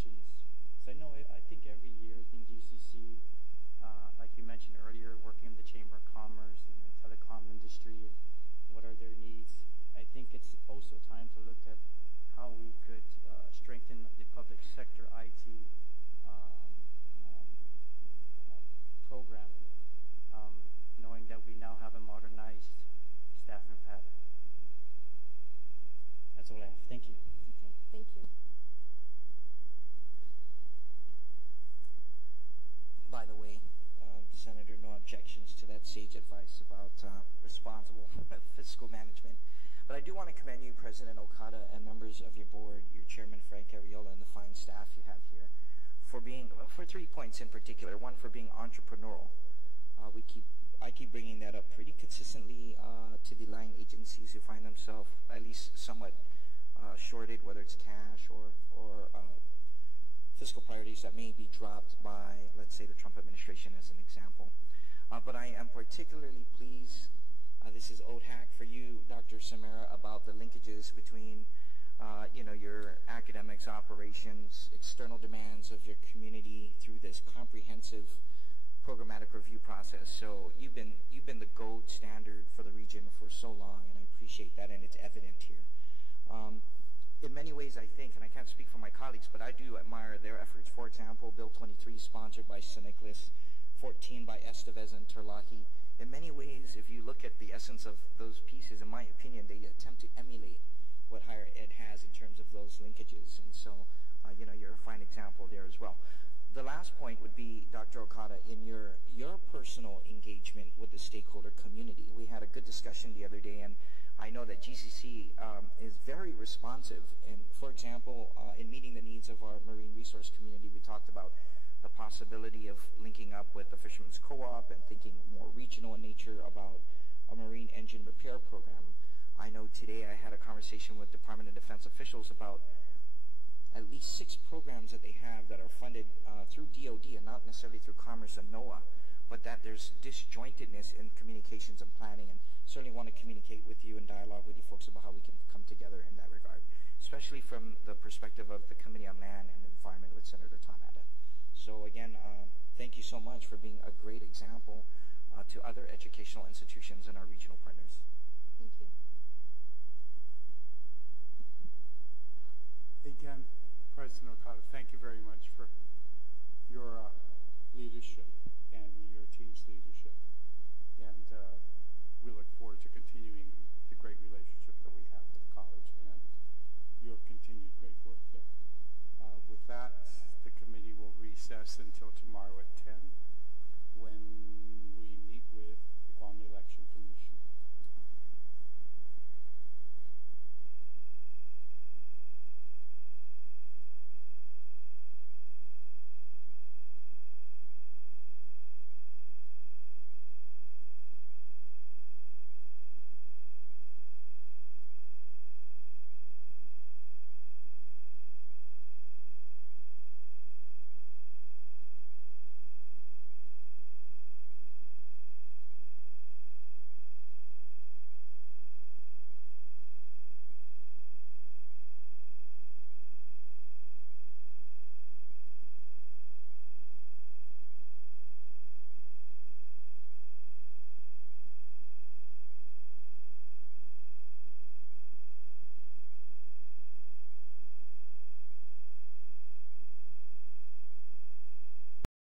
fiscal management. But I do want to commend you, President Okada, and members of your board, your chairman, Frank Ariola, and the fine staff you have here, for 3 points in particular. One, for being entrepreneurial. I keep bringing that up pretty consistently to the line agencies who find themselves at least somewhat shorted, whether it's cash or fiscal priorities that may be dropped by, let's say, the Trump administration as an example. But I am particularly pleased, this is old hack for you, Dr. Samara, about the linkages between your academics, operations, external demands of your community through this comprehensive programmatic review process. So you've been the gold standard for the region for so long, and I appreciate that, and it's evident here. In many ways, I think, and I can't speak for my colleagues, but I do admire their efforts. For example, Bill 23, sponsored by St. Nicholas, 14 by Estevez and Terlahi. In many ways, if you look at the essence of those pieces, in my opinion, they attempt to emulate what higher ed has in terms of those linkages. And so, you're a fine example there as well. The last point would be, Dr. Okada, in your personal engagement with the stakeholder community. We had a good discussion the other day, and I know that GCC is very responsive. And for example, in meeting the needs of our marine resource community, we talked about the possibility of linking up with the Fishermen's Co-op and thinking more regional in nature about a marine engine repair program. I know today I had a conversation with Department of Defense officials about at least 6 programs that they have that are funded through DOD and not necessarily through Commerce and NOAA, but that there's disjointedness in communications and planning, and certainly want to communicate with you and dialogue with you folks about how we can come together in that regard, especially from the perspective of the Committee on Land and Environment with Senator Tom Abbott. So again, thank you so much for being a great example to other educational institutions and our regional partners. Thank you. Again, President Okada, thank you very much for your leadership and your team's leadership. And we look forward to continuing